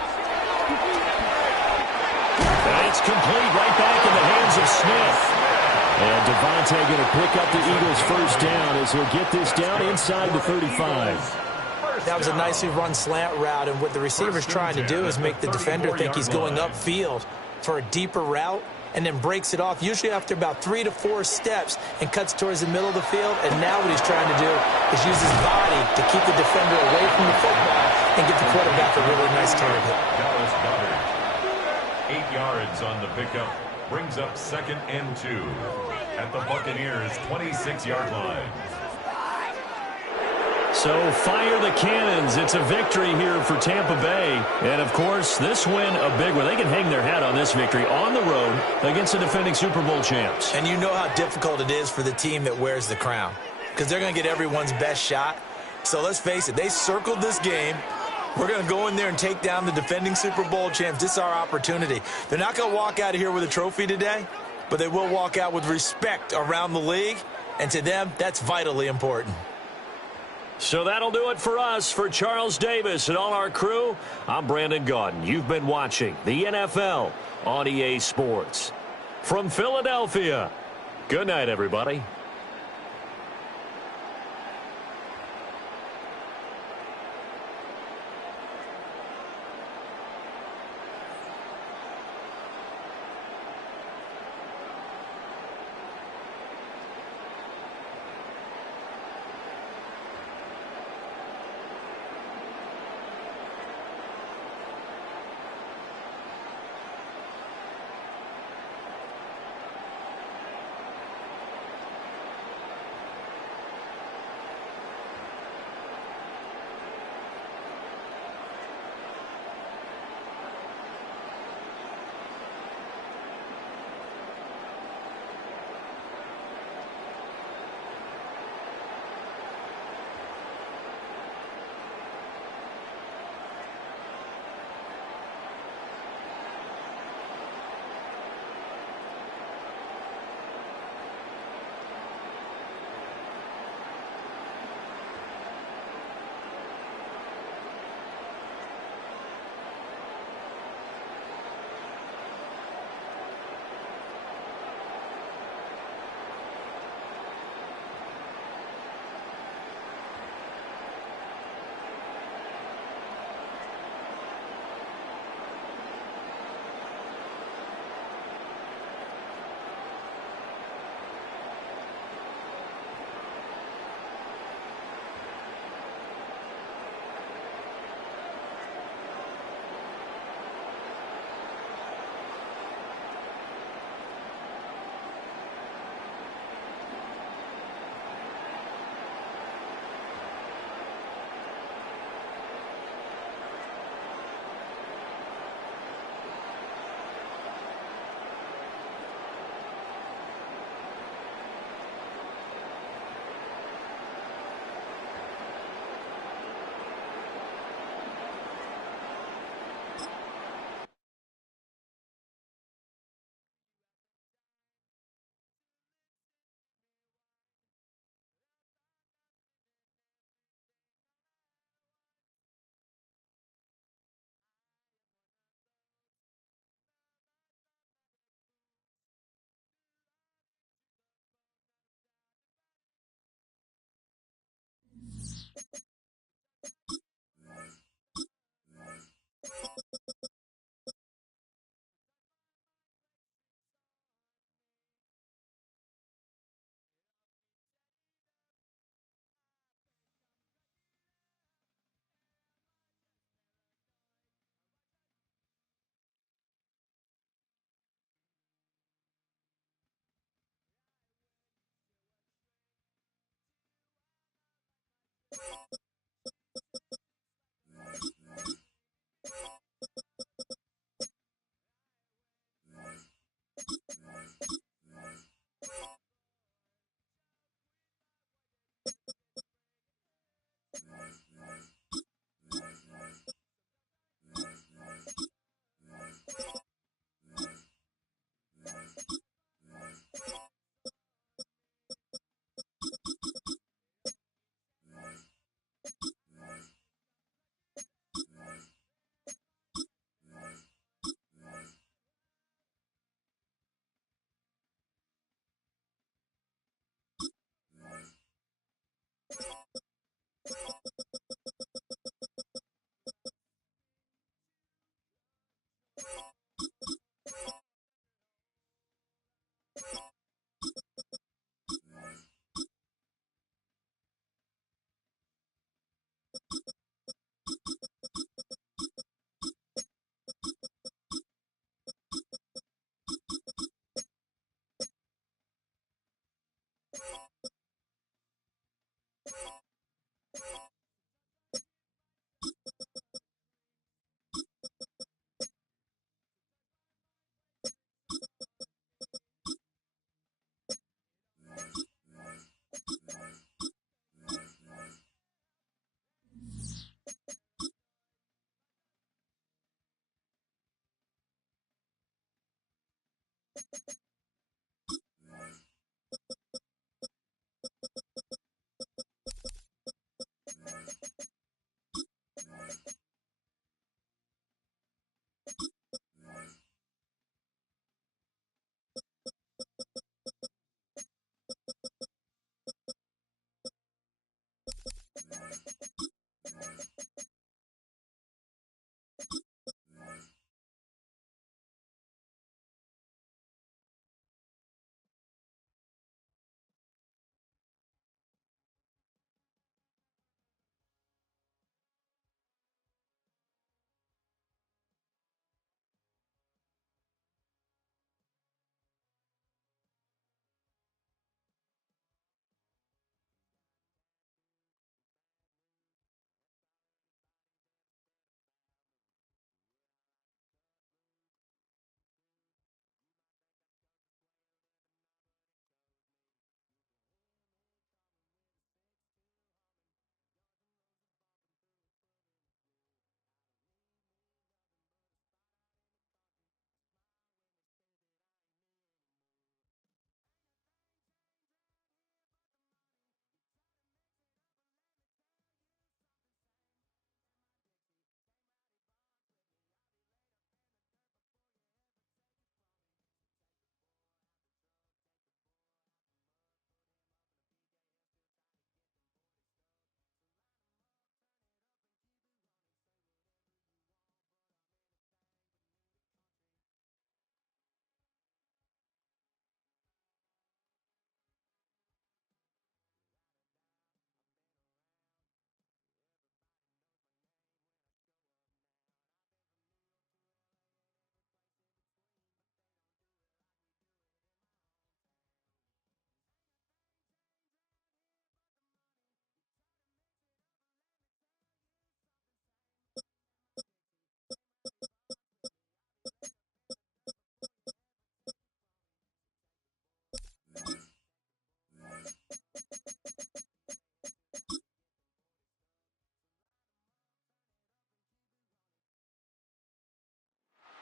That's complete, right back in the hands of Smith. And Devontae going to pick up the Eagles' first down as he'll get this down inside the 35. That was a nicely run slant route, and what the receiver's trying to do is make the defender think he's going upfield for a deeper route, and then breaks it off, usually after about 3 to 4 steps, and cuts towards the middle of the field. And now what he's trying to do is use his body to keep the defender away from the football and get the quarterback a really nice target. Dallas Goedert, 8 yards on the pickup, brings up 2nd and 2 at the Buccaneers' 26-yard line. So fire the cannons. It's a victory here for Tampa Bay. And, of course, this win a big one. They can hang their hat on this victory on the road against the defending Super Bowl champs. And you know how difficult it is for the team that wears the crown, because they're going to get everyone's best shot. So let's face it, they circled this game. We're going to go in there and take down the defending Super Bowl champs. This is our opportunity. They're not going to walk out of here with a trophy today, but they will walk out with respect around the league. And to them, that's vitally important. So that'll do it for us. For Charles Davis and all our crew, I'm Brandon Gaudin. You've been watching the NFL on EA Sports. From Philadelphia, good night, everybody.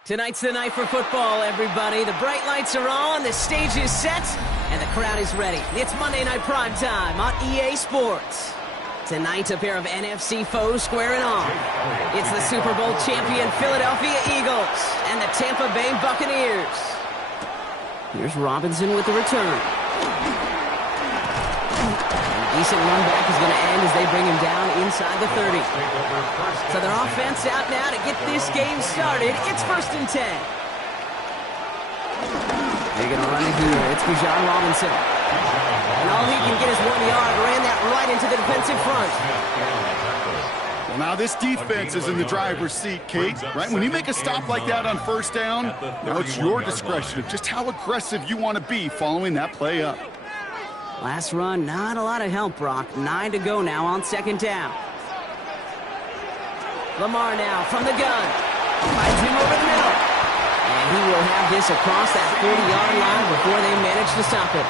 Tonight's the night for football, everybody. The bright lights are on, the stage is set, and the crowd is ready. It's Monday Night Primetime on EA Sports. Tonight, a pair of NFC foes squaring off. It's the Super Bowl champion Philadelphia Eagles and the Tampa Bay Buccaneers. Here's Robinson with the return. Decent run back is going to end as they bring him down inside the 30. So their offense out now to get this game started. It's 1st and 10. They're going to run it here. It's Bijan Robinson. And all he can get is 1 yard. Ran that right into the defensive front. Well, now this defense is in the driver's seat, Kate. Right? When you make a stop like that on 1st down, now it's your discretion of just how aggressive you want to be following that play up. Last run, not a lot of help, Brock. 9 to go now on 2nd down. Lamar now from the gun. Finds him over the middle. And he will have this across that 40-yard line before they manage to stop it.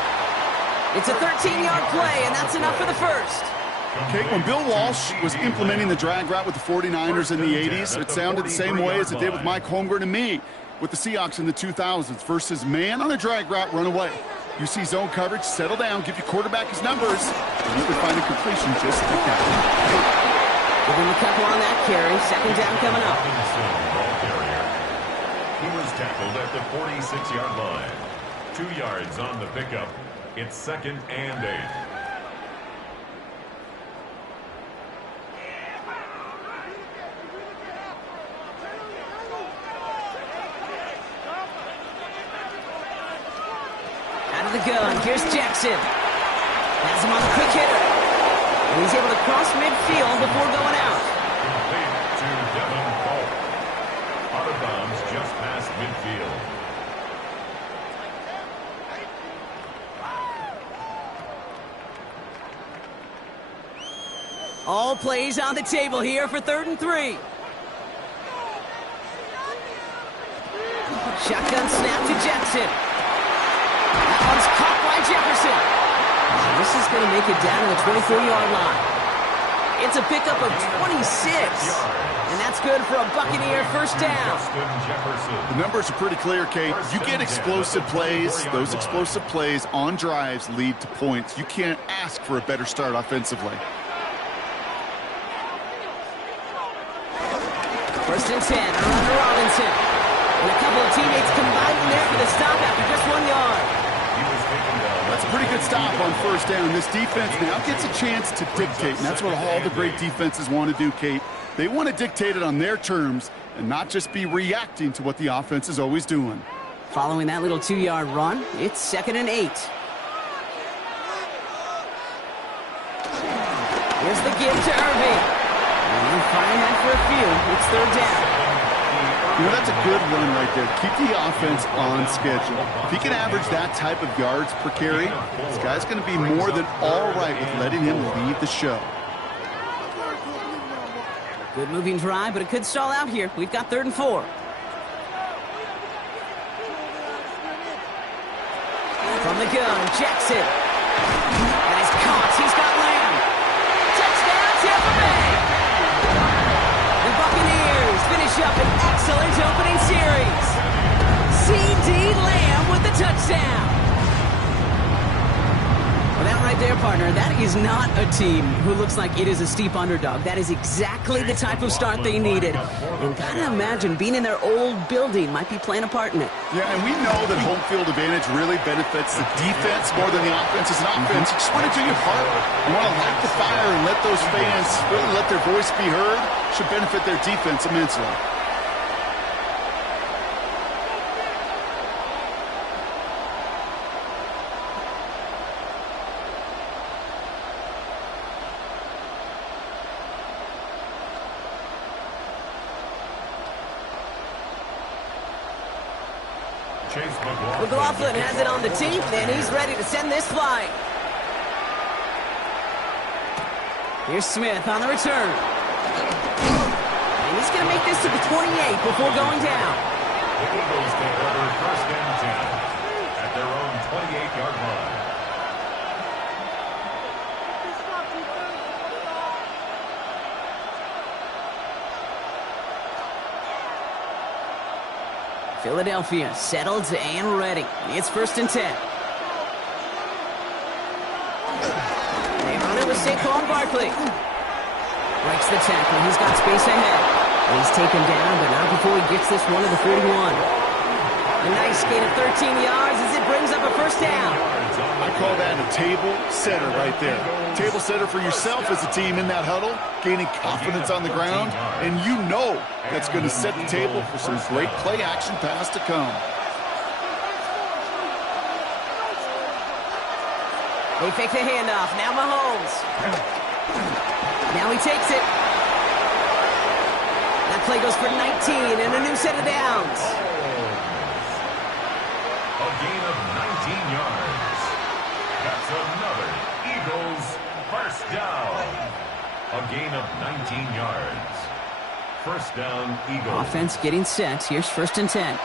It's a 13-yard play, and that's enough for the first. Kate, when Bill Walsh was implementing the drag route with the 49ers in the 80s, it sounded the same way as it did with Mike Holmgren and me with the Seahawks in the 2000s versus man on a drag route, run away. You see zone coverage, settle down, give your quarterback his numbers, and you can find a completion just like that. Give him a couple on that carry. 2nd down coming up. He was tackled at the 46-yard line. 2 yards on the pickup. It's 2nd and 8. Out of the gun, here's Jackson. Has him on the quick hitter. And he's able to cross midfield before going out. Complete to Devin Polk. Out of bounds just past midfield. All plays on the table here for 3rd and 3. Shotgun snap to Jackson. That one's caught by Jefferson. And this is going to make it down to the 24-yard line. It's a pickup of 26. And that's good for a Buccaneer first down. The numbers are pretty clear, Kate. You get explosive plays. Those explosive plays on drives lead to points. You can't ask for a better start offensively. First and 10, around to Robinson. And a couple of teammates combining there for the stop after just 1 yard. That's a pretty good stop on first down. This defense now gets a chance to dictate, and that's what all the great defenses want to do, Kate. They want to dictate it on their terms and not just be reacting to what the offense is always doing. Following that little 2-yard run, it's 2nd and 8. Here's the give to Irving. And firing that for a few. It's 3rd down. You know, that's a good run right there. Keep the offense on schedule. If he can average that type of yards per carry, this guy's going to be more than all right with letting him lead the show. Good moving drive, but it could stall out here. We've got 3rd and 4. From the gun, Jackson. And he's caught. He's got Lamb. Touchdown, Tampa Bay. The Buccaneers finish up an excellent opening series. C.D. Lamb with the touchdown. Well, that right there, partner, that is not a team who looks like it is a steep underdog. That is exactly the type of start they needed. And gotta imagine being in their old building might be playing a part in it. Yeah, and we know that home field advantage really benefits the defense more than the offense. As an offense, you just want to do your part. You want to light the fire and let those fans really let their voice be heard. Should benefit their defense immensely. McLaughlin has it on the tee, and he's ready to send this flying. Here's Smith on the return. And he's going to make this to the 28 before going down. The Eagles take over 1st and 10 at their own 28-yard line. Philadelphia settled and ready. It's 1st and 10. They run it with Saquon Barkley. Breaks the tackle. He's got space ahead. And he's taken down, but not before he gets this one to the 41. A nice gain of 13 yards as it brings up a first down. I call that a table setter right there. Table setter for yourself as a team in that huddle, gaining confidence on the ground, and you know that's going to set the table for some great play action pass to come. They fake the handoff. Now Mahomes. Now he takes it. That play goes for 19 and a new set of downs. A gain of 19 yards. That's another Eagles first down. A gain of 19 yards. First down, Eagles. Offense getting set. Here's 1st and 10.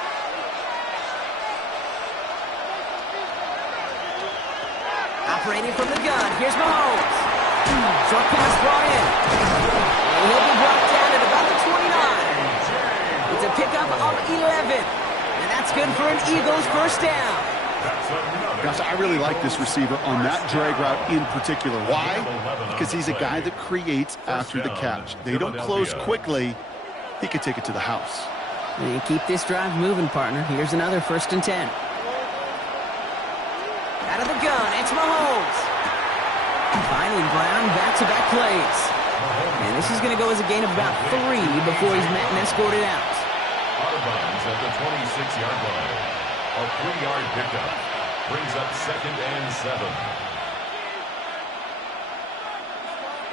Operating from the gun. Here's Mahomes. Short pass brought in. And he'll be brought down at about the 29. It's a pickup of 11. And that's good for an Eagles first down. Gosh, I really like this receiver on that drag route in particular. Why? Because he's a guy that creates after the catch. They don't close quickly. He could take it to the house. And you keep this drive moving, partner. Here's another 1st and 10. Out of the gun, it's Mahomes. Finding Brown back-to-back plays. And this is going to go as a gain of about 3 before he's met and escorted out. Out of bounds at the 26-yard line. A 3-yard pickup brings up 2nd and 7.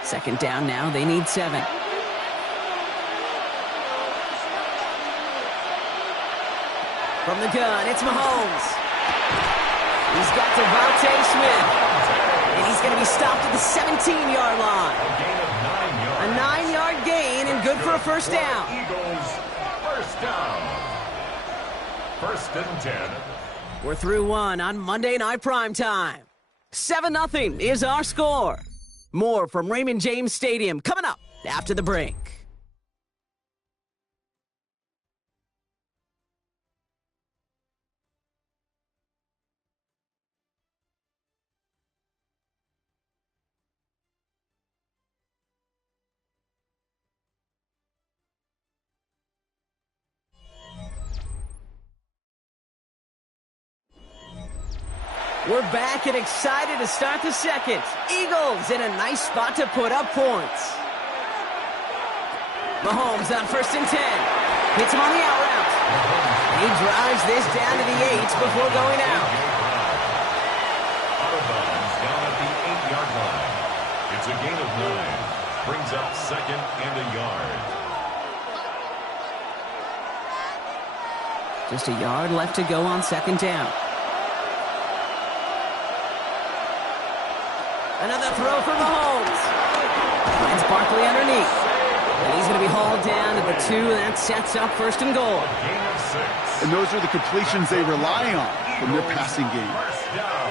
2nd down now. They need 7. From the gun, it's Mahomes. He's got Devontae Smith. And he's going to be stopped at the 17-yard line. A 9-yard gain and good for a first down. Eagles first down. 1st and 10. We're through 1 on Monday Night Primetime. 7-0 is our score. More from Raymond James Stadium coming up after the break. We're back and excited to start the second. Eagles in a nice spot to put up points. Mahomes on 1st and 10. Hits him on the out route. He drives this down to the 8 before going out. Out of bounds down at the 8-yard line. It's a gain of 9. Brings up 2nd and a yard. Just a yard left to go on 2nd down. Another throw for Mahomes. Finds Barkley underneath. And he's going to be hauled down to the 2, and that sets up 1st and goal. Gain of 6. And those are the completions they rely on from their passing game. First down.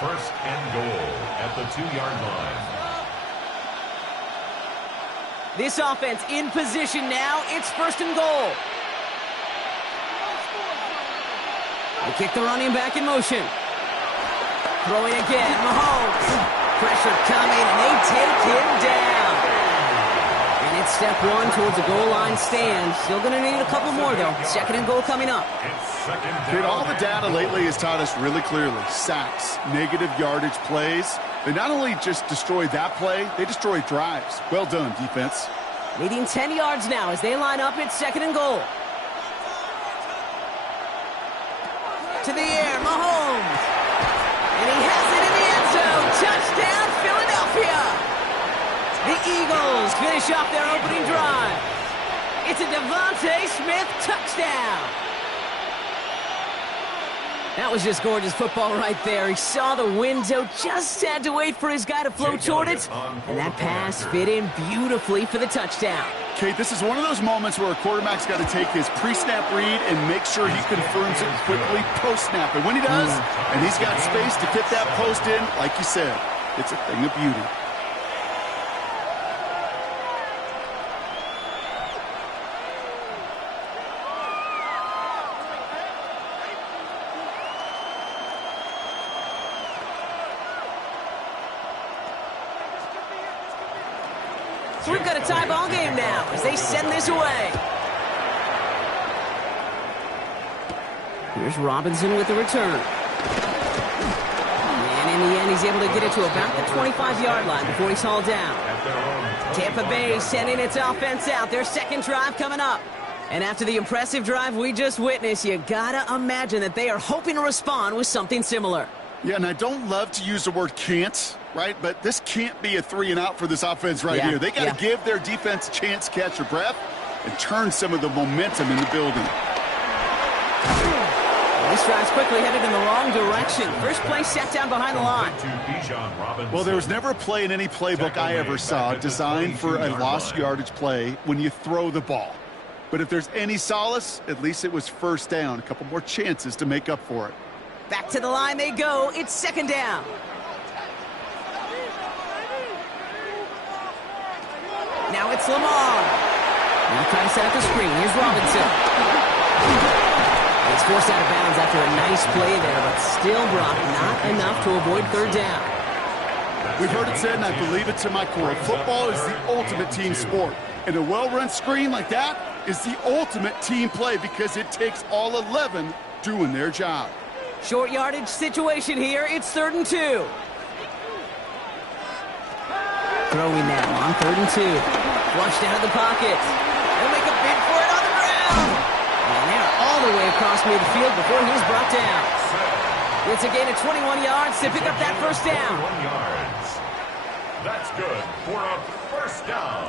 1st and goal at the 2-yard line. This offense in position now. It's 1st and goal. They kick the running back in motion. Throwing again, Mahomes. Pressure coming, and they take him down. And it's step 1 towards a goal line stand. Still going to need a couple more, though. 2nd and goal coming up. Dude, all the data lately has taught us really clearly. Sacks, negative yardage plays. They not only just destroy that play, they destroy drives. Well done, defense. Leading 10 yards now as they line up at 2nd and goal. To the air, Mahomes. And he has it in the end zone. Touchdown, Philadelphia. The Eagles finish off their opening drive. It's a Devontae Smith touchdown. That was just gorgeous football right there. He saw the window, just had to wait for his guy to float toward it. And that pass fit in beautifully for the touchdown. Kate, this is one of those moments where a quarterback's got to take his pre-snap read and make sure he confirms it quickly post-snap. And when he does, and he's got space to fit that post in, like you said, it's a thing of beauty. So we've got a tie ball game now as they send this away. Here's Robinson with the return. And in the end, he's able to get it to about the 25-yard line before he's hauled down. Tampa Bay sending its offense out. Their 2nd drive coming up. And after the impressive drive we just witnessed, you gotta imagine that they are hoping to respond with something similar. Yeah, and I don't love to use the word can't, right? But this can't be a 3 and out for this offense right here. They got to give their defense a chance to catch their breath and turn some of the momentum in the building. This drive's quickly headed in the wrong direction. First play set down behind the line. Well, there was never a play in any playbook I ever saw designed for a lost yardage play when you throw the ball. But if there's any solace, at least it was 1st down. A couple more chances to make up for it. Back to the line they go. It's 2nd down. Now it's Lamar. Now trying to set up the screen. Here's Robinson. He's forced out of bounds after a nice play there, but still, Brock, not enough to avoid 3rd down. We've heard it said, and I believe it to my core, football is the ultimate team sport. And a well-run screen like that is the ultimate team play because it takes all 11 doing their job. Short yardage situation here. It's 3rd and 2. Throwing now on 3rd and 2. Flushed out of the pocket. They'll make a bid for it on the ground. And they're all the way across midfield before he's brought down. It's a gain of 21 yards to pick up that 1st down. 21 yards. That's good for a 1st down.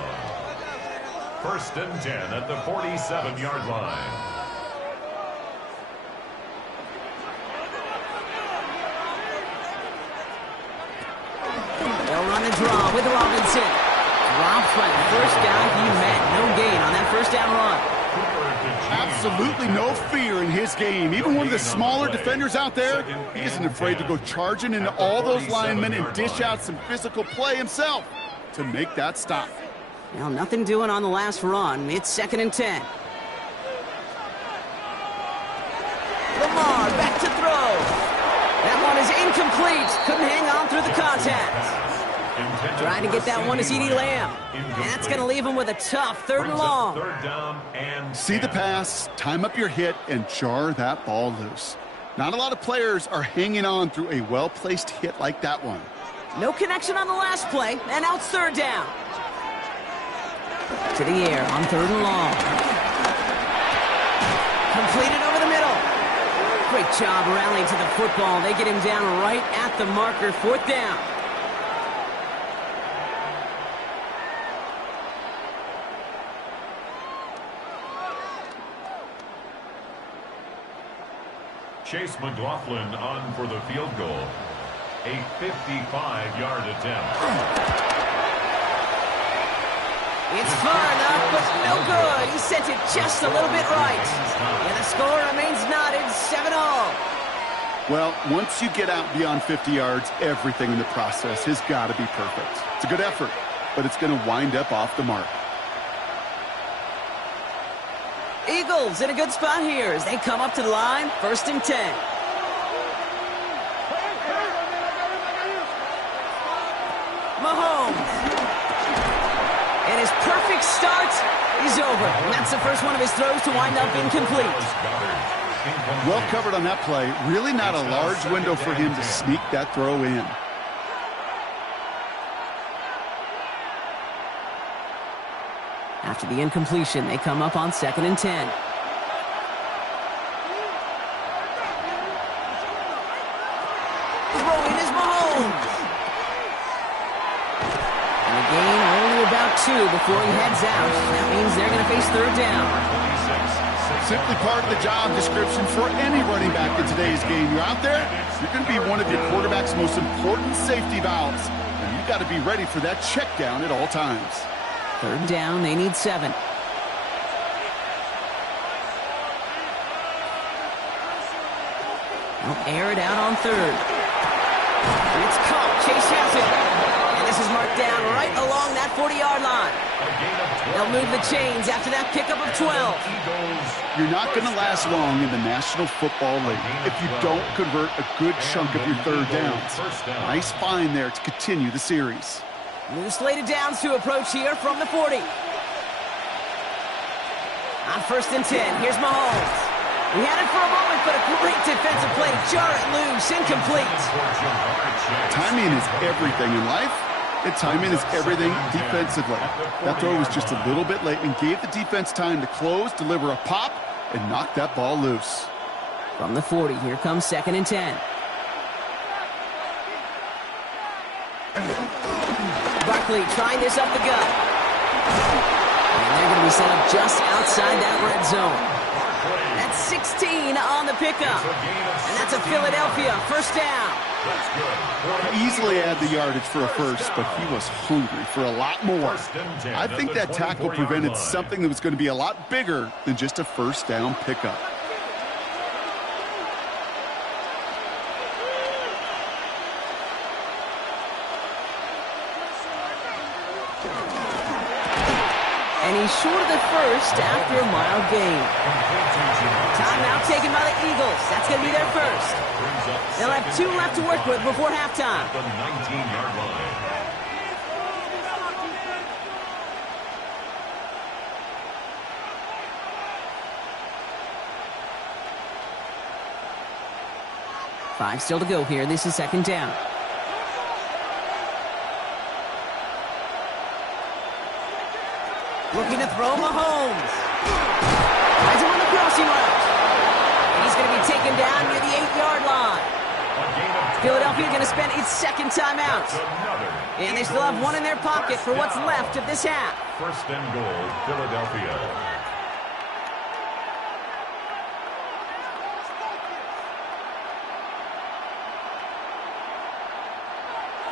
1st and 10 at the 47-yard line. They'll run the draw with Robinson. Drops by the first guy he met. No gain on that 1st down run. absolutely no fear in his game. Even one of the smaller defenders out there, he isn't afraid to go charging into all those linemen and dish out some physical play himself to make that stop. Well, nothing doing on the last run. It's 2nd and 10. Lamar back to throw. That one is incomplete. Couldn't hang on through the contact. Trying to get that one to CeeDee Lamb. And that's going to leave him with a tough 3rd and long. See the pass, time up your hit, and jar that ball loose. Not a lot of players are hanging on through a well-placed hit like that one. No connection on the last play, and now it's 3rd down. To the air on 3rd and long. Completed over the middle. Great job rallying to the football. They get him down right at the marker, 4th down. Chase McLaughlin on for the field goal. A 55-yard attempt. It's far enough, but no good. He sent it just a little bit right. And the score remains knotted, 7-all. Well, once you get out beyond 50 yards, everything in the process has got to be perfect. It's a good effort, but it's going to wind up off the mark. Eagles in a good spot here as they come up to the line, 1st and 10. Mahomes. And his perfect start is over. And that's the first one of his throws to wind up incomplete. Well covered on that play. Really not a large window for him to sneak that throw in. After the incompletion, they come up on 2nd and 10. Throwing is Mahomes. And the gain only about 2 before he heads out. That means they're going to face 3rd down. Simply part of the job description for any running back in today's game. You're out there, you're going to be one of your quarterback's most important safety valves. And you've got to be ready for that check down at all times. 3rd down, they need 7. They'll air it out on 3rd. It's caught. Chase has it. And this is marked down right along that 40-yard line. They'll move the chains after that pickup of 12. You're not going to last long in the National Football League if you don't convert a good chunk of your 3rd downs. Nice find there to continue the series. New slated downs to approach here from the 40. On 1st and 10, here's Mahomes. He had it for a moment, but a great defensive play to jar it loose, incomplete. Timing is everything in life, and timing is everything defensively. That throw was just a little bit late and gave the defense time to close, deliver a pop, and knock that ball loose. From the 40, here comes 2nd and 10. Barkley trying this up the gut. And they're going to be set up just outside that red zone. That's 16 on the pickup. And that's a Philadelphia 1st down. Easily had the yardage for a first, but he was hungry for a lot more. I think that tackle prevented something that was going to be a lot bigger than just a 1st down pickup. And he's short of the first after a mild gain. Timeout taken by the Eagles. That's going to be their first. They'll have 2 left to work with before halftime. The 19-yard line. Five still to go here. This is 2nd down. Looking to throw Mahomes. Tries him on the crossing route. And he's going to be taken down near the 8-yard line. Philadelphia going to spend its 2nd timeout. And they still have 1 in their pocket for what's left of this half. 1st and goal, Philadelphia.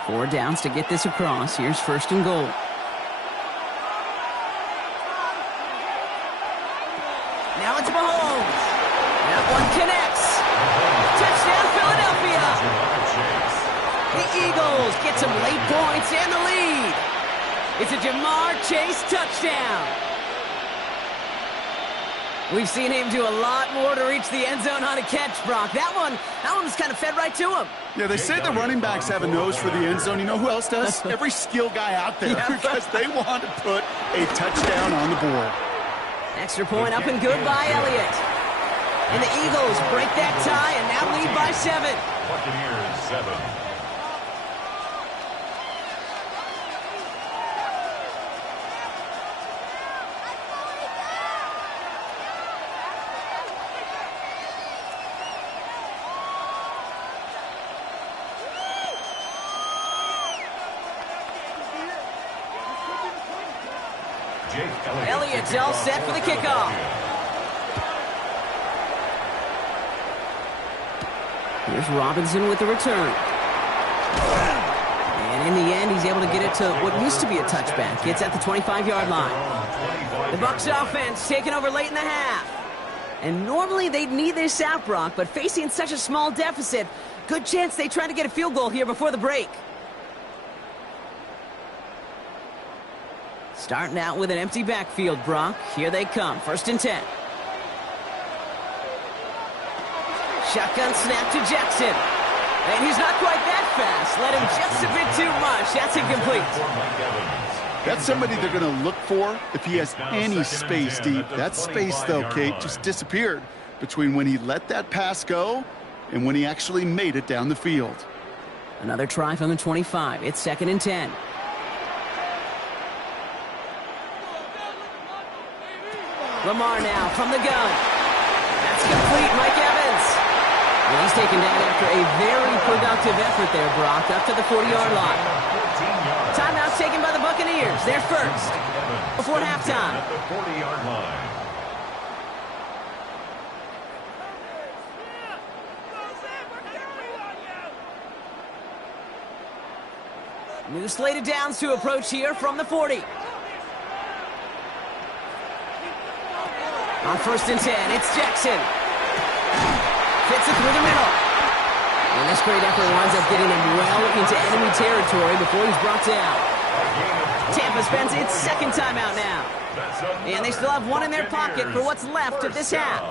Four downs to get this across. Here's 1st and goal. Now it's Mahomes. points and the lead. It's a Ja'Marr Chase touchdown. We've seen him do a lot more to reach the end zone on a catch, Brock. That one was kind of fed right to him. Yeah, they say the running backs have a nose for the end zone. You know who else does? Every skill guy out there, because they want to put a touchdown on the board. Extra point up and good by Elliott. And the Eagles break that tie and now lead by 7. Buccaneers 7. Elliott's all set for the kickoff. Here's Robinson with the return. And in the end, he's able to get it to what used to be a touchback. It's at the 25-yard line. The Bucs offense taking over late in the half. And normally they'd need this out, Brock, but facing such a small deficit, good chance they try to get a field goal here before the break. Starting out with an empty backfield, Brock. Here they come. 1st and 10. Shotgun snap to Jackson. And he's not quite that fast. Let him just a bit too much. That's incomplete. That's somebody they're going to look for if he has any space deep. That space, though, Kate, just disappeared between when he let that pass go and when he actually made it down the field. Another try from the 25. It's 2nd and 10. Lamar now from the gun. That's complete, Mike Evans. And he's taken down after a very productive effort there, Brock, up to the 40-yard line. Timeout taken by the Buccaneers. They're first before halftime. At the 40-yard line. New slated downs to approach here from the 40. On 1st and 10, it's Jackson. Fits it through the middle. And this great effort winds up getting him well into enemy territory before he's brought down. Tampa spends its 2nd timeout now. And they still have one in their pocket for what's left of this half.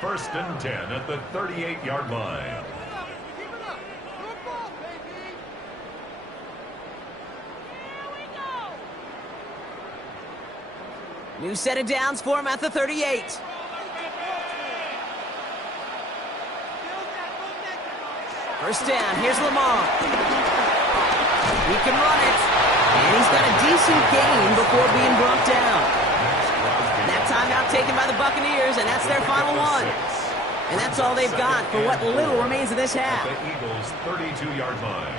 1st and 10 at the 38-yard line. New set of downs for him at the 38. First down, here's Lamar. He can run it. And he's got a decent gain before being brought down. That timeout taken by the Buccaneers, and that's their final one. And that's all they've got for what little remains of this half. The Eagles' 32-yard line.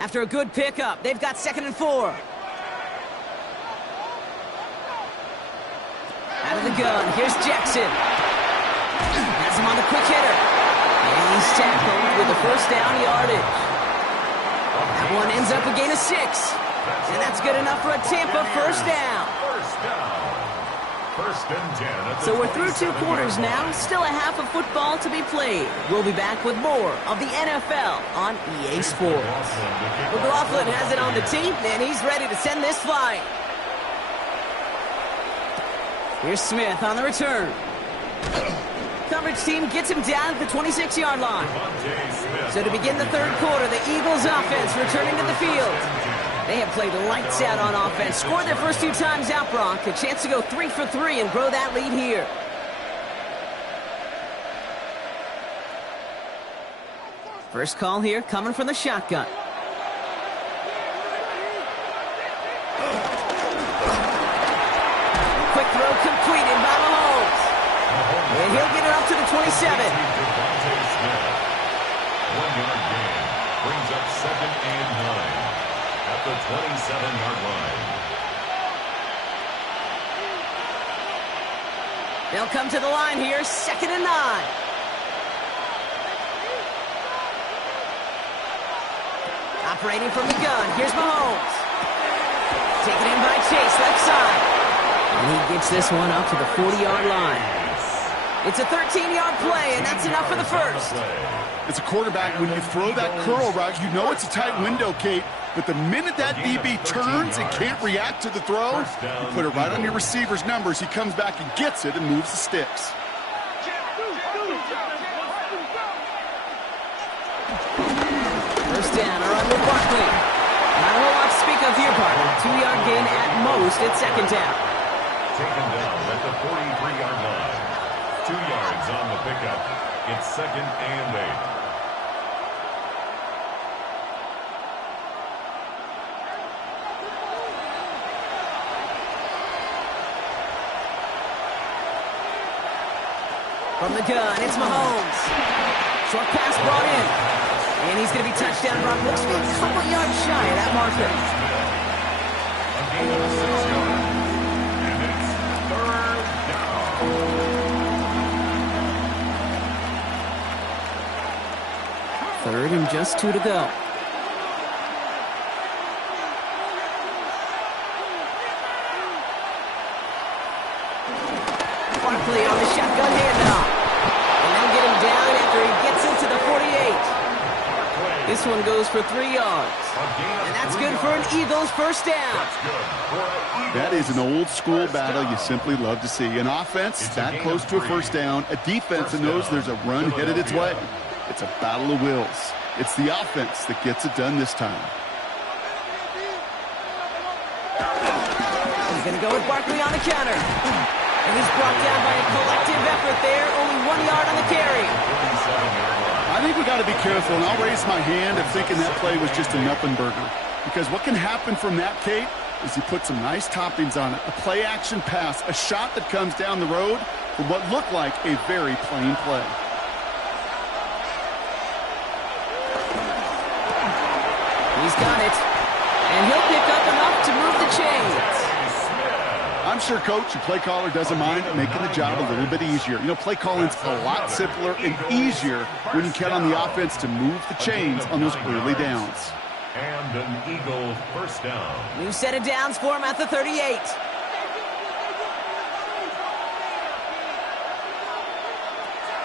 After a good pickup, they've got 2nd and 4. Out of the gun, here's Jackson. Has him on the quick hitter. And he's tackled with the 1st down yardage. That one ends up a gain of 6. And that's good enough for a Tampa 1st down. So we're through 2 quarters now. Still a half of football to be played. We'll be back with more of the NFL on EA Sports. McLaughlin has it on the tee, and he's ready to send this flying. Here's Smith on the return. Coverage team gets him down at the 26-yard line. So to begin the 3rd quarter, the Eagles offense returning to the field. They have played lights out on offense, scored their first 2 times out, Brock. A chance to go 3 for 3 and grow that lead here. First call here coming from the shotgun. Quick throw completed by Mahomes. And he'll get it up to the 27. 1-yard gain brings up 2nd and 9 at the 27-yard line. They'll come to the line here, 2nd and 9. Operating from the gun, here's Mahomes. Taken in by Chase, left side. And he gets this one up to the 40-yard line. It's a 13-yard play, and that's enough for the first. As a quarterback, when you throw that curl route, you know it's a tight window, Kate. But the minute that DB turns and can't react to the throw, you put it right on your receiver's numbers. He comes back and gets it and moves the sticks. First down, a run with Barkley. Not a whole lot to speak of here, partner. 2-yard gain at most at second down. Taken down at the 43-yard line. 2 yards on the pickup. It's 2nd and 8. From the gun, it's Mahomes. Short pass brought in. And he's going to be touchdown run. Looks to be a couple yards shy of that marker. A gain of 6 yards. And it's 3rd down. Third and just 2 to go. Barkley on the shotgun handoff. And they'll get him down after he gets into the 48. This one goes for 3 yards. And that's good for an Eagles first down. That is an old-school battle you simply love to see. An offense that close to a first down, a defense that knows there's a run headed its way. It's a battle of wills. It's the offense that gets it done this time. He's going to go with Barkley on the counter. And he's brought down by a collective effort there. Only 1 yard on the carry. I think we got to be careful, and I'll raise my hand of thinking that play was just a nothing burger. Because what can happen from that, Kate, is you put some nice toppings on it. A play-action pass, a shot that comes down the road for what looked like a very plain play. He's got it. And he'll pick up enough to move the chains. I'm sure Coach, the play caller, doesn't mind making the job a little bit easier. You know, play calling's a lot simpler and easier when you count on the offense to move the chains on those early downs. And an Eagle first down. New set of downs for him at the 38.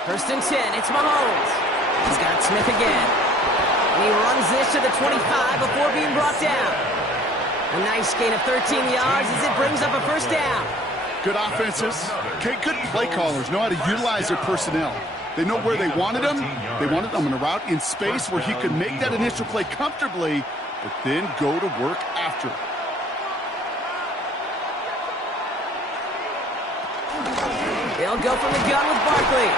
First and 10, it's Mahomes. He's got Smith again. And he runs this to the 25 before being brought down. A nice gain of 13 yards as it brings up a first down. Good offenses. Okay, good play callers know how to utilize their personnel. They know where they wanted them. They wanted them on a route in space where he could make that initial play comfortably, but then go to work after. They'll go from the gun with Barkley.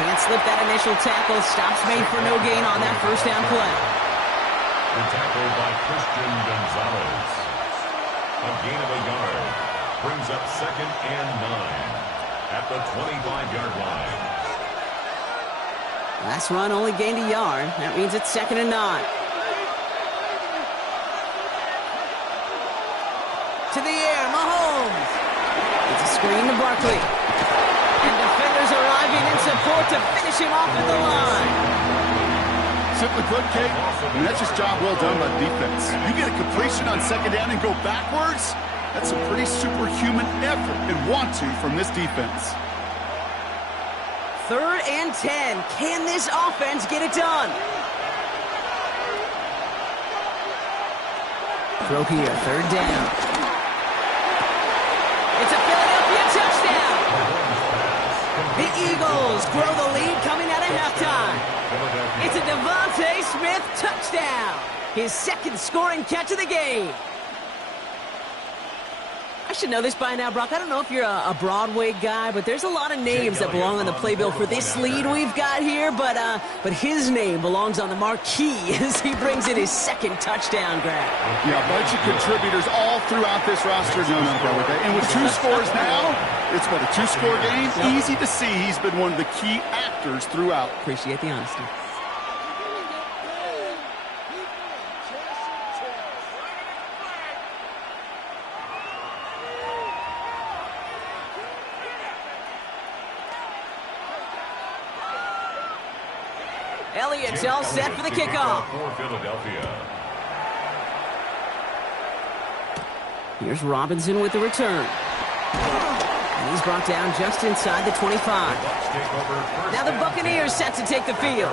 Can't slip that initial tackle. Stops made for no gain on that first down play. The tackle by Christian Gonzalez. A gain of a yard. Brings up 2nd and 9 at the 25-yard line. Last run only gained a yard. That means it's 2nd and 9. To the air, Mahomes. It's a screen to Barkley. And defenders arriving in support to finish him off at the line. Simply put, Kate, that's just job well done by the defense. You get a completion on 2nd down and go backwards, that's a pretty superhuman effort and want to from this defense. 3rd and 10. Can this offense get it done? Throw here, 3rd down. It's a Philadelphia touchdown. The Eagles grow the lead coming out of halftime. It's a Devontae Smith touchdown. His 2nd scoring catch of the game. I should know this by now, Brock. I don't know if you're a Broadway guy, but there's a lot of names that belong on the playbill for this lead we've got here. But his name belongs on the marquee as he brings in his 2nd touchdown grab. Yeah, a bunch of contributors all throughout this roster. No, Broadway. And with 2 scores now, it's what, a 2-score game? Yep. Easy to see he's been one of the key actors throughout. Appreciate the honesty. Elliott's all set for the kickoff. For Philadelphia. Here's Robinson with the return. And he's brought down just inside the 25. Now the Buccaneers set to take the field.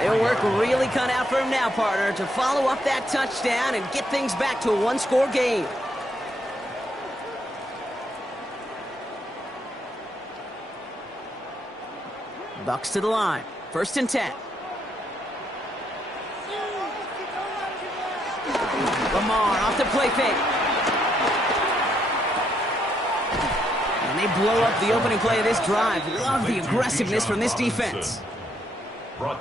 Their work really cut out for him now, partner, to follow up that touchdown and get things back to a one-score game. Bucks to the line. 1st and 10. Lamar off the play fake. And they blow up the opening play of this drive. Love the aggressiveness from this defense.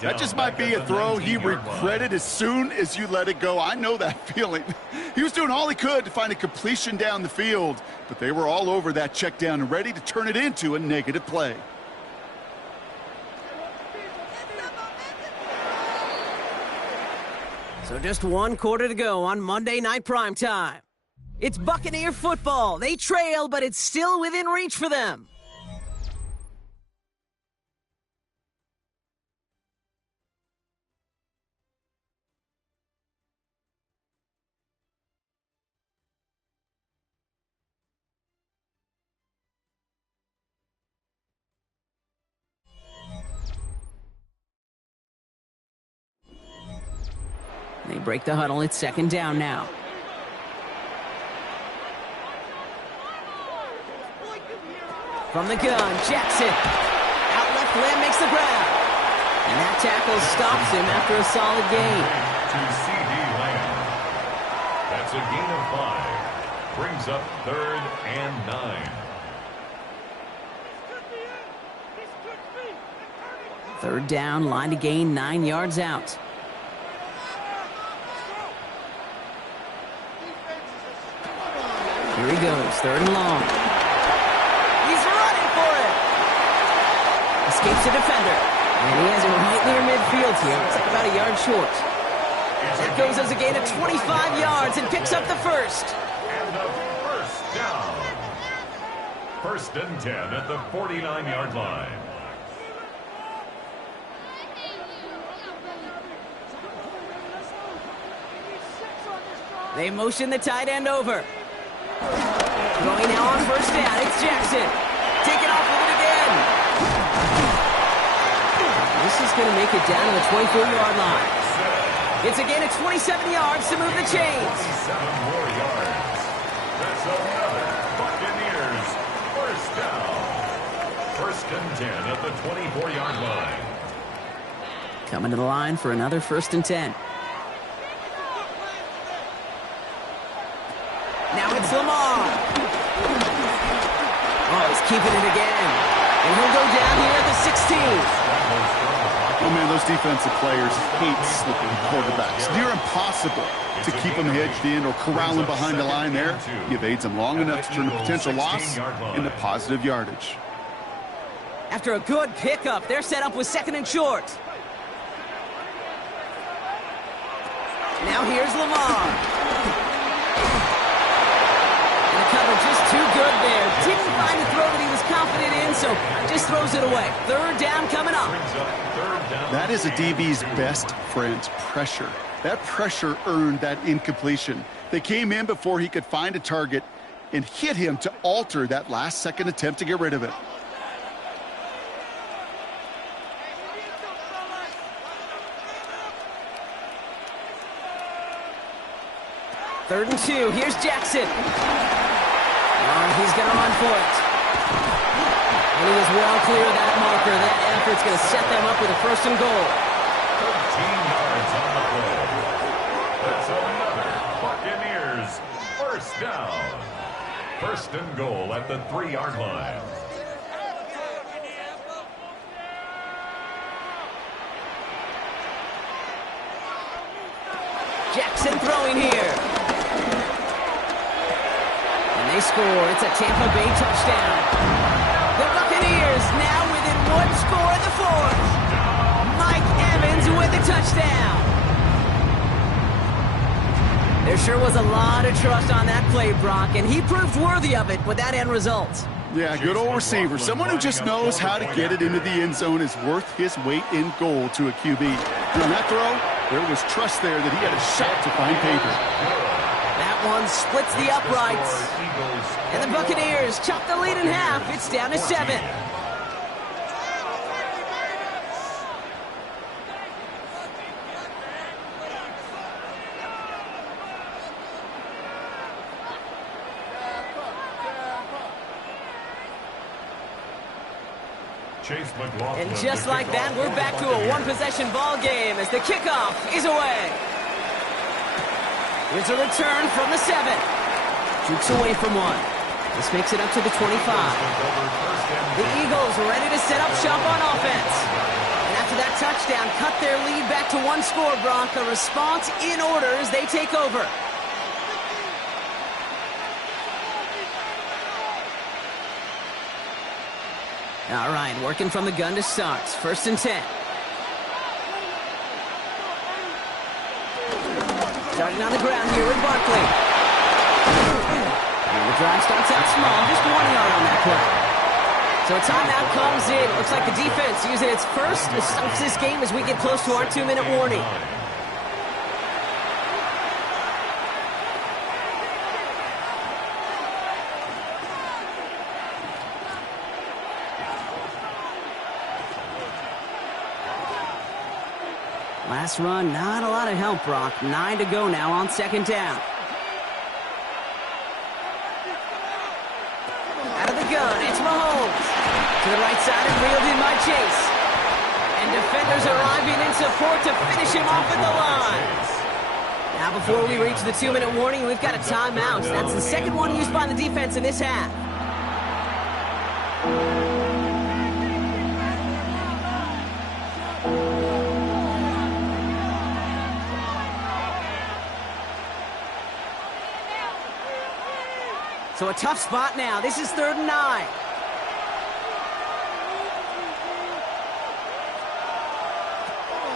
That just might be a throw he regretted as soon as you let it go. I know that feeling. He was doing all he could to find a completion down the field, but they were all over that check down and ready to turn it into a negative play. So just 1 quarter to go on Monday Night Primetime. It's Buccaneer football. They trail, but it's still within reach for them. They break the huddle. It's 2nd down now. From the gun, Jackson. Out left, Lamb makes the grab. And that tackle stops him after a solid gain. To C.D. Lamb. That's a gain of 5. Brings up 3rd and 9. 3rd down, line to gain 9 yards out. Here he goes, 3rd and long. He's running for it. Escapes the defender. And he has it right near midfield here. It's like about a yard short. That goes as a gain of 25 yards and picks up the first. And the 1st down. 1st and 10 at the 49-yard line. They motion the tight end over. Going now on 1st down, it's Jackson. Taking off with it again. This is going to make it down to the 24-yard line. It's a gain of 27 yards to move the chains. 7 more yards. That's another Buccaneers 1st down. 1st and 10 at the 24-yard line. Coming to the line for another 1st and 10. Now it's Lamar. Oh, he's keeping it again. And he'll go down here at the 16. Oh, man, those defensive players hate slipping quarterbacks. Near impossible to keep them hedged in or corral them behind the line there. He evades them long enough to turn a potential loss into positive yardage. After a good pickup, they're set up with 2nd and short. Now here's Lamar. Just too good there. Didn't find the throw that he was confident in, so just throws it away. 3rd down coming up. That is a DB's best friend, pressure. That pressure earned that incompletion. They came in before he could find a target and hit him to alter that last-second attempt to get rid of it. Third and 2. Here's Jackson. He's going to run for it. And he is well clear of that marker. That effort's going to set them up with a 1st and goal. 13 yards on the play. That's another Buccaneers 1st down. 1st and goal at the 3-yard line. Jackson throwing here. They score. It's a Tampa Bay touchdown. The Buccaneers now within 1 score in the 4th. Mike Evans with the touchdown. There sure was a lot of trust on that play, Brock, and he proved worthy of it with that end result. Yeah, good old receiver. Someone who just knows how to get it into the end zone is worth his weight in gold to a QB. During that throw, there was trust there that he had a shot to find paper. That That one splits the uprights. And the Buccaneers chop the lead in half. It's down to 7. And just like that, we're back to a one-possession ball game as the kickoff is away. Here's a return from the 7. Jukes away from 1. This makes it up to the 25. The Eagles ready to set up shop on offense. And after that touchdown, cut their lead back to 1 score, Brock. A response in order as they take over. All right, working from the gun to start. 1st and 10. Starting on the ground here with Barkley. And the drive starts out small, just 1 yard on that play. So a timeout comes in. Looks like the defense using its first to stop this game as we get close to our 2-minute warning. Last run, not a lot of help, Brock. 9 to go now on 2nd down. Out of the gun, it's Mahomes. To the right side and reeled in by Chase. And defenders arriving in support to finish him off at the line. Now before we reach the 2-minute warning, we've got a timeout. That's the 2nd one used by the defense in this half. So a tough spot now. This is 3rd and 9.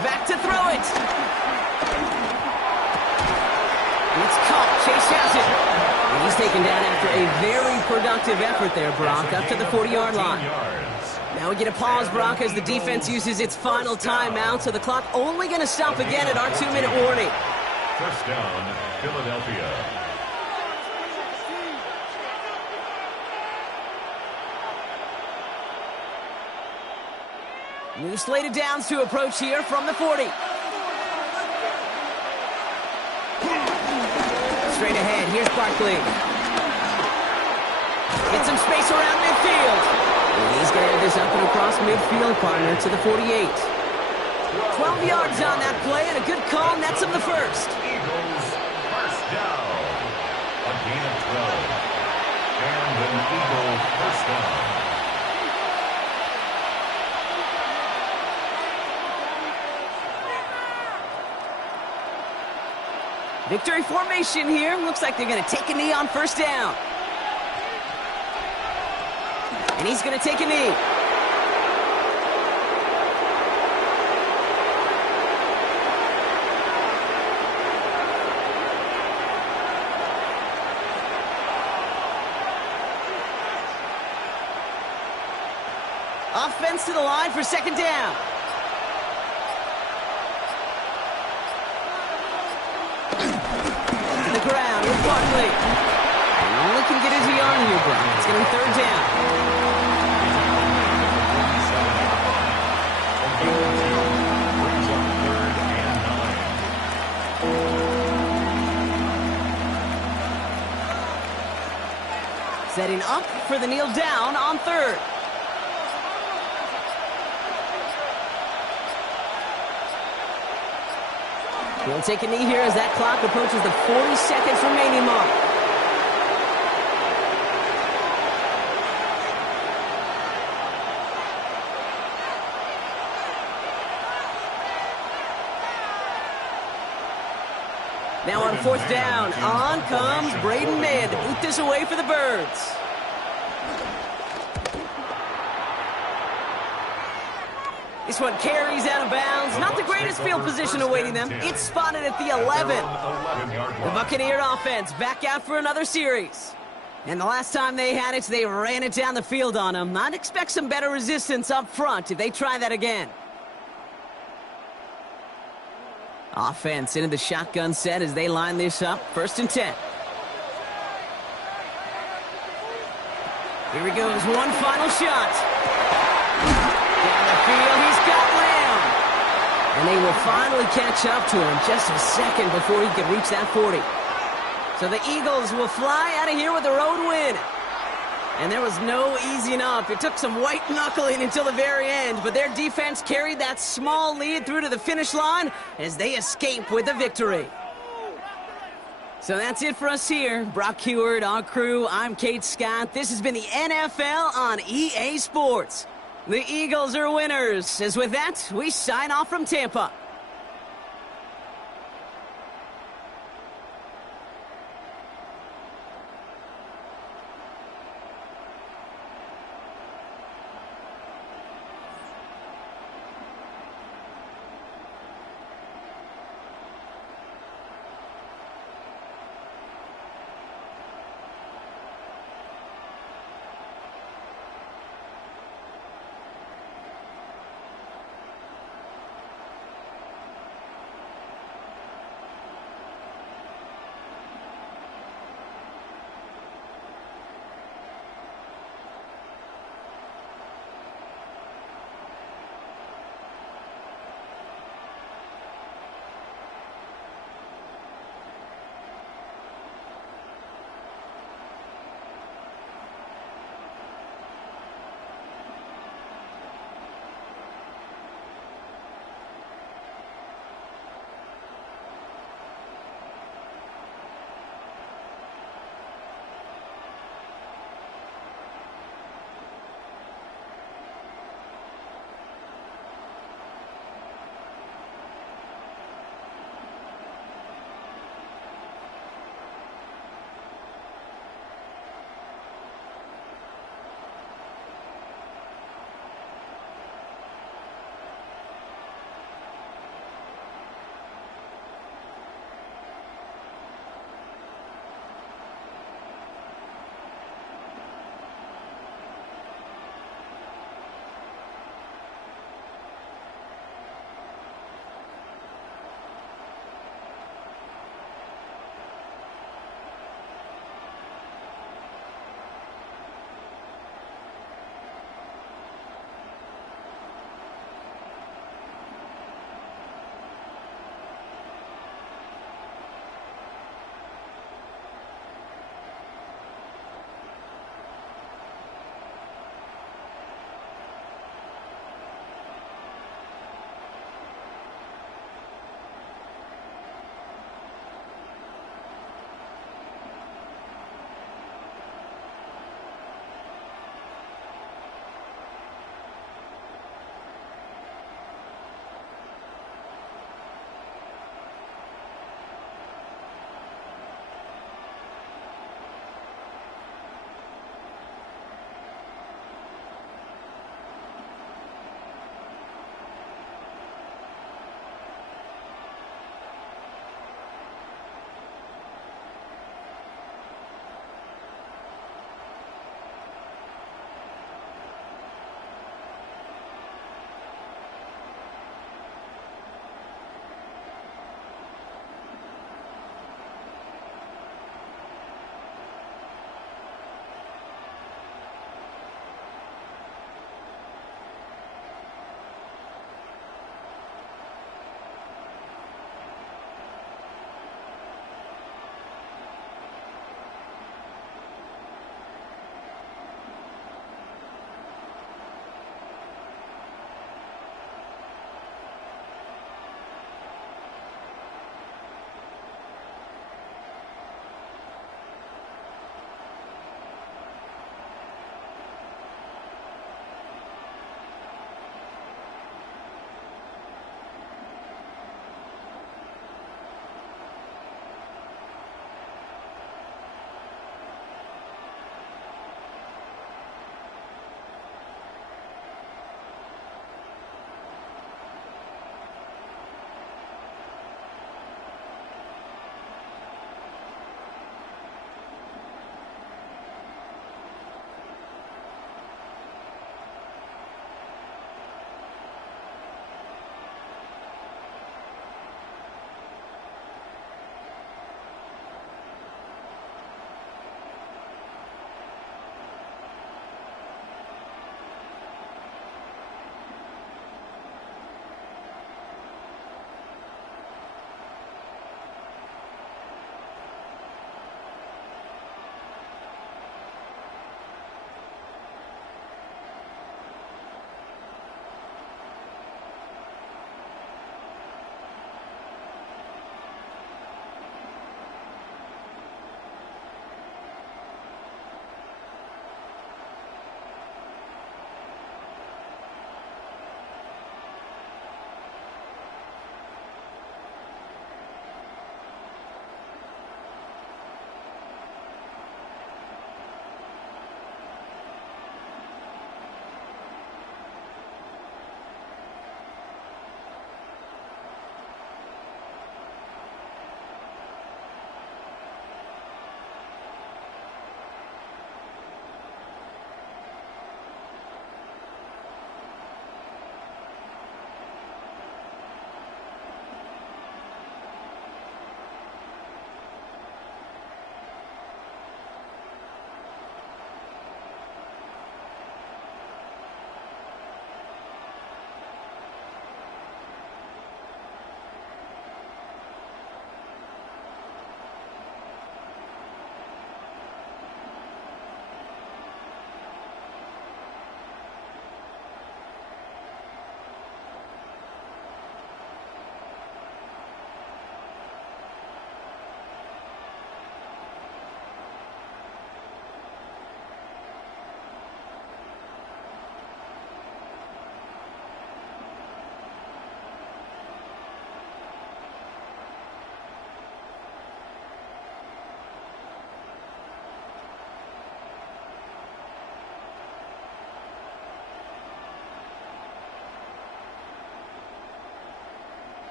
Back to throw it. And it's caught. Chase has it. And he's taken down after a very productive effort there, Brock, up to the 40-yard line. Now we get a pause, Brock, as the defense uses its final timeout, so the clock only going to stop again at our 2-minute warning. 1st down, Philadelphia. New slate of downs to approach here from the 40. Straight ahead, here's Barkley. Get some space around midfield. And he's going to have this up and across midfield, partner, to the 48. 12 yards on that play, and a good call nets him the 1st. Eagles, 1st down. A gain of 12. And an Eagle 1st down. Victory formation here. Looks like they're going to take a knee on 1st down. And he's going to take a knee. Offense to the line for 2nd down. Ground with Barkley. And all he can get is a yard here, Brock. It's going to be 3rd down. Setting up for the kneel down on 3rd. He'll take a knee here as that clock approaches the 40 seconds remaining mark. Now on 4th down, on comes Braden Mann to boot this away for the Birds. This one carries out of bounds. Not the greatest field position awaiting them. It's spotted at the 11. The Buccaneer offense back out for another series. And the last time they had it, they ran it down the field on them. I'd expect some better resistance up front if they try that again. Offense into the shotgun set as they line this up. 1st and 10. Here he goes, one final shot. Down the field, he's got Lamb. And they will finally catch up to him just a second before he can reach that 40. So the Eagles will fly out of here with a road win. And there was no easing up. It took some white knuckling until the very end, but their defense carried that small lead through to the finish line as they escape with the victory. So that's it for us here. Brock Huard, our crew, I'm Kate Scott. This has been the NFL on EA Sports. The Eagles are winners. As with that, we sign off from Tampa.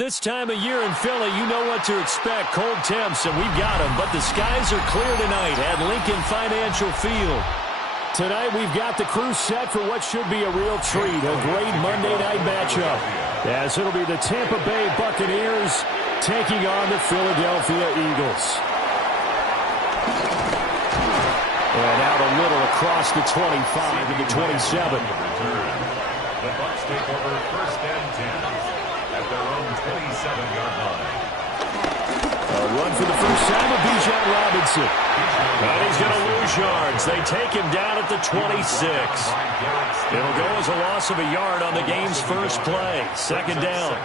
This time of year in Philly, you know what to expect. Cold temps, and we've got them. But the skies are clear tonight at Lincoln Financial Field. Tonight, we've got the crew set for what should be a real treat, a great Monday night matchup, as it'll be the Tampa Bay Buccaneers taking on the Philadelphia Eagles. And out a little across the 25 to the 27. The Bucs take over first and 10 at their own 27-yard line. A run for the first time of Bijan Robinson. And he's going to lose yards. They take him down at the 26. It'll go as a loss of a yard on the game's first play. Second down.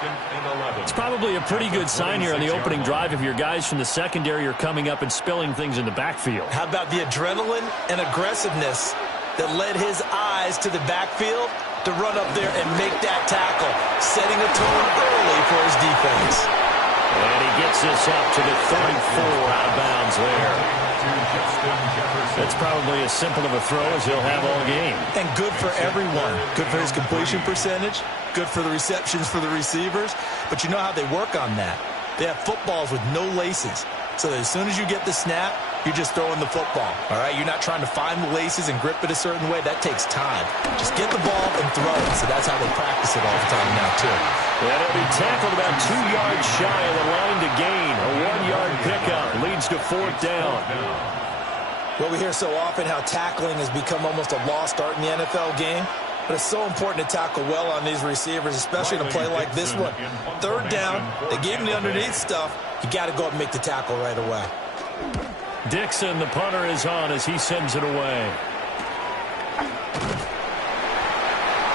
It's probably a pretty good sign here on the opening drive if your guys from the secondary are coming up and spilling things in the backfield. How about the adrenaline and aggressiveness that led his eyes to the backfield to run up there and make that tackle, setting a tone early for his defense. And he gets this up to the 34 out of bounds there. That's probably as simple of a throw as he'll have all game. And good for everyone. Good for his completion percentage. Good for the receptions for the receivers. But you know how they work on that. They have footballs with no laces. So that as soon as you get the snap, you're just throwing the football. All right? You're not trying to find the laces and grip it a certain way. That takes time. Just get the ball and throw it. So that's how they practice it all the time now, too. And it'll be tackled about 2 yards shy of the line to gain. A 1-yard pickup leads to fourth down. Well, we hear so often how tackling has become almost a lost art in the NFL game. But it's so important to tackle well on these receivers, especially in a play like this one. Third down, they gave him the underneath stuff. You got to go up and make the tackle right away. Dixon, the punter, is on as he sends it away.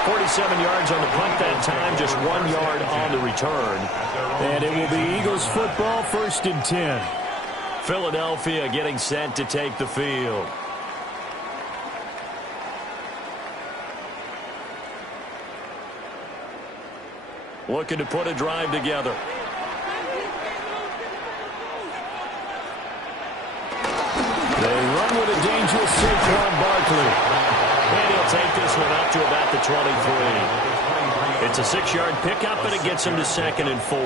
47 yards on the punt that time, just 1 yard on the return. And it will be Eagles football, first and 10. Philadelphia getting set to take the field. Looking to put a drive together. They run with a dangerous Saquon Barkley. And he'll take this one up to about the 23. It's a 6-yard pickup, and it gets him to 2nd and 4.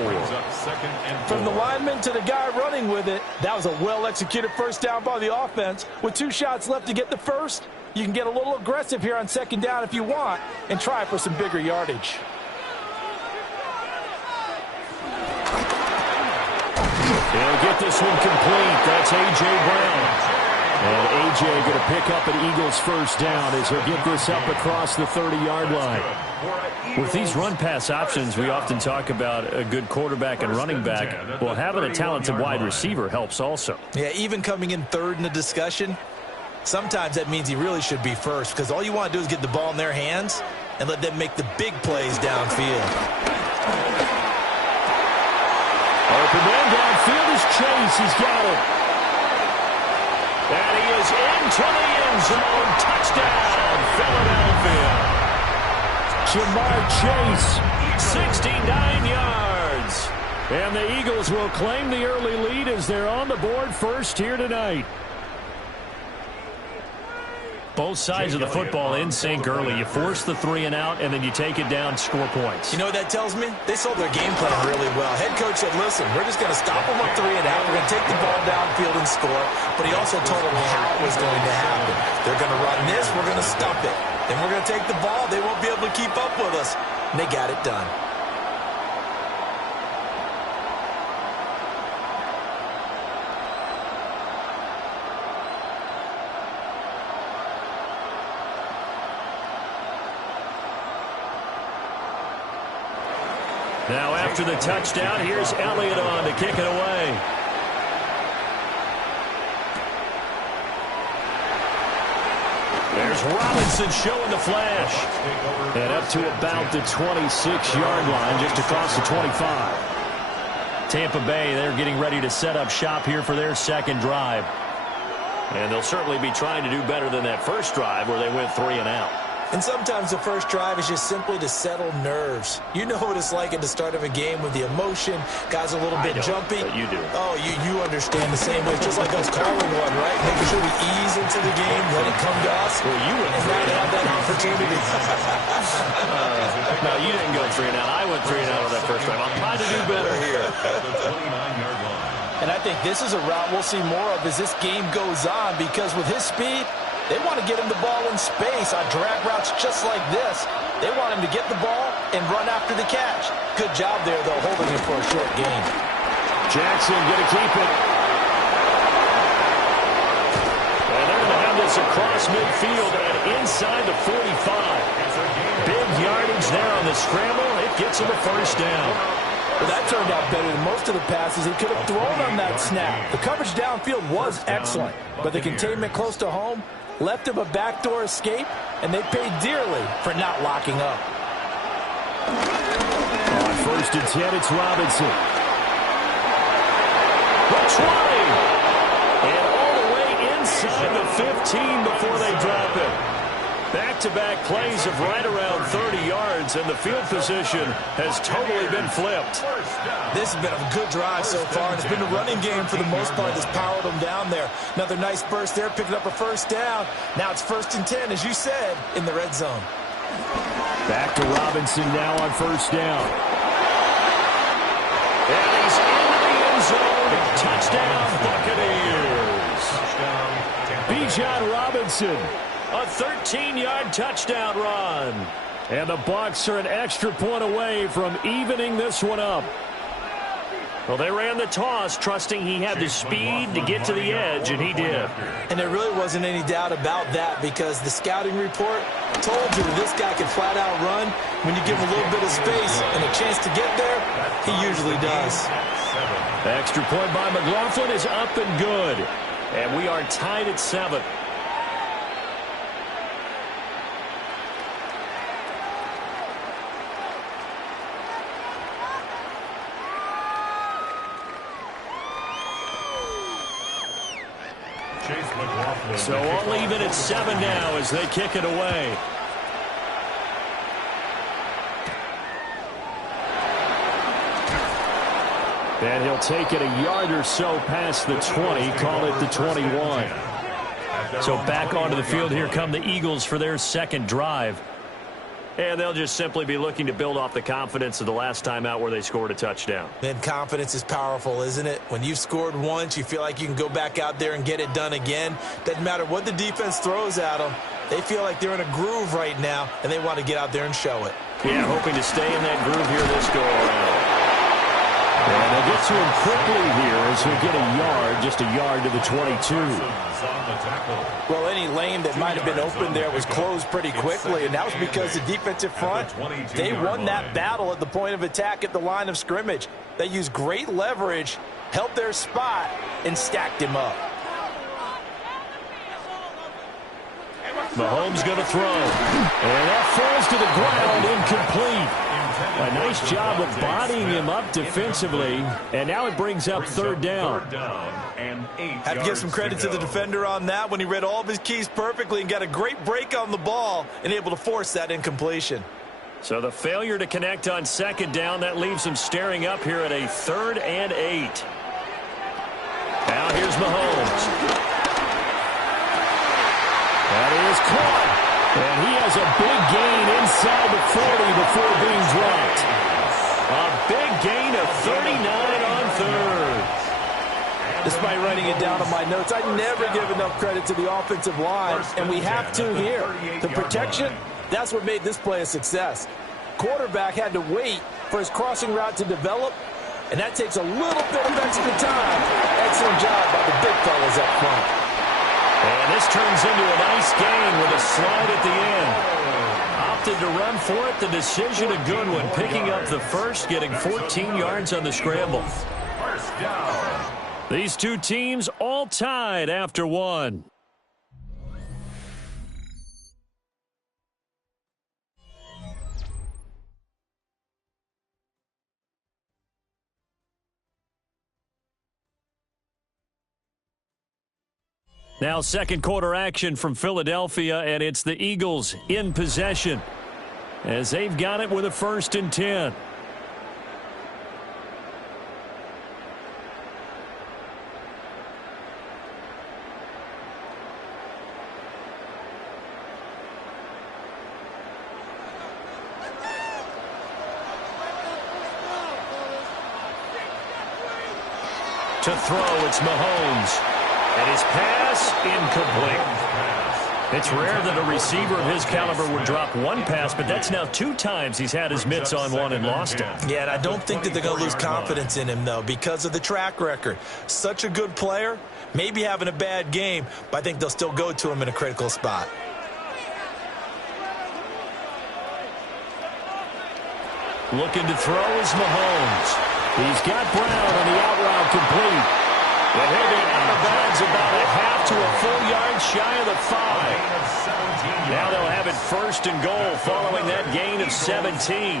From the lineman to the guy running with it, that was a well-executed first down by the offense. With 2 shots left to get the first, you can get a little aggressive here on 2nd down if you want and try for some bigger yardage. He'll get this one complete. That's A.J. Brown. And A.J. going to pick up an Eagles first down as he'll get this up across the 30-yard line. With these run-pass options, we often talk about a good quarterback and running back. Well, having a talented wide receiver helps also. Yeah, even coming in third in the discussion, sometimes that means he really should be first because all you want to do is get the ball in their hands and let them make the big plays downfield. Open man downfield is Chase. He's got it. And he is into the end zone. Touchdown, Philadelphia. Jamar Chase, 69 yards. And the Eagles will claim the early lead as they're on the board first here tonight. Both sides of the football in sync early. You force the 3-and-out, and then you take it down, score points. You know what that tells me? They sold their game plan really well. Head coach said, listen, we're just going to stop them on 3-and-out. We're going to take the ball downfield and score. But he also told them how it was going to happen. They're going to run this. We're going to stop it. Then we're going to take the ball. They won't be able to keep up with us. And they got it done. Now after the touchdown, here's Elliott on to kick it away. There's Robinson showing the flash. And up to about the 26-yard line, just across the 25. Tampa Bay, they're getting ready to set up shop here for their second drive. And they'll certainly be trying to do better than that first drive where they went 3-and-out. And sometimes the first drive is just simply to settle nerves. You know what it's like at the start of a game with the emotion. Guys a little bit jumpy. But you do. Oh, you understand the same way. It's just like us calling one, right? Making sure we ease into the game, let it come to us. Well, you went and not have that opportunity. No, you didn't go 3-and-out. I went 3-and-out on that first drive. I'm trying to do better here. And I think this is a route we'll see more of as this game goes on because with his speed, they want to get him the ball in space on drag routes just like this. They want him to get the ball and run after the catch. Good job there, though, holding him for a short gain. Jackson going to keep it. And they're going to have this across midfield and inside the 45. Big yardage there on the scramble. It gets him a first down. Well, that turned out better than most of the passes he could have thrown on that snap. The coverage downfield was excellent, but the containment close to home left him a backdoor escape, and they paid dearly for not locking up. On first and 10, it's Robinson. The 20. And all the way inside the 15 before they drop it. Back-to-back plays of right around 30 yards, and the field position has totally been flipped. This has been a good drive so far, and it's been a running game for the most part that's powered them down there. Another nice burst there, picking up a first down. Now it's first and 10, as you said, in the red zone. Back to Robinson now on first down. And he's into the end zone. Touchdown, Buccaneers. Bijan Robinson. A 13-yard touchdown run. And the Bucs are an extra point away from evening this one up. Well, they ran the toss, trusting he had the speed to get to the edge, and he did. And there really wasn't any doubt about that because the scouting report told you that this guy can flat-out run. When you give him a little bit of space and a chance to get there, he usually does. The extra point by McLaughlin is up and good. And we are tied at 7. So all even at 7 now as they kick it away. And he'll take it a yard or so past the 20, call it the 21. So back onto the field, here come the Eagles for their second drive. And they'll just simply be looking to build off the confidence of the last time out where they scored a touchdown. And confidence is powerful, isn't it? When you've scored once, you feel like you can go back out there and get it done again. Doesn't matter what the defense throws at them. They feel like they're in a groove right now, and they want to get out there and show it. Yeah, hoping to stay in that groove here this go-around. And they'll get to him quickly here as he'll get a yard, just a yard to the 22. Well, any lane that might have been open there was closed pretty quickly, and that was because the defensive front, they won that battle at the point of attack at the line of scrimmage. They used great leverage, held their spot, and stacked him up. Mahomes going to throw. And that falls to the ground, incomplete. A nice job of bodying him up defensively. And now it brings up third down. Have to give some credit to the defender on that when he read all of his keys perfectly and got a great break on the ball and able to force that incompletion. So the failure to connect on second down, that leaves him staring up here at a 3rd and 8. Now here's Mahomes. That is caught. And he has a big gain inside the 40 before being dropped. A big gain of 39 on third. Despite writing it down on my notes, I never give enough credit to the offensive line, and we have to here. The protection, that's what made this play a success. Quarterback had to wait for his crossing route to develop, and that takes a little bit of extra time. Excellent job by the big fellas up front. And this turns into a nice gain with a slide at the end. Opted to run for it. The decision a good one. Picking up the first, getting 14 yards on the scramble. First down. These two teams all tied after one. Now second quarter action from Philadelphia, and it's the Eagles in possession as they've got it with a 1st and 10. To throw, it's Mahomes. And his pass, incomplete. It's rare that a receiver of his caliber would drop one pass, but that's now 2 times he's had his mitts on one and lost it. Yeah, and I don't think that they're going to lose confidence in him, though, because of the track record. Such a good player, maybe having a bad game, but I think they'll still go to him in a critical spot. Looking to throw is Mahomes. He's got Brown on the out route complete. And he'll be out of bounds about a half to a full yard shy of the 5. Now they'll have it 1st and goal following that gain of 17.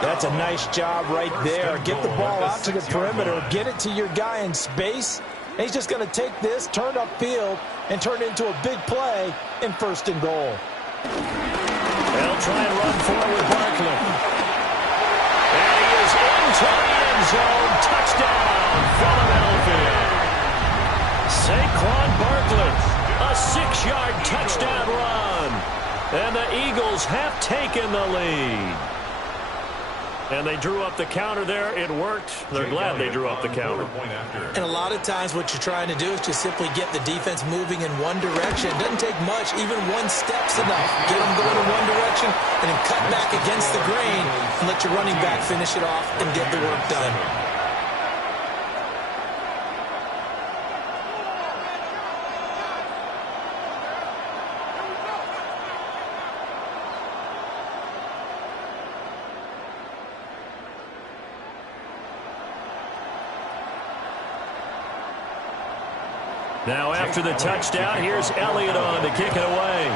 That's a nice job right there. Get the ball out to the perimeter, get it to your guy in space, and he's just going to take this, turn upfield, and turn it into a big play in 1st and goal. They'll try and run forward with Barkley. And he is into the end zone. Touchdown, Philadelphia. Saquon Barkley, a 6-yard touchdown run. And the Eagles have taken the lead. And they drew up the counter there. It worked. They're glad they drew up the counter. And a lot of times what you're trying to do is just simply get the defense moving in one direction. It doesn't take much. Even one step's enough. Get them going in one direction and then cut back against the grain and let your running back finish it off and get the work done. Now after the touchdown, here's Elliott on to kick it away.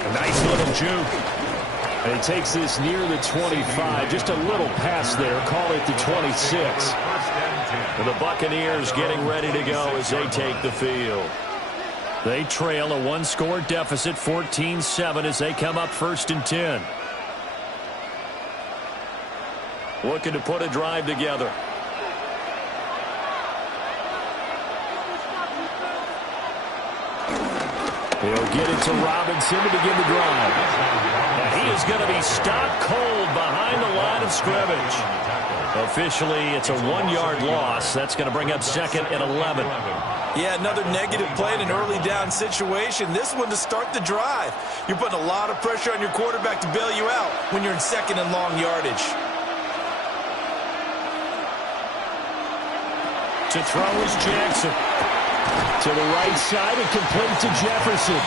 A nice little juke. And he takes this near the 25. Just a little pass there. Call it the 26. And the Buccaneers getting ready to go as they take the field. They trail a 1-score deficit, 14-7, as they come up 1st and 10. Looking to put a drive together. He'll get it to Robinson to begin the drive. And he is going to be stopped cold behind the line of scrimmage. Officially, it's a 1-yard loss. That's going to bring up 2nd and 11. Yeah, another negative play in an early down situation. This one to start the drive. You're putting a lot of pressure on your quarterback to bail you out. when you're in second and long yardage. To throw is Jackson. To the right side and complete to Jefferson.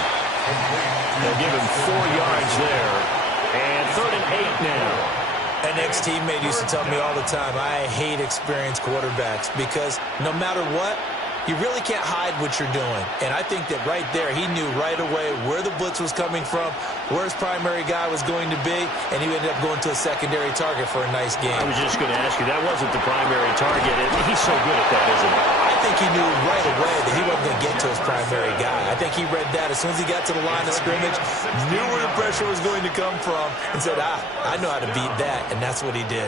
They'll give him 4 yards there. And 3rd and 8 now. An ex-teammate used to tell me all the time, I hate experienced quarterbacks because no matter what, you really can't hide what you're doing. And I think that right there, he knew right away where the blitz was coming from, where his primary guy was going to be, and he ended up going to a secondary target for a nice game. I was just going to ask you, that wasn't the primary target. He's so good at that, isn't he? I think he knew right away that he wasn't going to get to his primary guy. I think he read that as soon as he got to the line of scrimmage, knew where the pressure was going to come from, and said, I know how to beat that, and that's what he did.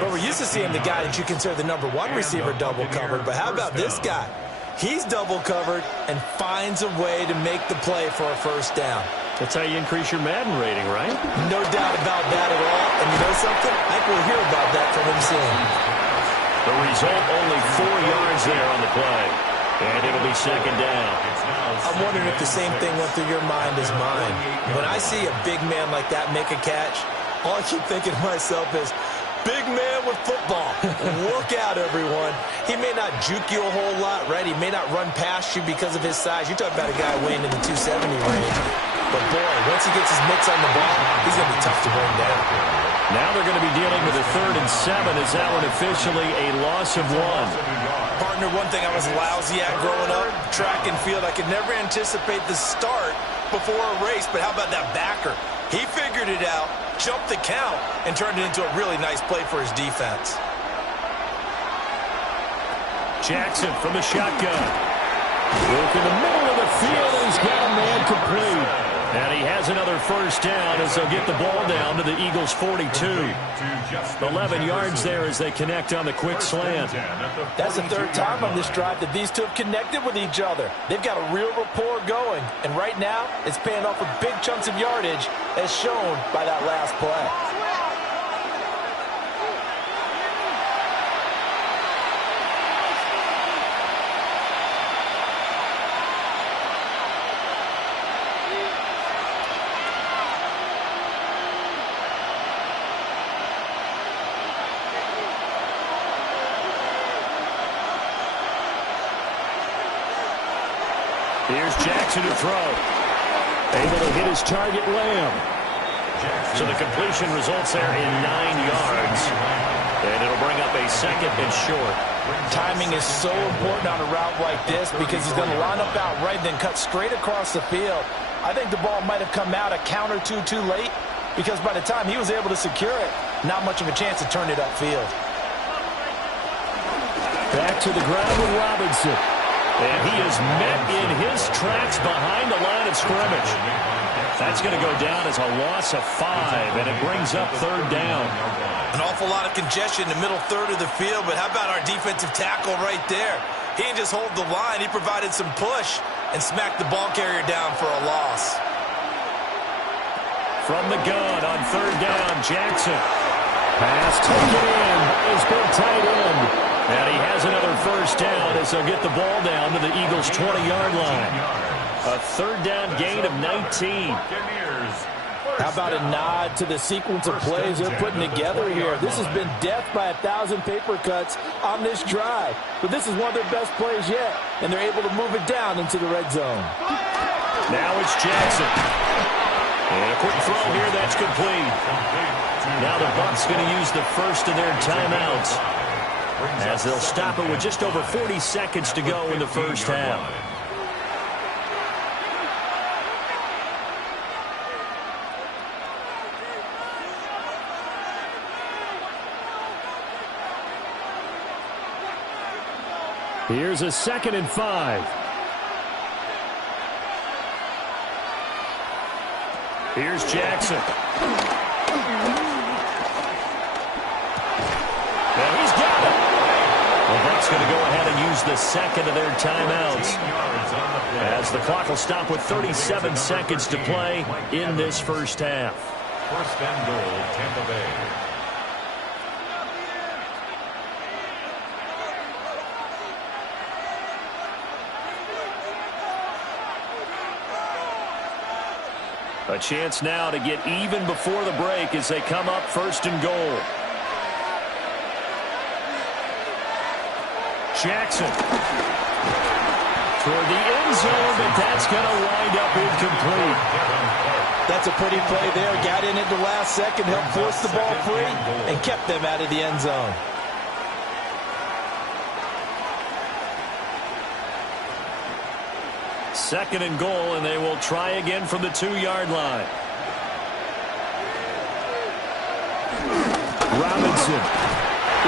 But we're used to seeing the guy that you consider the number 1 receiver double covered. But how about this guy? He's double covered and finds a way to make the play for a first down. That's how you increase your Madden rating, right? No doubt about that at all. And you know something? I think we'll hear about that from him soon. The result, only 4 yards there on the play. And it'll be second down. I'm wondering if the same thing went through your mind as mine. When I see a big man like that make a catch, all I keep thinking to myself is, big man with football. Look out, everyone. He may not juke you a whole lot, right? He may not run past you because of his size. You're talking about a guy weighing in the 270 range. But, boy, once he gets his mitts on the ball, he's going to be tough to bring down. Now they're going to be dealing with a 3rd and 7 as that one officially a loss of 1. Partner, one thing I was lousy at growing up, track and field, I could never anticipate the start before a race. But how about that backer? He figured it out, jumped the count, and turned it into a really nice play for his defense. Jackson from the shotgun. Look in the middle of the field, and he's got a man complete. And he has another first down as they'll get the ball down to the Eagles' 42. 11 yards there as they connect on the quick slant. That's the 3rd time on this drive that these two have connected with each other. They've got a real rapport going. And right now, it's paying off with big chunks of yardage as shown by that last play. Here's Jackson to throw. Able to hit his target, Lamb. So the completion results there in 9 yards. And it'll bring up a 2nd and short. Timing is so important on a route like this because he's going to line up out right, then cut straight across the field. I think the ball might have come out a count or two too late because by the time he was able to secure it, not much of a chance to turn it upfield. Back to the ground with Robinson. And he is met in his tracks behind the line of scrimmage. That's going to go down as a loss of 5, and it brings up 3rd down. An awful lot of congestion in the middle third of the field, but how about our defensive tackle right there? He didn't just hold the line. He provided some push and smacked the ball carrier down for a loss. From the gun on 3rd down, Jackson. Pass taken in has been tight end. And he has another first down as they'll get the ball down to the Eagles' 20-yard line. A 3rd down gain of 19. How about a nod to the sequence of plays they're putting together here? This has been death by 1,000 paper cuts on this drive. But this is one of their best plays yet, and they're able to move it down into the red zone. Now it's Jackson. And a quick throw here that's complete. Now the Bucs going to use the first of their timeouts, as they'll stop it with just over 40 seconds to go in the first half. Here's a 2nd and 5. Here's Jackson. And he's got it. The Bucs going to go ahead and use the 2nd of their timeouts, as the clock will stop with 37 seconds to play in this first half. 1st and goal, Tampa Bay. A chance now to get even before the break as they come up 1st and goal. Jackson. Toward the end zone, but that's going to wind up incomplete. That's a pretty play there. Got in at the last second, helped force the ball free, and kept them out of the end zone. Second and goal, and they will try again from the 2-yard line. Robinson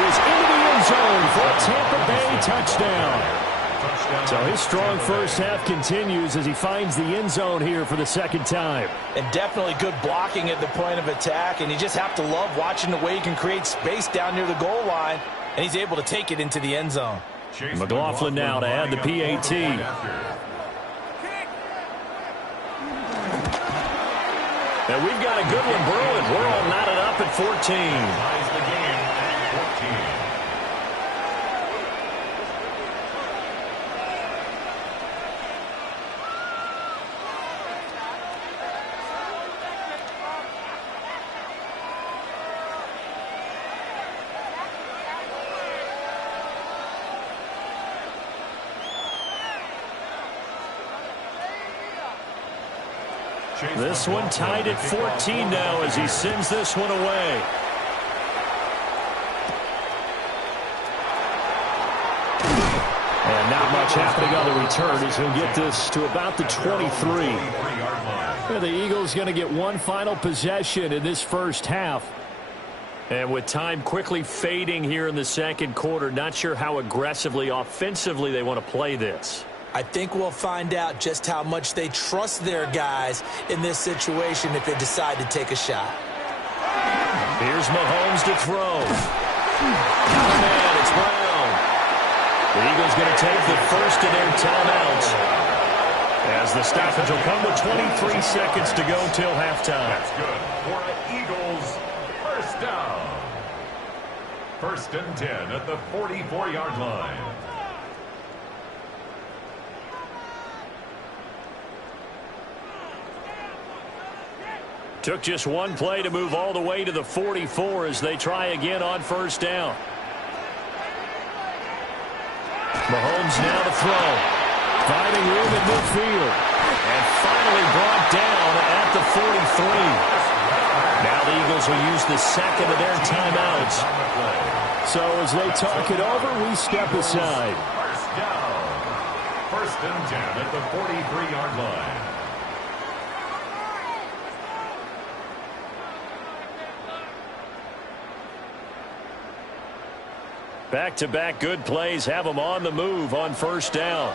is into the end zone for a Tampa Bay touchdown. So his strong first half continues as he finds the end zone here for the second time. And definitely good blocking at the point of attack, and you just have to love watching the way he can create space down near the goal line, and he's able to take it into the end zone. McLaughlin now to add the PAT. And we've got a good one brewing. We're all knotted up at 14. Ties the game at 14. This one tied at 14 now as he sends this one away. And not much happening on the return as he'll get this to about the 23. And the Eagles going to get one final possession in this first half. And with time quickly fading here in the second quarter, not sure how aggressively, offensively they want to play this. I think we'll find out just how much they trust their guys in this situation if they decide to take a shot. Here's Mahomes to throw. Got a man, it's Brown. The Eagles going to take the first of their timeouts as the stoppage will come with 23 seconds to go till halftime. That's good for an Eagles first down. 1st and 10 at the 44-yard line. Took just one play to move all the way to the 44 as they try again on 1st down. Mahomes now to throw. Finding room in midfield. And finally brought down at the 43. Now the Eagles will use the second of their timeouts. So as they talk it over, we step aside. First down. 1st and 10 at the 43-yard line. Back-to-back good plays have them on the move on 1st down.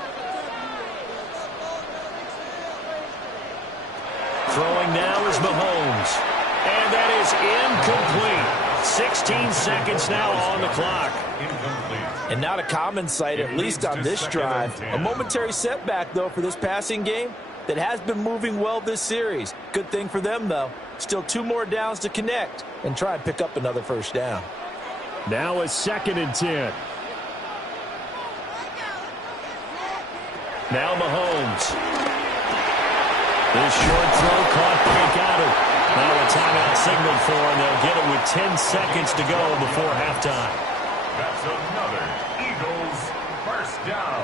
Throwing now is Mahomes. And that is incomplete. 16 seconds now on the clock. Incomplete. And not a common sight, at least on this drive. A momentary setback, though, for this passing game that has been moving well this series. Good thing for them, though. Still 2 more downs to connect and try and pick up another first down. Now a 2nd and 10. Now Mahomes. This short throw caught by Goddard. Now a timeout signaled for, and they'll get it with 10 seconds to go before halftime. That's another Eagles first down.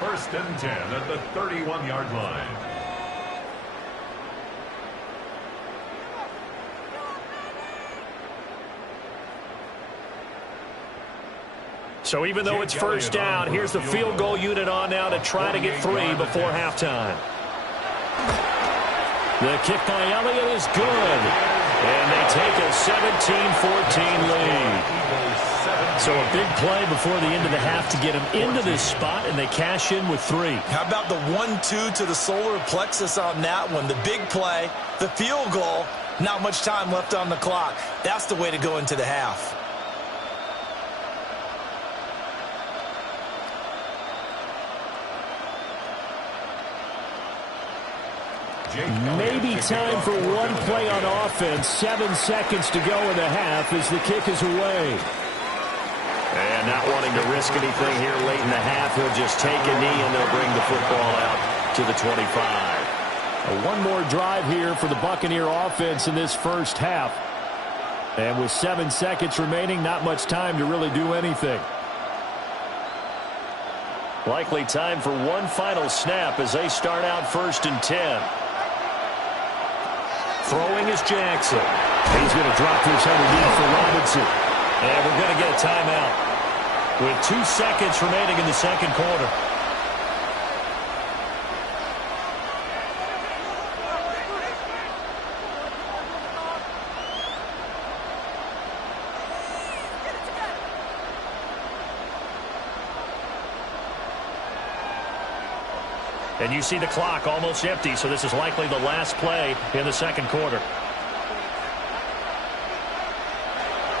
1st and 10 at the 31-yard line. So even though it's 1st down, here's the field goal unit on now to try to get 3 before halftime. The kick by Elliott is good. And they take a 17-14 lead. So a big play before the end of the half to get them into this spot, and they cash in with 3. How about the 1-2 to the solar plexus on that one? The big play, the field goal, not much time left on the clock. That's the way to go into the half. Maybe time for one play on offense. 7 seconds to go in the half as the kick is away. And not wanting to risk anything here late in the half, he'll just take a knee and they'll bring the football out to the 25. One more drive here for the Buccaneer offense in this first half. And with 7 seconds remaining, not much time to really do anything. Likely time for one final snap as they start out 1st and 10. Throwing is Jackson. He's going to drop this underneath for Robinson. And we're going to get a timeout with 2 seconds remaining in the second quarter. And you see the clock almost empty, so this is likely the last play in the second quarter.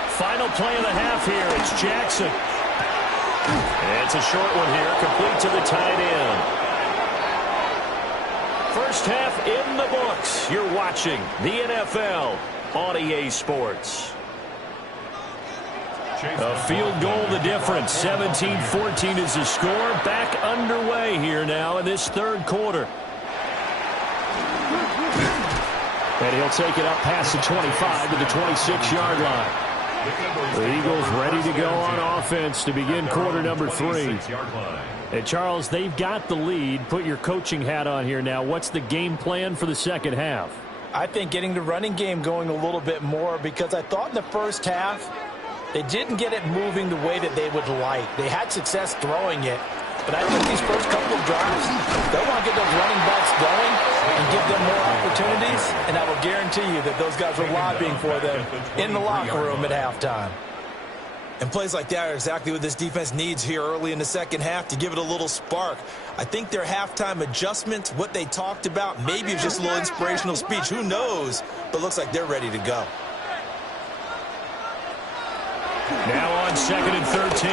Final play of the half here. It's Jackson. And it's a short one here, complete to the tight end. First half in the books. You're watching the NFL on EA Sports. A field goal the difference. 17-14 is the score. Back underway here now in this third quarter. And he'll take it up past the 25 to the 26-yard line. The Eagles ready to go on offense to begin quarter number 3. And Charles, they've got the lead. Put your coaching hat on here now. What's the game plan for the second half? I think getting the running game going a little bit more, because I thought in the first half they didn't get it moving the way that they would like. They had success throwing it, but I think these first couple of drives, they want to get those running backs going and give them more opportunities, and I will guarantee you that those guys were lobbying for them in the locker room at halftime. And plays like that are exactly what this defense needs here early in the second half to give it a little spark. I think their halftime adjustments, what they talked about, maybe it's just a little inspirational speech. Who knows? But looks like they're ready to go. Now on 2nd and 13,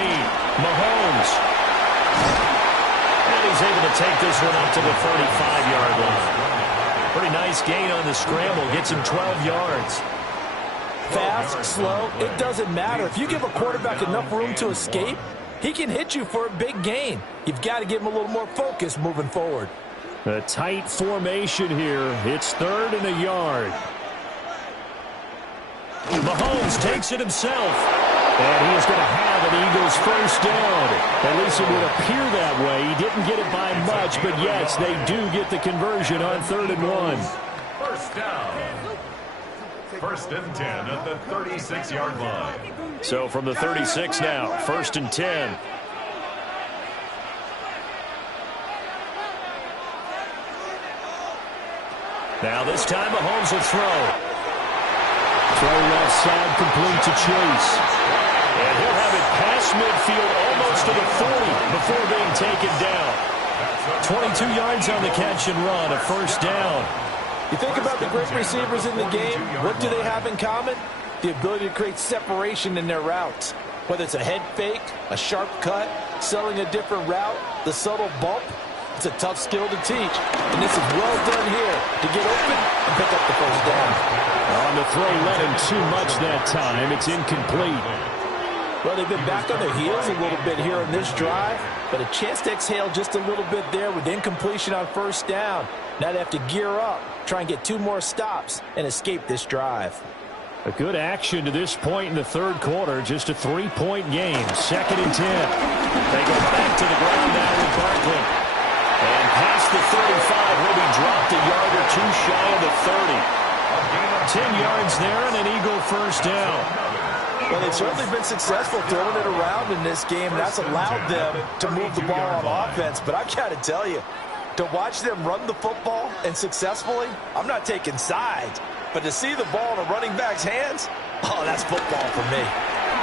Mahomes. And he's able to take this one up to the 35-yard line. Pretty nice gain on the scramble. Gets him 12 yards. Fast, slow, it doesn't matter. If you give a quarterback enough room to escape, he can hit you for a big gain. You've got to give him a little more focus moving forward. A tight formation here. It's 3rd and a yard. Mahomes takes it himself. And he is going to have an Eagles first down. At least it would appear that way. He didn't get it by much, but yes, they do get the conversion on 3rd and 1. First down. 1st and 10 at the 36-yard line. So from the 36 now, 1st and 10. Now this time Mahomes will throw. Throw left side, complete to Chase. And he'll have it past midfield almost to the 40 before being taken down. 22 yards on the catch and run, a first down. You think about the great receivers in the game, what do they have in common? The ability to create separation in their routes. Whether it's a head fake, a sharp cut, selling a different route, the subtle bump, it's a tough skill to teach. And this is well done here to get open and pick up the first down. On the throw, led him too much that time. It's incomplete. Well, they've been back on their heels a little bit here on this drive, but a chance to exhale just a little bit there with incompletion on first down. Now they have to gear up, try and get 2 more stops, and escape this drive. A good action to this point in the third quarter. Just a 3-point game. 2nd and 10. They go back to the ground now with Barkley. And past the 35, will be dropped a yard or 2 shy of the 30. 10 yards there and an Eagle first down. Well, they've certainly been successful throwing it around in this game. That's allowed them to move the ball on offense. But I've got to tell you, to watch them run the football and successfully, I'm not taking sides. But to see the ball in a running back's hands, oh, that's football for me.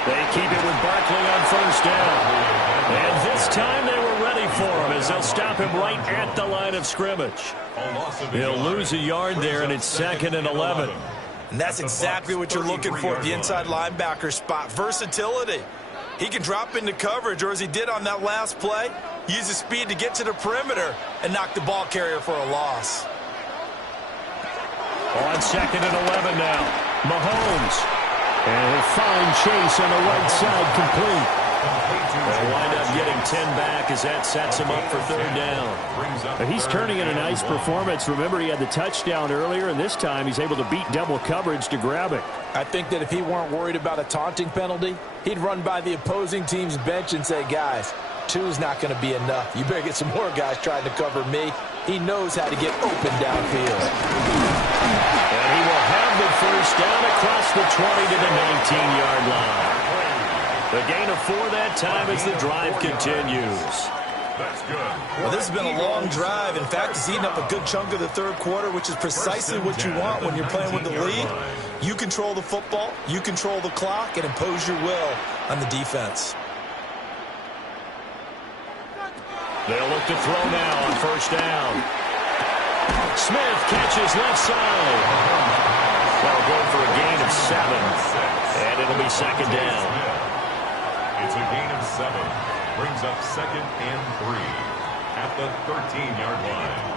They keep it with Barkley on first down. And this time they were ready for him as they'll stop him right at the line of scrimmage. He'll lose a yard there, and it's 2nd and 11. And that's exactly what you're looking for at the inside linebacker spot. Versatility. He can drop into coverage, or as he did on that last play, use his speed to get to the perimeter and knock the ball carrier for a loss. On 2nd and 11 now, Mahomes. And he'll find Chase on the right side complete. They'll wind up getting 10 back as that sets him up for third down. He's turning in a nice performance. Remember, he had the touchdown earlier, and this time he's able to beat double coverage to grab it. I think that if he weren't worried about a taunting penalty, he'd run by the opposing team's bench and say, guys, 2's not going to be enough. You better get some more guys trying to cover me. He knows how to get open downfield. And he will have the first down across the 20 to the 19-yard line. The gain of 4 that time as the drive continues. That's good. Well, this has been a long drive. In fact, it's eaten up a good chunk of the third quarter, which is precisely what you want when you're playing with the lead. You control the football, you control the clock, and impose your will on the defense. They'll look to throw now on first down. Smith catches left side. They'll go for a gain of 7, and it'll be second down. It's a gain of 7. Brings up 2nd and 3 at the 13-yard line.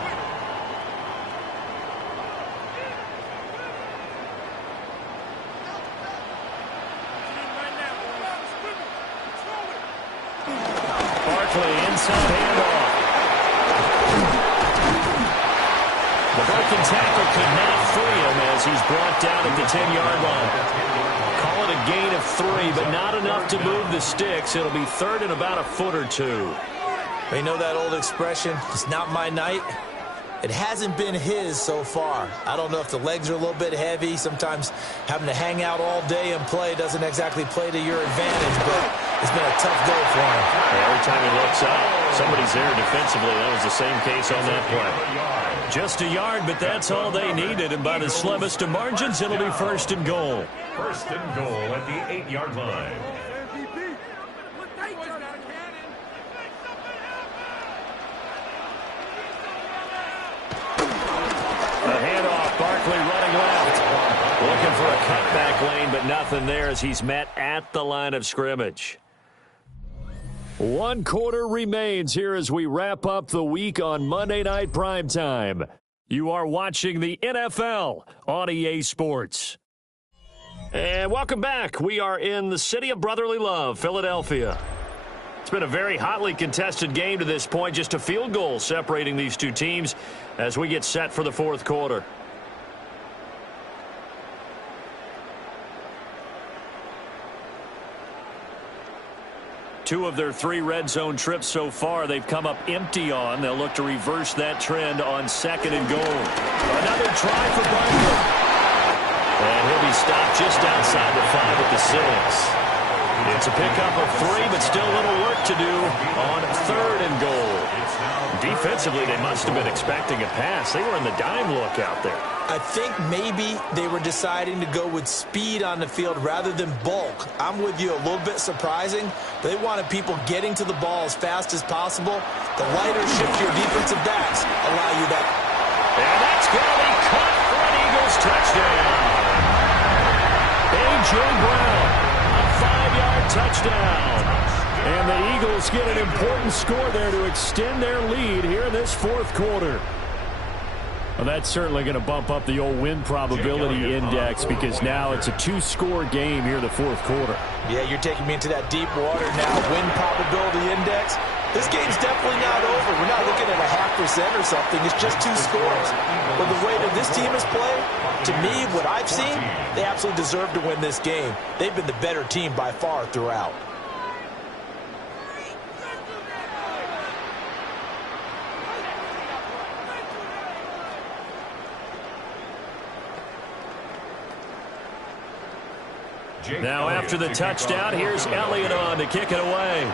Barkley inside handoff. The broken tackle could not free him as he's brought down at the 10-yard line. Call it a gain of 3, but not enough to move the sticks. It'll be third and about a foot or 2. You know that old expression, it's not my night? It hasn't been his so far. I don't know if the legs are a little bit heavy. Sometimes having to hang out all day and play doesn't exactly play to your advantage, but it's been a tough go for him. Every time he looks up, somebody's there defensively. That was the same case on that play. Just a yard, but that's all they needed, and by the slimmest of margins, it'll be first and goal. First and goal at the 8-yard line. A handoff, Barkley running left. Looking for a cutback lane, but nothing there as he's met at the line of scrimmage. 1 quarter remains here as we wrap up the week on Monday Night Primetime. You are watching the NFL on EA Sports. And welcome back. We are in the city of brotherly love, Philadelphia. It's been a very hotly contested game to this point. Just a field goal separating these two teams as we get set for the fourth quarter. Two of their 3 red zone trips so far they've come up empty on. They'll look to reverse that trend on 2nd and goal. Another try for Barkley. And he'll be stopped just outside the 5 at the 6. It's a pickup of 3, but still a little work to do on 3rd and goal. Defensively, they must have been expecting a pass. They were in the dime look out there. I think maybe they were deciding to go with speed on the field rather than bulk. I'm with you, a little bit surprising. They wanted people getting to the ball as fast as possible. The lighter, shiftier defensive backs allow you that. And that's going to be caught for an Eagles touchdown. A.J. Brown, a 5-yard touchdown. And the Eagles get an important score there to extend their lead here in this fourth quarter. Well, that's certainly going to bump up the old win probability index because now it's a 2-score game here in the fourth quarter. Yeah, you're taking me into that deep water now. Win probability index. This game's definitely not over. We're not looking at a 0.5% or something. It's just 2 scores. But the way that this team has played, to me, what I've seen, they absolutely deserve to win this game. They've been the better team by far throughout. Now after the touchdown, here's Elliott on to kick it away.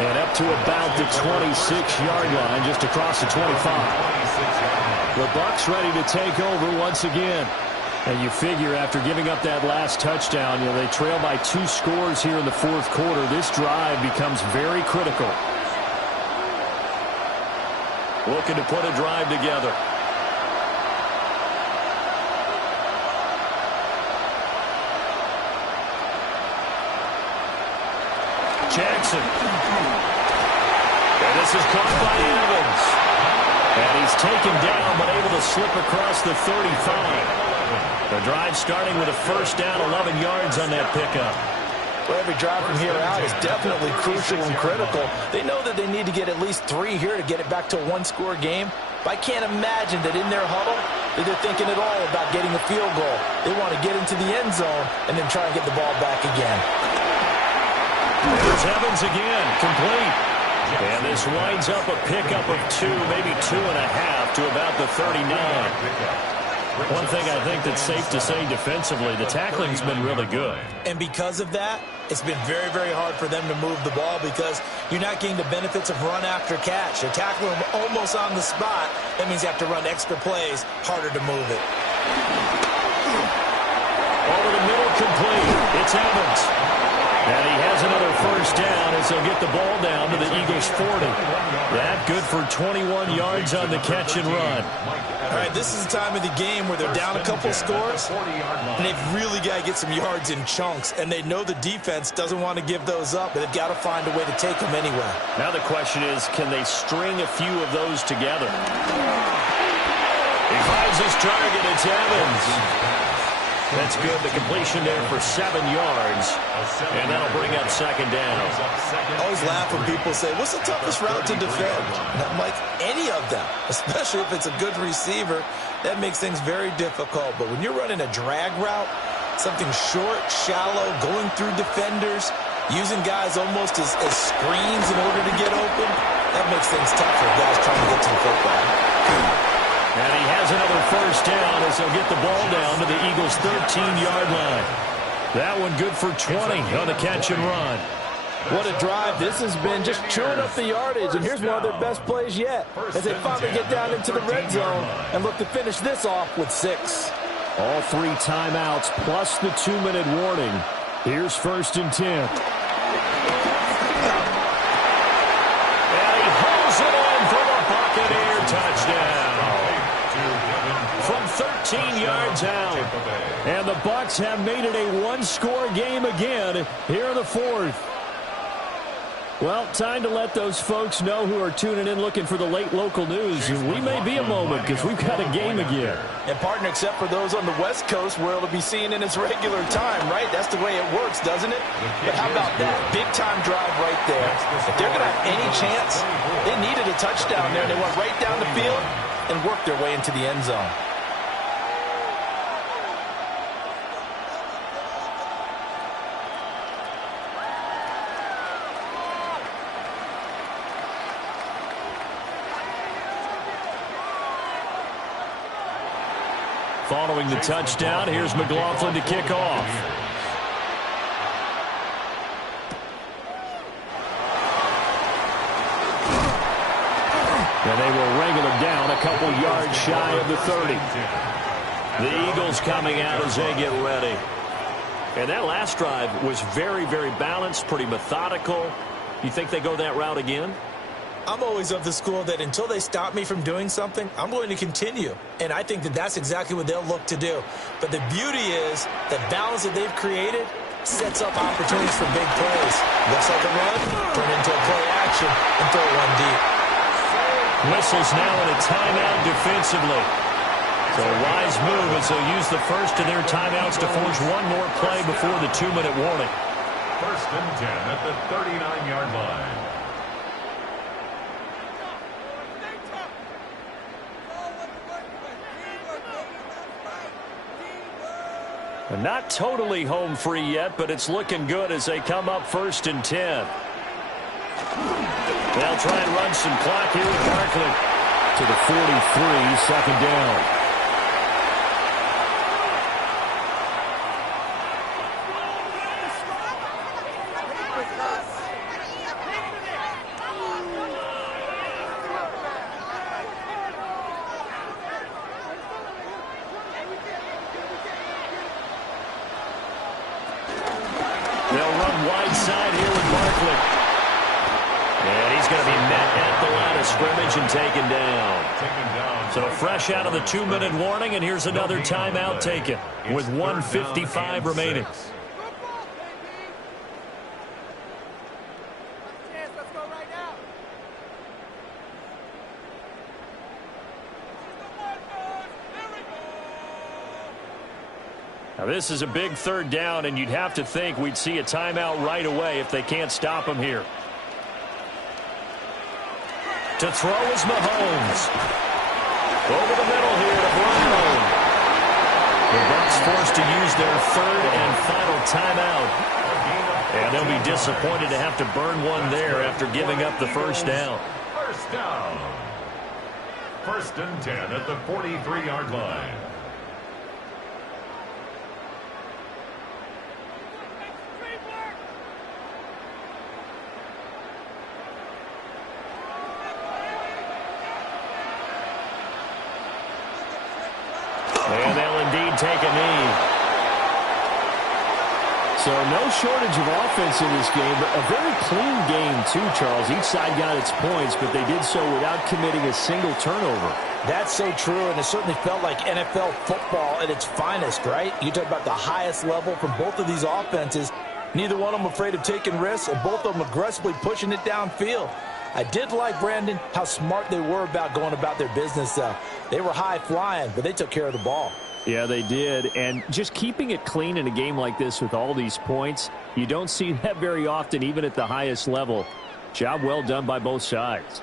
And up to about the 26-yard line, just across the 25. The Bucs ready to take over once again. And you figure after giving up that last touchdown, they trail by 2 scores here in the fourth quarter. This drive becomes very critical. Looking to put a drive together. Jackson. And this is caught by Evans. And he's taken down, but able to slip across the 35. The drive starting with a first down, 11 yards on that pickup. Well, every drive from here out is definitely crucial and critical. They know that they need to get at least 3 here to get it back to a one-score game. But I can't imagine that in their huddle that they're thinking at all about getting a field goal. They want to get into the end zone and then try and get the ball back again. There's Evans again, complete. And this winds up a pickup of 2, maybe 2.5 to about the 39. One thing I think that's safe to say defensively, the tackling's been really good. And because of that, it's been very, very hard for them to move the ball because you're not getting the benefits of run after catch. You're tackling them almost on the spot. That means you have to run extra plays, harder to move it. Over the middle, complete. It's Evans. And he has another first down as they'll get the ball down to the Eagles' 40. That good for 21 yards on the catch and run. All right, this is the time of the game where they're down a couple scores, and they've really got to get some yards in chunks, and they know the defense doesn't want to give those up, but they've got to find a way to take them anyway. Now the question is, can they string a few of those together? He finds his target. It's Evans. That's good. The completion there for 7 yards, and that'll bring up second down. I always laugh when people say, what's the toughest route to defend? And I'm like, any of them, especially if it's a good receiver. That makes things very difficult. But when you're running a drag route, something short, shallow, going through defenders, using guys almost as screens in order to get open, that makes things tough for guys trying to get to the football. And he has another first down as they'll get the ball down to the Eagles' 13-yard line. That one good for 20 on the catch and run. What a drive. This has been just chewing up the yardage, and here's one of their best plays yet as they finally get down into the red zone and look to finish this off with 6. All 3 timeouts plus the 2-minute warning. Here's 1st and 10. And he holds it in for the Buccaneer touchdown. From 13 yards out. And the Bucs have made it a one-score game again here in the 4th. Well, time to let those folks know who are tuning in looking for the late local news. And we may be a moment because we've got a game again. And, partner, except for those on the West Coast where it'll be seen in its regular time, right? That's the way it works, doesn't it? But how about that big-time drive right there? If they're going to have any chance, they needed a touchdown there. They went right down the field and worked their way into the end zone. Following the touchdown, here's McLaughlin to kick off. And they will wrangle him down a couple yards shy of the 30. The Eagles coming out as they get ready. And that last drive was very, very balanced, pretty methodical. You think they go that route again? I'm always of the school that until they stop me from doing something, I'm going to continue. And I think that that's exactly what they'll look to do. But the beauty is the balance that they've created sets up opportunities for big plays. Looks like a run, turn into a play action, and throw one deep. Whistles now in a timeout defensively. So a wise move as they'll use the first of their timeouts to force one more play before the 2-minute warning. 1st and 10 at the 39-yard line. Not totally home free yet, but it's looking good as they come up 1st and 10. They'll try and run some clock here with Barkley to the 43, second down. They'll run wide side here with Barkley. And he's going to be met at the line of scrimmage and taken down. So fresh out of the 2-minute warning, and here's another timeout taken with 1:55 remaining. Now, this is a big third down, and you'd have to think we'd see a timeout right away if they can't stop him here. To throw is Mahomes. Over the middle here to Brown. The Bucs forced to use their third and final timeout. And they'll be disappointed to have to burn one there after giving up the first down. First down. 1st and 10 at the 43-yard line. And they'll indeed take a knee. So no shortage of offense in this game, but a very clean game too, Charles. Each side got its points, but they did so without committing a single turnover. That's so true, and it certainly felt like NFL football at its finest, right? You talk about the highest level from both of these offenses. Neither one of them afraid of taking risks, and both of them aggressively pushing it downfield. I did like, Brandon, how smart they were about going about their business. They were high-flying, but they took care of the ball. Yeah, they did. And just keeping it clean in a game like this with all these points, you don't see that very often, even at the highest level. Job well done by both sides.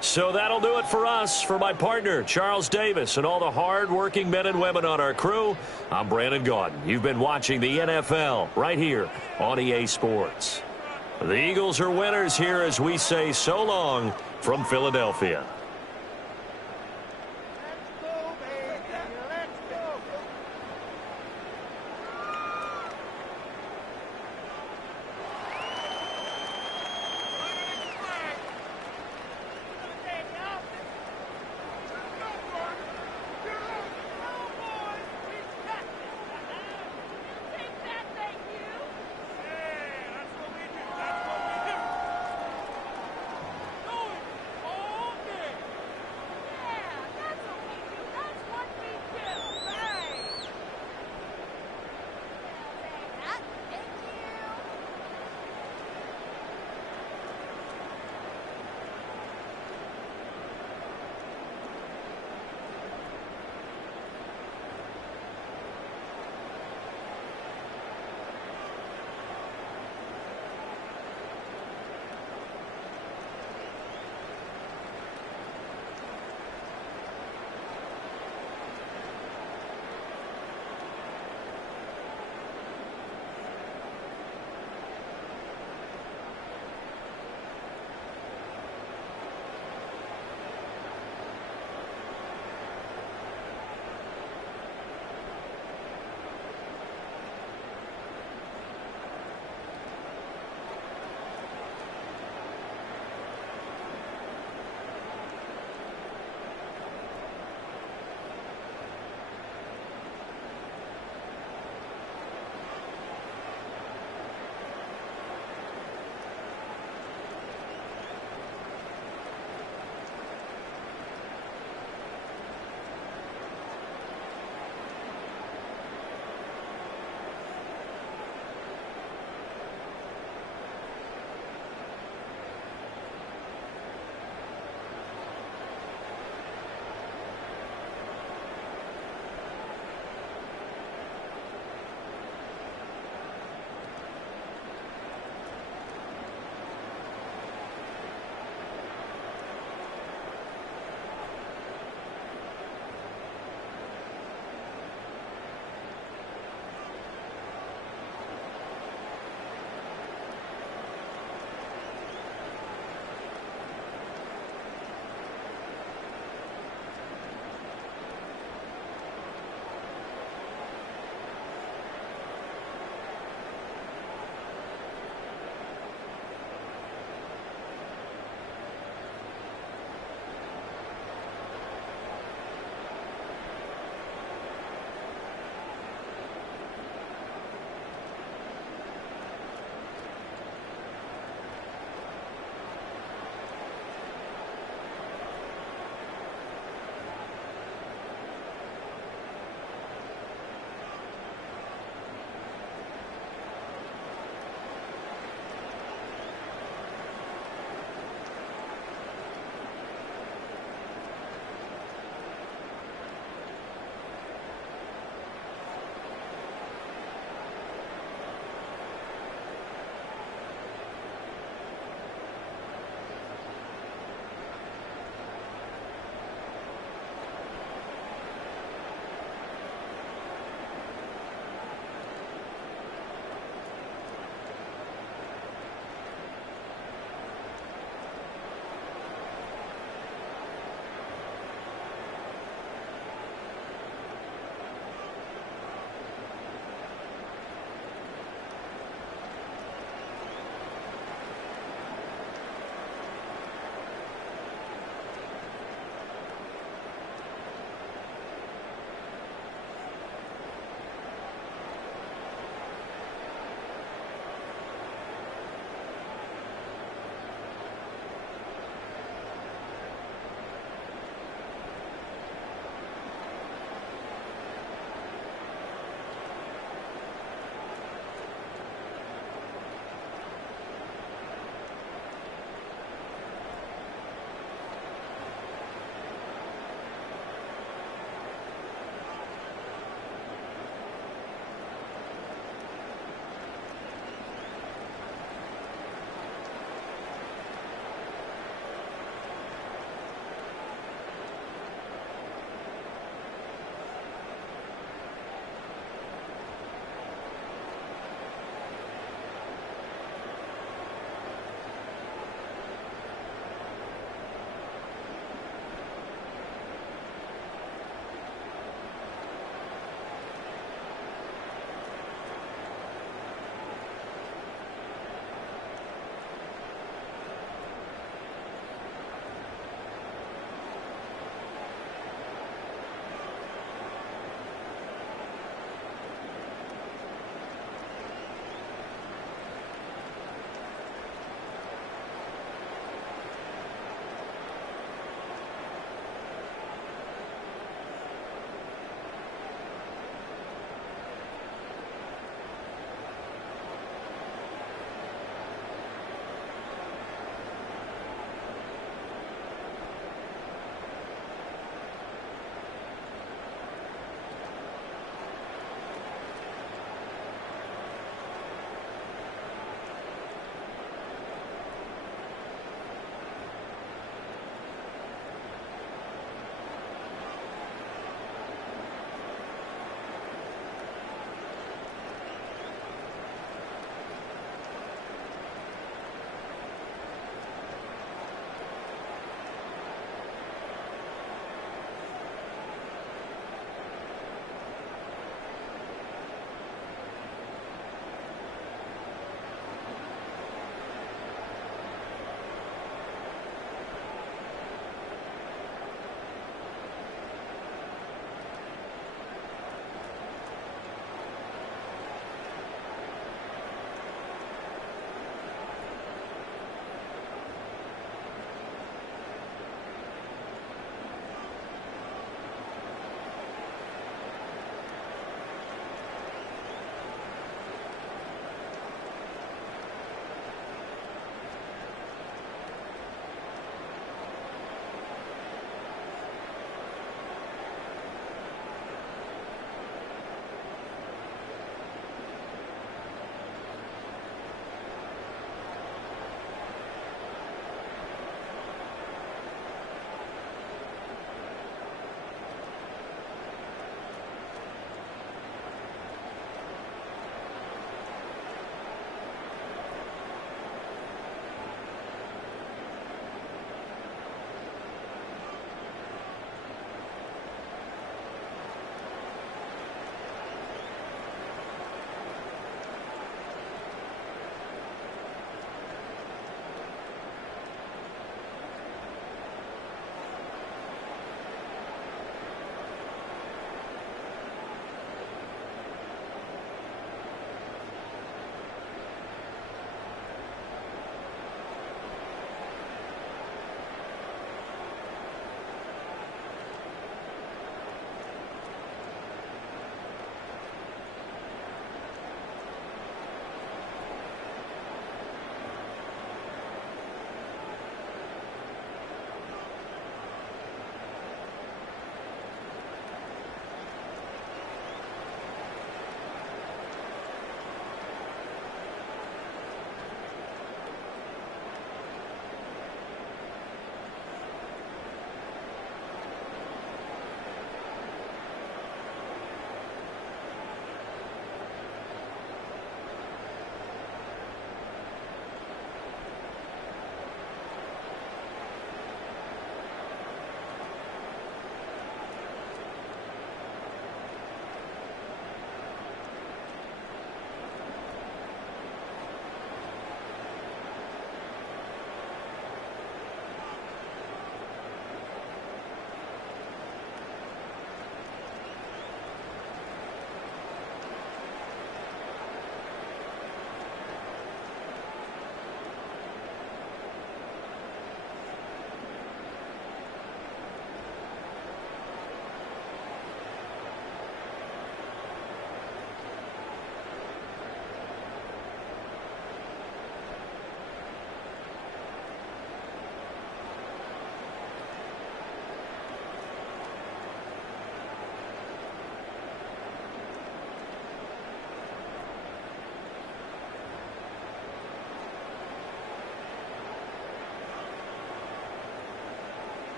So that'll do it for us. For my partner, Charles Davis, and all the hard-working men and women on our crew, I'm Brandon Gaudin. You've been watching the NFL right here on EA Sports. The Eagles are winners here as we say so long from Philadelphia.